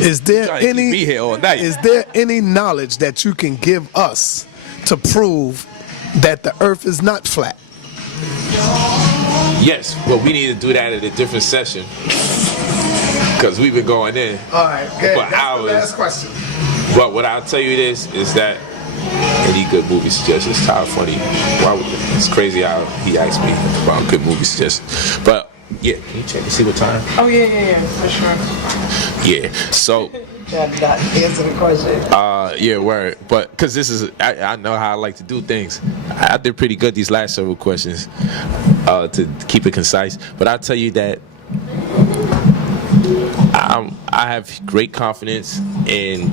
Is there any knowledge that you can give us to prove that the Earth is not flat? Yes, well, we need to do that at a different session, because we've been going in for hours. The last question. But what I'll tell you is that any good movie suggestions? Tyler Funny. It's crazy how he asked me about good movie suggestions. But yeah, can you check and see what time? Oh yeah, for sure. Yeah, so. Not answer the question. Yeah, word. But because this is, I know how I like to do things. I did pretty good these last several questions, to keep it concise. But I'll tell you that I have great confidence in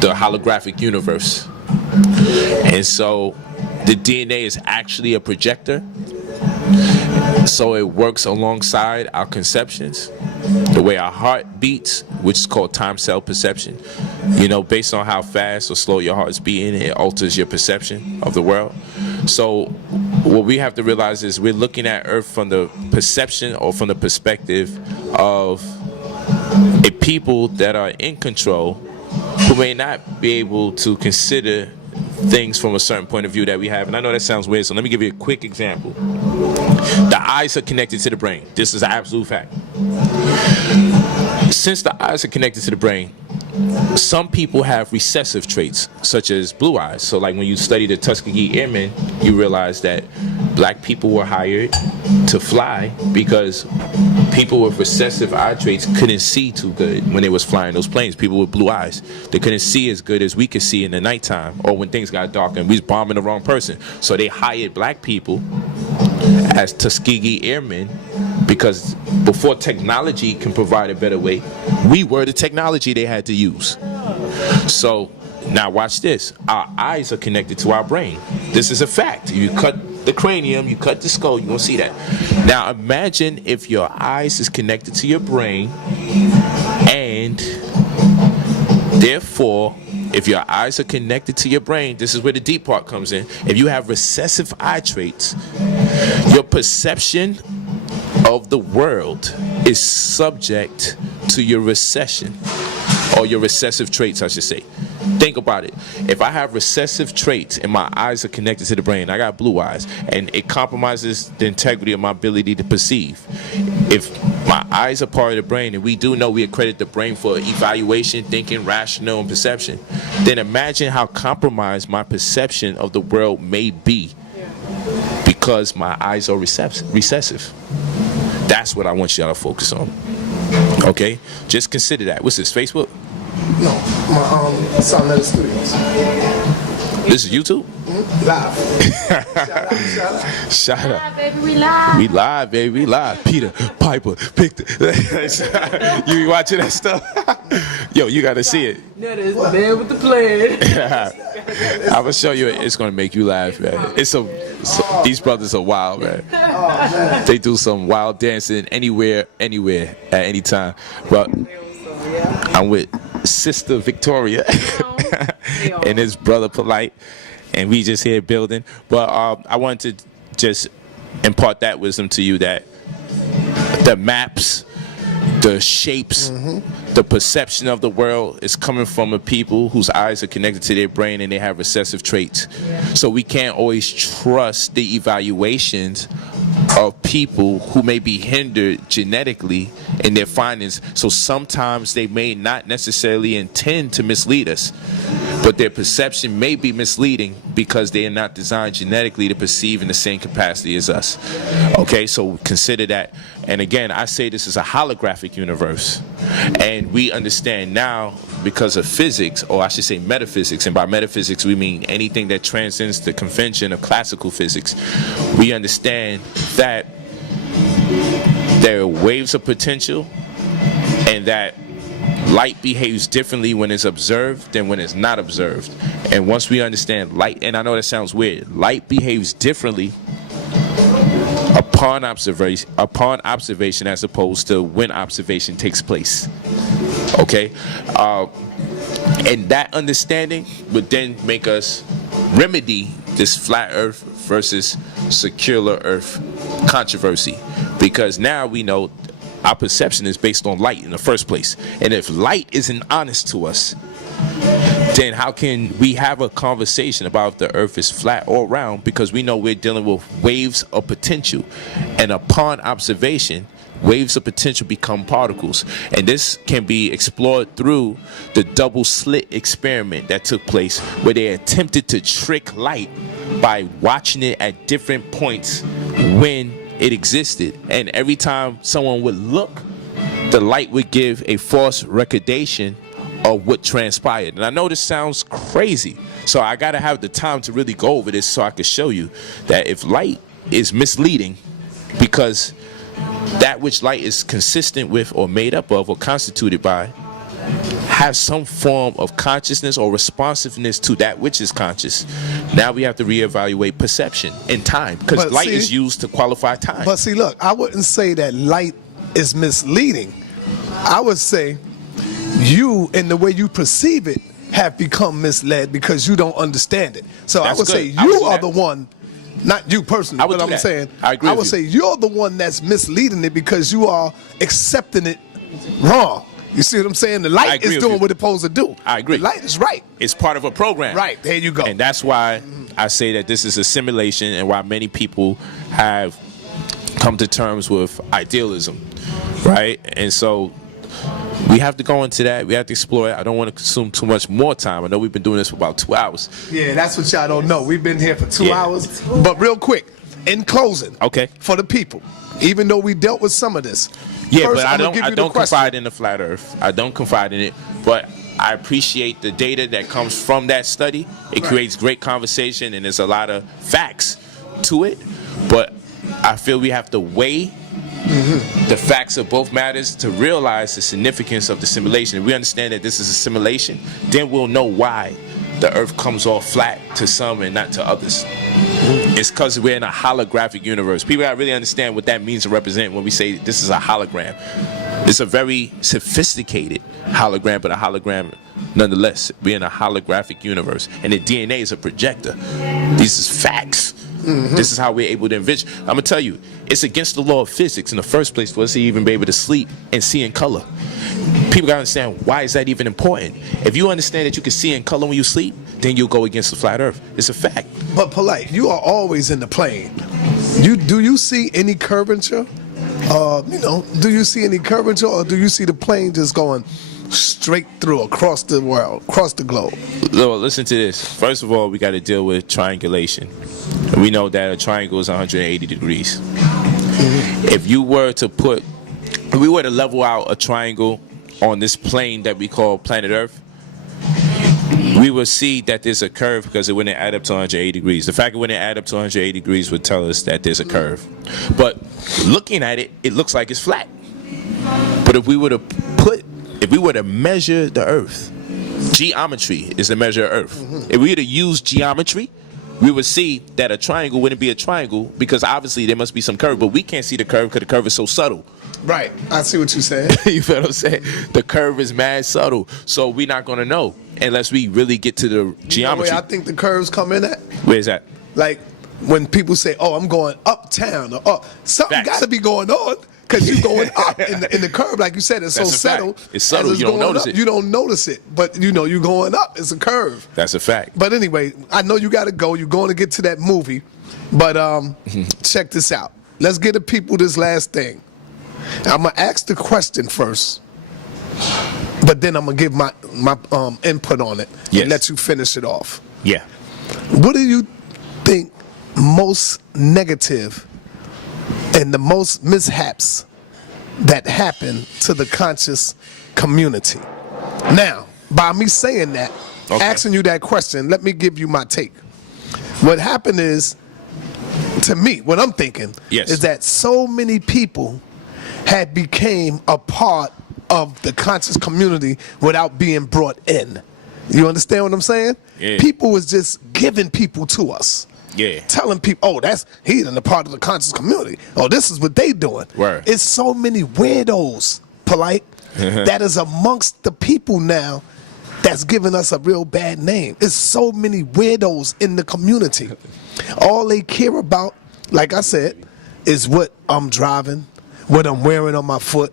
the holographic universe, and so the DNA is actually a projector. So it works alongside our conceptions, the way our heart beats, which is called time cell perception. You know, based on how fast or slow your heart's beating, it alters your perception of the world. So what we have to realize is we're looking at Earth from the perception or from the perspective of a people that are in control, who may not be able to consider things from a certain point of view that we have. And I know that sounds weird, so let me give you a quick example. The eyes are connected to the brain. This is an absolute fact. Since the eyes are connected to the brain, some people have recessive traits, such as blue eyes. So like when you study the Tuskegee Airmen, you realize that black people were hired to fly because people with recessive eye traits couldn't see too good when they was flying those planes. People with blue eyes, they couldn't see as good as we could see in the nighttime or when things got dark and we was bombing the wrong person. So they hired black people as Tuskegee Airmen, because before technology can provide a better way, we were the technology they had to use. So now watch this. Our eyes are connected to our brain. This is a fact. You cut the cranium, you cut the skull, you won't see that. Now imagine if your eyes is connected to your brain, and therefore, if your eyes are connected to your brain, this is where the deep part comes in. If you have recessive eye traits, your perception of the world is subject to your recession, or your recessive traits, I should say. Think about it. If I have recessive traits and my eyes are connected to the brain, I got blue eyes, and it compromises the integrity of my ability to perceive. If my eyes are part of the brain, and we do know we accredit the brain for evaluation, thinking, rational, and perception, then imagine how compromised my perception of the world may be because my eyes are recessive. That's what I want y'all to focus on. Okay? Just consider that. What's this, Facebook? No, my son at the studios. This is YouTube? Live. Shout out. Live, baby, we live. We live, baby. We live. Peter Piper picked it. You be watching that stuff? Yo, you got to see it. That is the man with the plan. I'm gonna show you. It's gonna make you laugh, man. These brothers are wild, man. They do some wild dancing anywhere, at any time. But I'm with Sister Victoria and his brother Polight, and we just here building. But I wanted to just impart that wisdom to you, that the maps, the shapes, the perception of the world is coming from a people whose eyes are connected to their brain and they have recessive traits. So we can't always trust the evaluations of people who may be hindered genetically in their findings. So sometimes they may not necessarily intend to mislead us, but their perception may be misleading because they are not designed genetically to perceive in the same capacity as us. Okay, so consider that. And again, I say this is a holographic universe. And we understand now, because of physics, or I should say metaphysics, and by metaphysics we mean anything that transcends the convention of classical physics, we understand that there are waves of potential, and that light behaves differently when it's observed than when it's not observed. And once we understand light, and I know that sounds weird, light behaves differently upon observation as opposed to when observation takes place. Okay? And that understanding would then make us remedy this flat earth versus circular earth controversy, because now we know our perception is based on light in the first place. And if light isn't honest to us, then how can we have a conversation about if the earth is flat or round? Because we know we're dealing with waves of potential. And upon observation, waves of potential become particles. And this can be explored through the double slit experiment that took place, where they attempted to trick light by watching it at different points when it existed. And every time someone would look, the light would give a false recordation of what transpired. And I know this sounds crazy, so I gotta have the time to really go over this so I can show you that if light is misleading, because that which light is consistent with or made up of or constituted by have some form of consciousness or responsiveness to that which is conscious, now we have to reevaluate perception and time, because light is used to qualify time. But see, look, I wouldn't say that light is misleading. I would say you, and the way you perceive it, have become misled because you don't understand it. So I would say you are the one, not you personally, but I'm saying I would say you're the one that's misleading it because you are accepting it wrong. You see what I'm saying? The light is doing what it's supposed to do. I agree. The light is right. It's part of a program. Right, there you go. And that's why I say that this is a simulation, and why many people have come to terms with idealism, right? And so we have to go into that. We have to explore it. I don't want to consume too much more time. I know we've been doing this for about 2 hours. Yeah, that's what y'all don't know. We've been here for 2 hours. But real quick, in closing, okay, for the people, even though we dealt with some of this. Yeah, first, but I don't confide in the flat earth. I don't confide in it, but I appreciate the data that comes from that study. It creates great conversation, and there's a lot of facts to it. But I feel we have to weigh the facts of both matters to realize the significance of the simulation. If we understand that this is a simulation, then we'll know why the earth comes off flat to some and not to others. It's because we're in a holographic universe. People gotta really understand what that means to represent when we say this is a hologram. It's a very sophisticated hologram, but a hologram nonetheless. We're in a holographic universe, and the DNA is a projector. These is facts. This is how we're able to envision. I'm gonna tell you, it's against the law of physics in the first place for us to even be able to sleep and see in color. People gotta understand, why is that even important? If you understand that you can see in color when you sleep, then you'll go against the flat earth. It's a fact. But Polight, you are always in the plane. Do you see any curvature? Do you see any curvature, or do you see the plane just going straight through across the world, across the globe? Well, listen to this. First of all, we got to deal with triangulation. We know that a triangle is 180 degrees. If we were to level out a triangle on this plane that we call planet Earth, we will see that there's a curve because it wouldn't add up to 180 degrees. The fact it wouldn't add up to 180 degrees would tell us that there's a curve. But looking at it, it looks like it's flat. But if we were to measure the Earth, geometry is the measure of Earth. If we were to use geometry, we would see that a triangle wouldn't be a triangle because obviously there must be some curve, but we can't see the curve because the curve is so subtle. Right, I see what you're saying. You feel what I'm saying? The curve is mad subtle, so we're not gonna know unless we really get to the geometry. Where I think the curves come in at? Where's that? Like when people say, "Oh, I'm going uptown," or "Oh, something Facts. got to be going on," because you're going up in the curve, like you said, it's That's so a subtle. fact. It's subtle. As You don't going notice up, it. You don't notice it, but you're going up. It's a curve. That's a fact. But anyway, I know you got to go. You're going to get to that movie, but check this out. Let's get the people this last thing. I'm gonna ask the question first, but then I'm gonna give my input on it and let you finish it off. Yeah. What do you think most negative and the most mishaps that happen to the conscious community? Now, by me saying that, asking you that question, let me give you my take. What happened is, to me, what I'm thinking is that so many people had became a part of the conscious community without being brought in. You understand what I'm saying? Yeah. People was just giving people to us. Yeah. Telling people, oh, he's in the part of the conscious community. Oh, this is what they doing. Word. It's so many weirdos, Polight, that is amongst the people now that's giving us a real bad name. It's so many weirdos in the community. All they care about, like I said, is what I'm driving, what I'm wearing on my foot.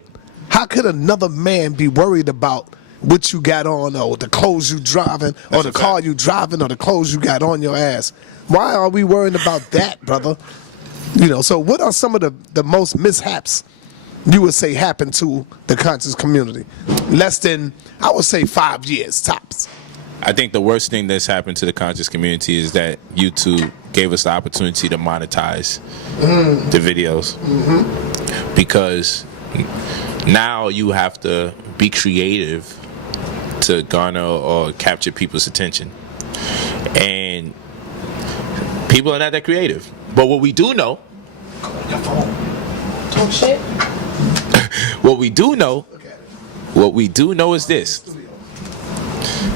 How could another man be worried about what you got on, or the clothes you driving, or the car you driving, or the clothes you got on your ass? Why are we worrying about that, brother? So what are some of the most mishaps you would say happened to the conscious community? Less than, I would say, 5 years, tops. I think the worst thing that's happened to the conscious community is that YouTube gave us the opportunity to monetize the videos. Because now you have to be creative to garner or capture people's attention. And people are not that creative. But what we do know, Talk shit. what we do know is this.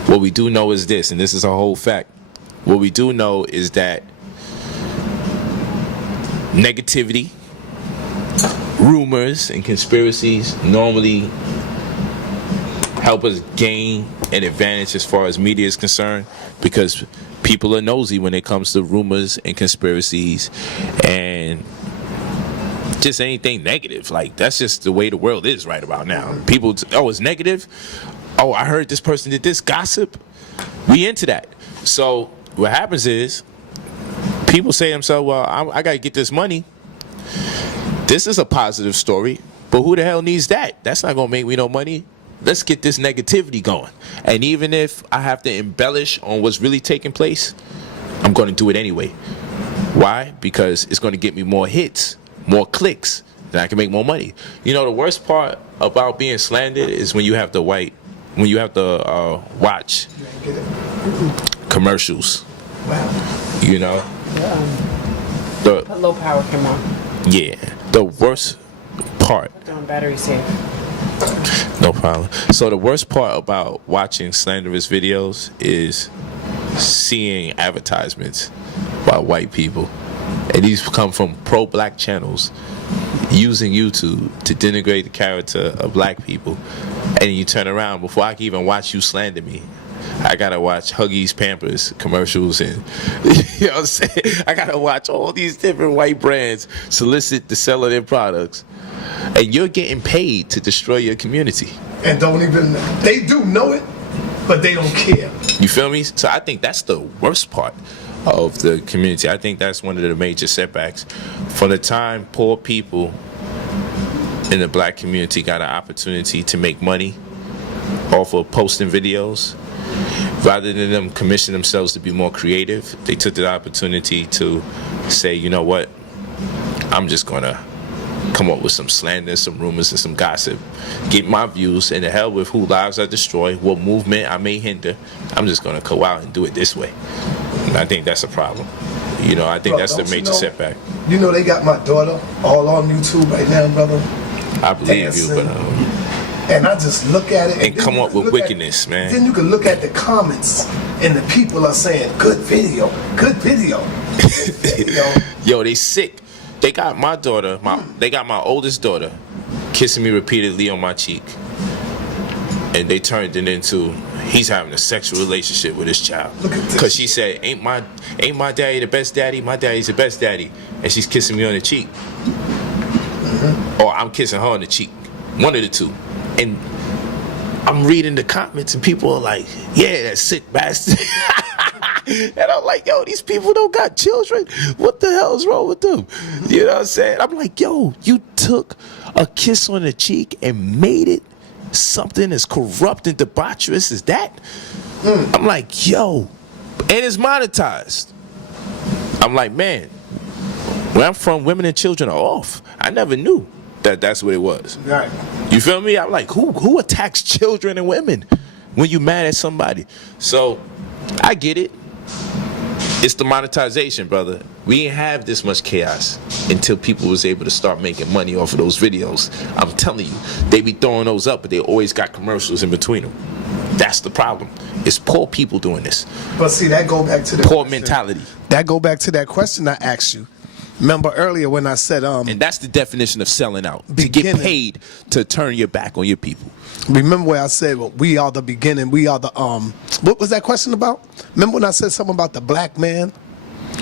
What we do know is this, and this is a whole fact. What we do know is that negativity, rumors, and conspiracies normally help us gain an advantage as far as media is concerned, because people are nosy when it comes to rumors and conspiracies and just anything negative. Like, that's just the way the world is right about now. People, it's negative. Oh, I heard this person did this, gossip. We into that. So what happens is people say to themselves, well, I got to get this money. This is a positive story, but who the hell needs that? That's not going to make me no money. Let's get this negativity going. And even if I have to embellish on what's really taking place, I'm going to do it anyway. Why? Because it's going to get me more hits, more clicks, then I can make more money. The worst part about being slandered is when you have to watch commercials. The low power came on. Yeah, the worst part. Doing battery safe. No problem. So the worst part about watching slanderous videos is seeing advertisements by white people, and these come from pro-black channels using YouTube to denigrate the character of black people. And you turn around, before I can even watch you slander me, I I gotta watch Huggies Pampers commercials, and you know what I'm saying? I gotta watch all these different white brands solicit the sale of their products, and you're getting paid to destroy your community. And don't even, they do know it, but they don't care. You feel me? So I think that's the worst part of the community. I think that's one of the major setbacks. For the time poor people in the black community got an opportunity to make money off of posting videos, rather than them commission themselves to be more creative, they took the opportunity to say, you know what, I'm just gonna come up with some slander, some rumors, and some gossip, get my views, and the hell with who lives I destroy, what movement I may hinder. I'm just gonna go out and do it this way. And I think that's a problem. You know, I think Bro, that's the major setback. You know, they got my daughter all on YouTube right now, brother. I believe you, but and I just look at it and come up with wickedness, man. Then you can look at the comments, and the people are saying, "Good video, good video." Good video. Yo, they sick. They got my daughter, they got my oldest daughter kissing me repeatedly on my cheek, and they turned it into he's having a sexual relationship with his child. Because she said, ain't my daddy the best daddy? My daddy's the best daddy. And she's kissing me on the cheek. Or I'm kissing her on the cheek. One of the two. And I'm reading the comments, and people are like, yeah, that sick bastard. And I'm like, yo, these people don't got children. What the hell is wrong with them? You know what I'm saying? I'm like, yo, you took a kiss on the cheek and made it something as corrupt and debaucherous as that? I'm like, yo, and it's monetized. I'm like, man, where I'm from, women and children are off. I never knew that that's what it was. Right. You feel me? I'm like, who attacks children and women when you mad at somebody? So I get it. It's the monetization, brother. We didn't have this much chaos until people was able to start making money off of those videos. I'm telling you, they be throwing those up, but they always got commercials in between them. That's the problem. It's poor people doing this. But see, that go back to the poor question. mentality. That go back to that question I asked you. Remember earlier when I said and that's the definition of selling out. To get paid to turn your back on your people. Remember where I said, well, we are the beginning, we are the what was that question about? Remember when I said something about the black man?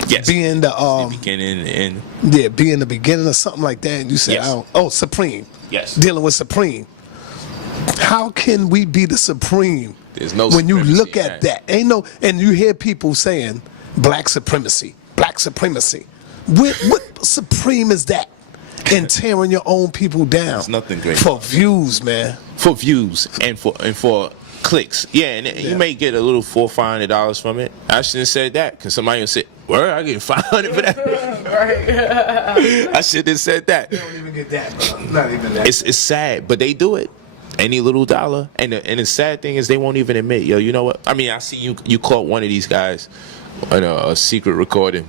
Yes. Being the beginning and being the beginning or something like that. And you said, yes. Supreme. Yes. Dealing with Supreme. How can we be the Supreme? There's no when you supremacy look in at that. Ain't no, and you hear people saying black supremacy, black supremacy. What supreme is that? In tearing your own people down. It's nothing great. For views, man. For views and for clicks. Yeah, and you may get a little $400-$500 from it. I shouldn't have said that, because somebody will say, where I get $500 for that? Right. I shouldn't have said that. You don't even get that, bro. Not even that. It's sad, but they do it. Any little dollar. And the sad thing is they won't even admit, yo, you know what? I mean, I see you caught one of these guys on a secret recording.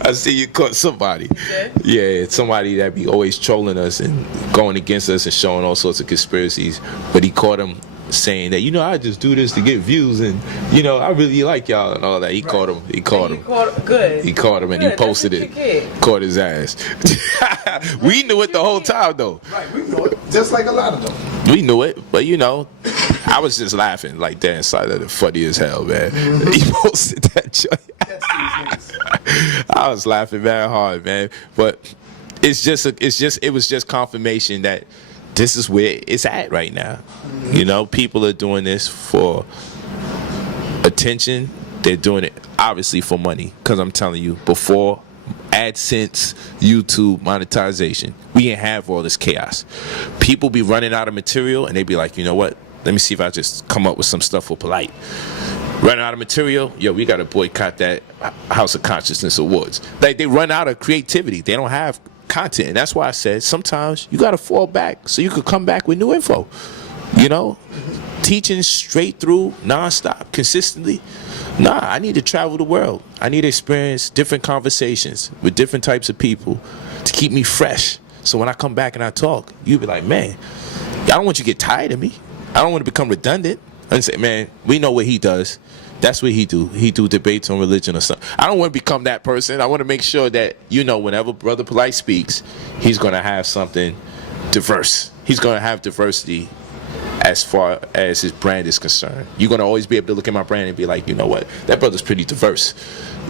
I see you caught somebody. Yeah, it's somebody that be always trolling us and going against us and showing all sorts of conspiracies. But he caught him saying that, I just do this to get views, and I really like y'all and all that. He caught him. He caught him. Good. He caught him and he posted it. Caught his ass. We knew it the whole time though. Right, we knew it. Just like a lot of them. We knew it, but I was just laughing like that inside of the funny as hell, man. He posted that joint. I was laughing very hard, man. But it was just confirmation that this is where it's at right now. People are doing this for attention. They're doing it obviously for money. Because I'm telling you, before AdSense, YouTube, monetization, we didn't have all this chaos. People be running out of material and they be like, you know what? Let me see if I just come up with some stuff for Polight. Running out of material, we got to boycott that House of Consciousness Awards. Like, they run out of creativity. They don't have content. And that's why I said sometimes you got to fall back so you could come back with new info. Teaching straight through, nonstop, consistently. Nah, I need to travel the world. I need to experience different conversations with different types of people to keep me fresh. So when I come back and I talk, you be like, man, I don't want you to get tired of me. I don't want to become redundant. And say, man, we know what he does. That's what he do. He do debates on religion or something. I don't want to become that person. I want to make sure that, whenever Brother Polight speaks, he's going to have something diverse. He's going to have diversity as far as his brand is concerned. You're going to always be able to look at my brand and be like, you know what, that brother's pretty diverse.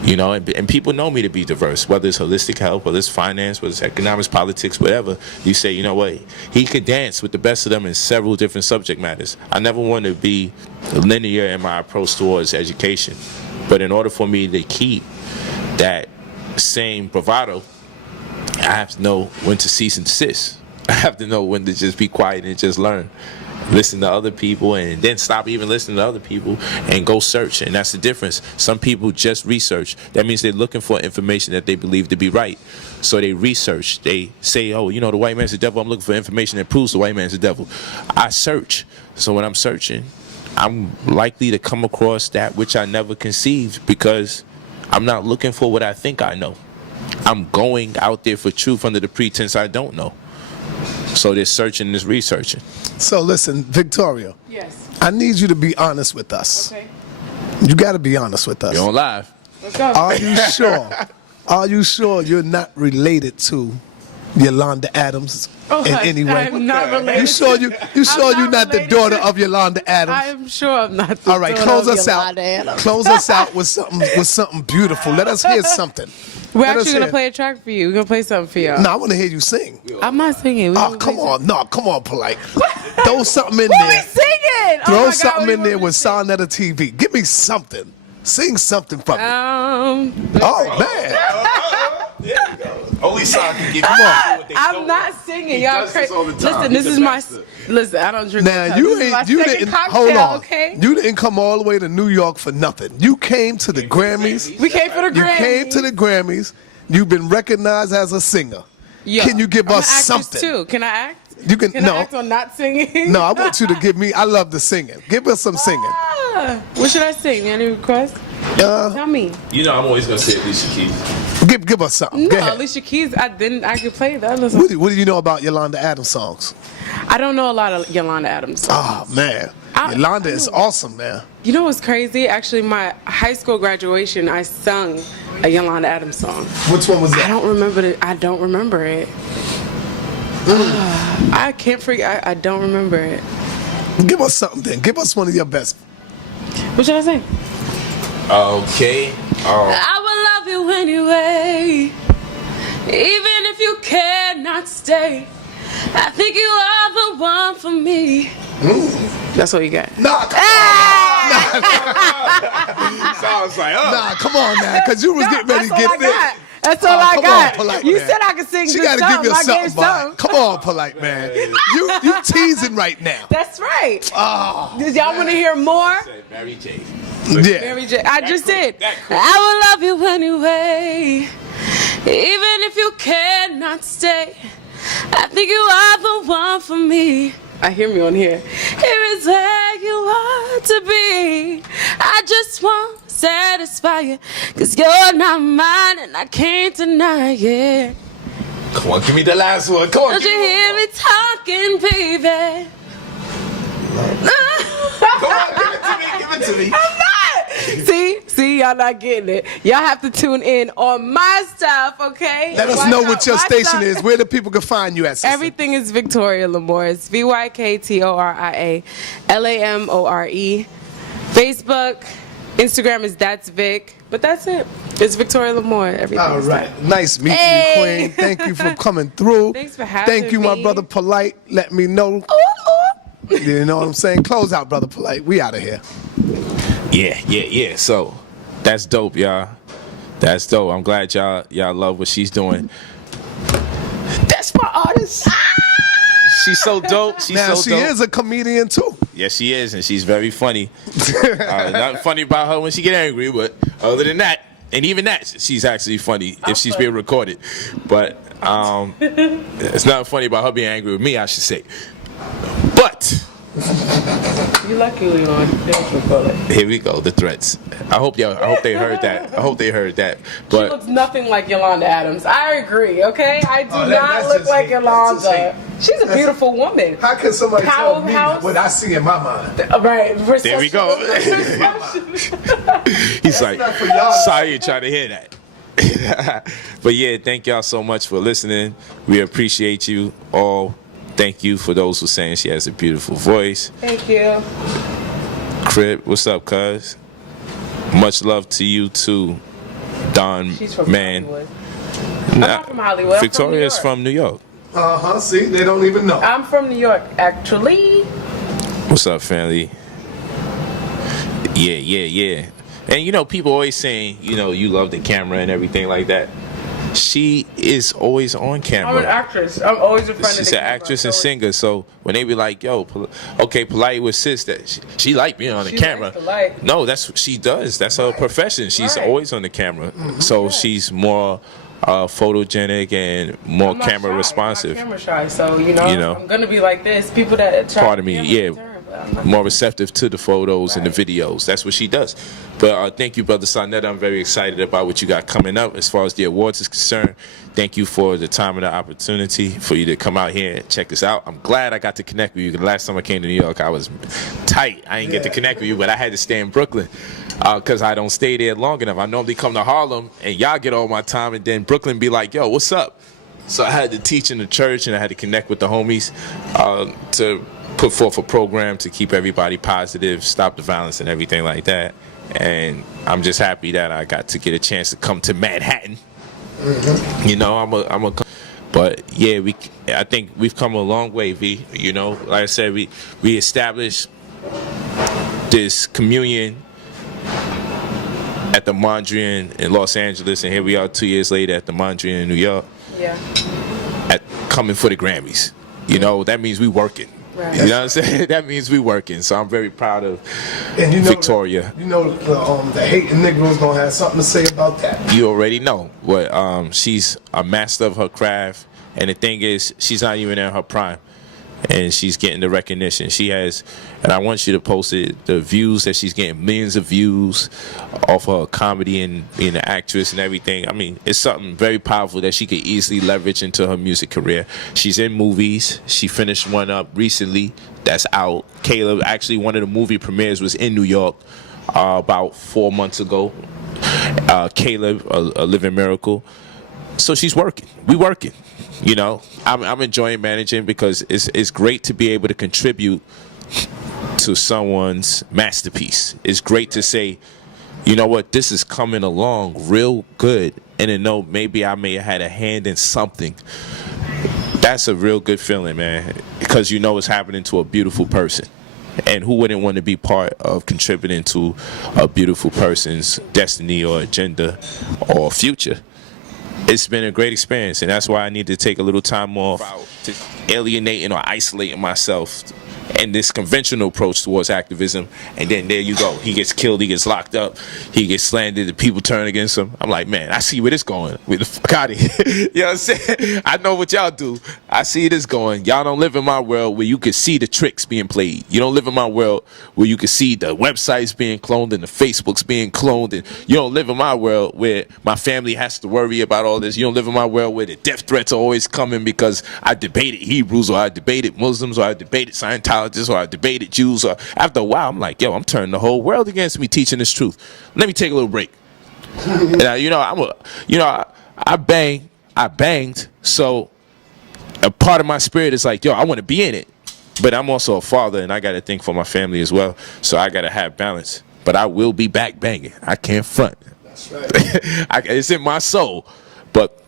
You know, and people know me to be diverse, whether it's holistic health, whether it's finance, whether it's economics, politics, whatever. You say, you know what, he could dance with the best of them in several different subject matters. I never want to be linear in my approach towards education. But in order for me to keep that same bravado, I have to know when to cease and desist. I have to know when to just be quiet and just learn. Listen to other people and then stop even listening to other people and go search. And that's the difference. Some people just research. That means they're looking for information that they believe to be right. So they research. They say, oh, you know, the white man's the devil. I'm looking for information that proves the white man's the devil. I search. So when I'm searching, I'm likely to come across that which I never conceived, because I'm not looking for what I think I know. I'm going out there for truth under the pretense I don't know. So they're searching, this researching. So listen, Victoria. Yes. I need you to be honest with us. Okay. You got to be honest with us. You're on live. Let's go. Are you sure? Are you sure you're not related to Yolanda Adams in any way? I'm not related. You sure you're not the related daughter to- of Yolanda Adams? I am sure I'm not the All right, daughter close of us out. Yolanda Adams. Close us out with something beautiful. Let us hear something. We're Let us actually going hear- to play a track for you. We're going to play something for y'all. No, I want to hear you sing. I'm not singing. We're Oh, gonna come play on. No, come on, Polite. Throw something in What we there. singing? Throw Oh my God, something what do in you there want with me to sing? Sonetta TV. Give me something. Sing something from me. Oh, man. Only song can give I'm not singing. Y'all crazy. Listen, this is my. Listen, I don't drink. Now, all the time. you This is my ain't, you second didn't, cocktail, hold on. Okay? You didn't come all the way to New York for nothing. You came to the Grammys. We came for the You Grammys. came to the Grammys. You've been recognized as a singer. Yo, Can you give I'm us an actress something? Too. Can I act? You can, Can no. I act on not singing? No, I want you to give me, I love the singing. Give us some singing. What should I sing? Any requests? Tell me. You know I'm always going to say Alicia Keys. Give us something. Go No, ahead. Alicia Keys. I could play the other songs. What do you know about Yolanda Adams songs? I don't know a lot of Yolanda Adams songs. Oh, man. Yolanda is awesome, man. You know what's crazy? Actually, my high school graduation, I sung a Yolanda Adams song. Which one was that? I don't remember it. I can't forget. I don't remember it. Give us something then. Give us one of your best. What should I say? Okay. I will love you anyway, even if you cannot stay. I think you are the one for me. That's what you got. Nah, Sounds like, nah, come on now, because you was getting ready to get this. That's all I come got. on, Polite, You man. said I could sing She just got to give you I something, gave boy. some. Come on, Polite, man. You teasing right now. That's right. Oh, Did y'all want to hear more? Mary J. yeah. Mary J. I just did. that quick. I will love you anyway, even if you cannot stay. I think you are the one for me. I hear me on here. Here is where you want to be. I just want to satisfy you, 'cause you're not mine and I can't deny it. Come on, give me the last one. Come on. Don't you hear me talking, baby? Come on, give it to me. I'm not. See, y'all not getting it. Y'all have to tune in on my stuff, okay? Let us Watch know out. what your My station stuff- is, where the people can find you at, sister. Everything is Victoria Lamore. It's VYKTORIA LAMORE. Facebook, Instagram is That's Vic. But that's it. It's Victoria Lamore. Everything. All is right. that. Nice meeting Hey. you, Queen. Thank you for coming through. Thanks for having Thank you, my me. brother Polite. Let me know. Ooh, ooh. You know what I'm saying? Close out, brother Polite. We out of here. Yeah. So that's dope, y'all. That's dope. I'm glad y'all love what she's doing. That's my artist. She's so dope. She's Now, so she dope. is a comedian, too. Yes, she is, and she's very funny. Not funny about her when she get angry, but other than that, and even that, she's actually funny if she's being recorded. But it's not funny about her being angry with me, I should say. But You lucky we on dance recording. here we go, the threats. I hope they heard that. She But looks nothing like Yolanda Adams. I agree, okay? I do Oh, not that's look just like hate. That's just Yolanda. She's a beautiful woman. How can somebody tell me Powerhouse. what I see in my mind? Right. there we go. He's like, not for y'all. sorry you're trying to hear that. But yeah, thank y'all so much for listening. We appreciate you all. thank you for those who saying she has a beautiful voice. Thank you. Crib, what's up, cuz? Much love to you too, Don. She's from man. Hollywood. I'm not from Hollywood. Victoria's from New York. See, they don't even know. I'm from New York, actually. What's up, family? Yeah. And you know, people always saying, you know, you love the camera and everything like that. She is always on camera. I'm an actress. I'm always in front of the She's camera. an actress and singer. So when they be like, "Yo, okay, Polight with sis," that she like being on the camera. Likes the light. No, that's what she does. That's her profession. She's always on the camera. So she's more photogenic and more I'm not camera shy. responsive. I'm not camera shy, so you know, I'm gonna be like this. People that try Pardon me, yeah. More receptive to the photos and the videos. That's what she does. But thank you, Brother Sonetta. I'm very excited about what you got coming up as far as the awards is concerned. Thank you for the time and the opportunity for you to come out here and check us out. I'm glad I got to connect with you. The last time I came to New York, I was tight. I didn't get to connect with you, but I had to stay in Brooklyn because I don't stay there long enough. I normally come to Harlem and y'all get all my time, and then Brooklyn be like, "Yo, what's up?" So I had to teach in the church and I had to connect with the homies to put forth a program to keep everybody positive, stop the violence and everything like that. And I'm just happy that I got to get a chance to come to Manhattan. You know, but yeah, I think we've come a long way, V. You know, like I said, we established this communion at the Mondrian in Los Angeles, and here we are 2 years later at the Mondrian in New York. Yeah. Coming for the Grammys. You know, that means we working. Right. You know what I'm saying? That means we working. So I'm very proud of And Victoria. The hating Negroes gonna have something to say about that. You already know what she's a master of her craft, and the thing is, she's not even in her prime, and she's getting the recognition she has. And I want you to post it, the views that she's getting, millions of views off her comedy and being an actress and everything. I mean, it's something very powerful that she could easily leverage into her music career. She's in movies. She finished one up recently that's out. Caleb, actually one of the movie premieres was in New York about 4 months ago. Caleb, a Living Miracle. So she's working. We working. You know, I'm enjoying managing because it's great to be able to contribute to someone's masterpiece. It's great to say, you know what, this is coming along real good, and to know maybe I may have had a hand in something. That's a real good feeling, man, because you know it's happening to a beautiful person. And who wouldn't want to be part of contributing to a beautiful person's destiny or agenda or future? It's been a great experience, and that's why I need to take a little time off to alienating or isolating myself and this conventional approach towards activism. And then there you go. He gets killed, he gets locked up, he gets slandered, the people turn against him. I'm like, man, I see where this going. With the fuck out of here. You know what I'm saying? I know what y'all do. I see this going. Y'all don't live in my world where you can see the tricks being played. You don't live in my world where you can see the websites being cloned and the Facebooks being cloned. And you don't live in my world where my family has to worry about all this. You don't live in my world where the death threats are always coming because I debated Hebrews, or I debated Muslims, or I debated Scientologists, or I debated Jews. Or after a while, I'm like, yo, I'm turning the whole world against me teaching this truth. Let me take a little break. And I banged. So a part of my spirit is like, yo, I want to be in it, but I'm also a father, and I got to think for my family as well. So I got to have balance. But I will be back banging. I can't front. That's right. It's in my soul. But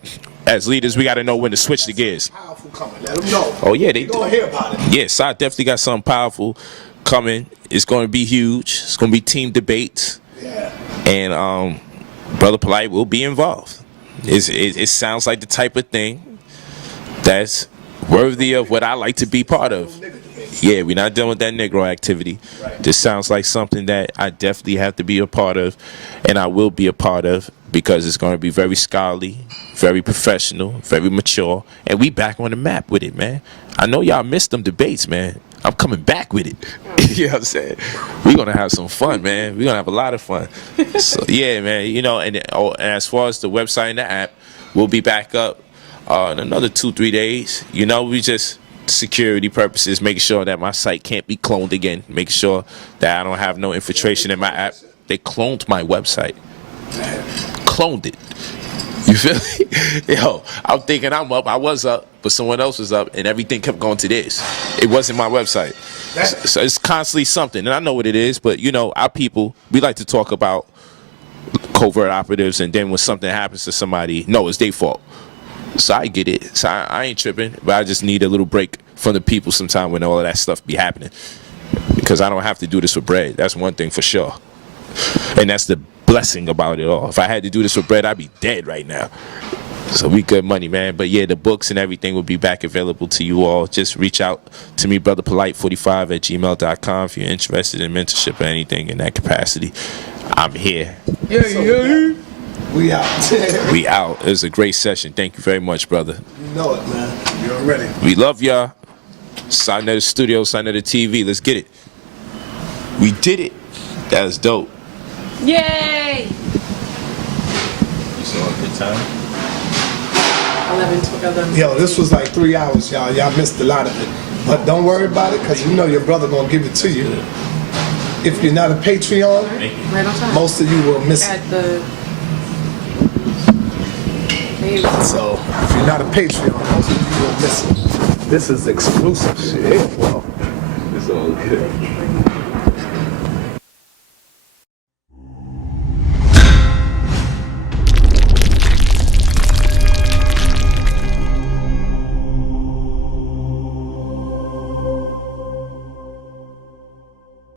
as leaders, we got to know when to switch the gears. Powerful coming. Let them know. Oh yeah, they gonna hear about it. Yes, I definitely got something powerful coming. It's going to be huge. It's going to be team debates. Yeah. And Brother Polight will be involved. It sounds like the type of thing that's worthy of what I like to be part of. Yeah, we're not done with that Negro activity. Right. This sounds like something that I definitely have to be a part of, and I will be a part of, because it's going to be very scholarly, very professional, very mature, and we back on the map with it, man. I know y'all missed them debates, man. I'm coming back with it. You know what I'm saying? We're going to have some fun, man. We're going to have a lot of fun. So, yeah, man, you know, and as far as the website and the app, we'll be back up in another 2-3 days. You know, we just security purposes, making sure that my site can't be cloned again, making sure that I don't have no infiltration in my app. They cloned my website. Cloned it. You You feel me? Yo, I'm thinking I'm up. I was up, but someone else was up, and everything kept going to this. It wasn't my website. So it's constantly something, and I know what it is, but you know, our people, we like to talk about covert operatives, and then when something happens to somebody, no, it's their fault. So I get it. So I ain't tripping, but I just need a little break from the people sometime when all of that stuff be happening. Because I don't have to do this for bread. That's one thing for sure. And that's the blessing about it all. If I had to do this for bread, I'd be dead right now. So we good money, man. But yeah, the books and everything will be back available to you all. Just reach out to me, Brother Polight45@gmail.com if you're interested in mentorship or anything in that capacity. I'm here. Yeah. We out. We out. It was a great session. Thank you very much, brother. You know it, man. You're ready. We love y'all. Sign to the studio, sign to the TV. Let's get it. We did it. That was dope. Yay! You saw a good time? 11, 12. Yo, this was like 3 hours, y'all. Y'all missed a lot of it. But don't worry about it, because you know your brother gonna give it to you. If you're not a Patreon, Right on time. most of you will miss it. At the... So, if you're not a Patreon, most of you will miss it. This is exclusive shit. Well, It's all good.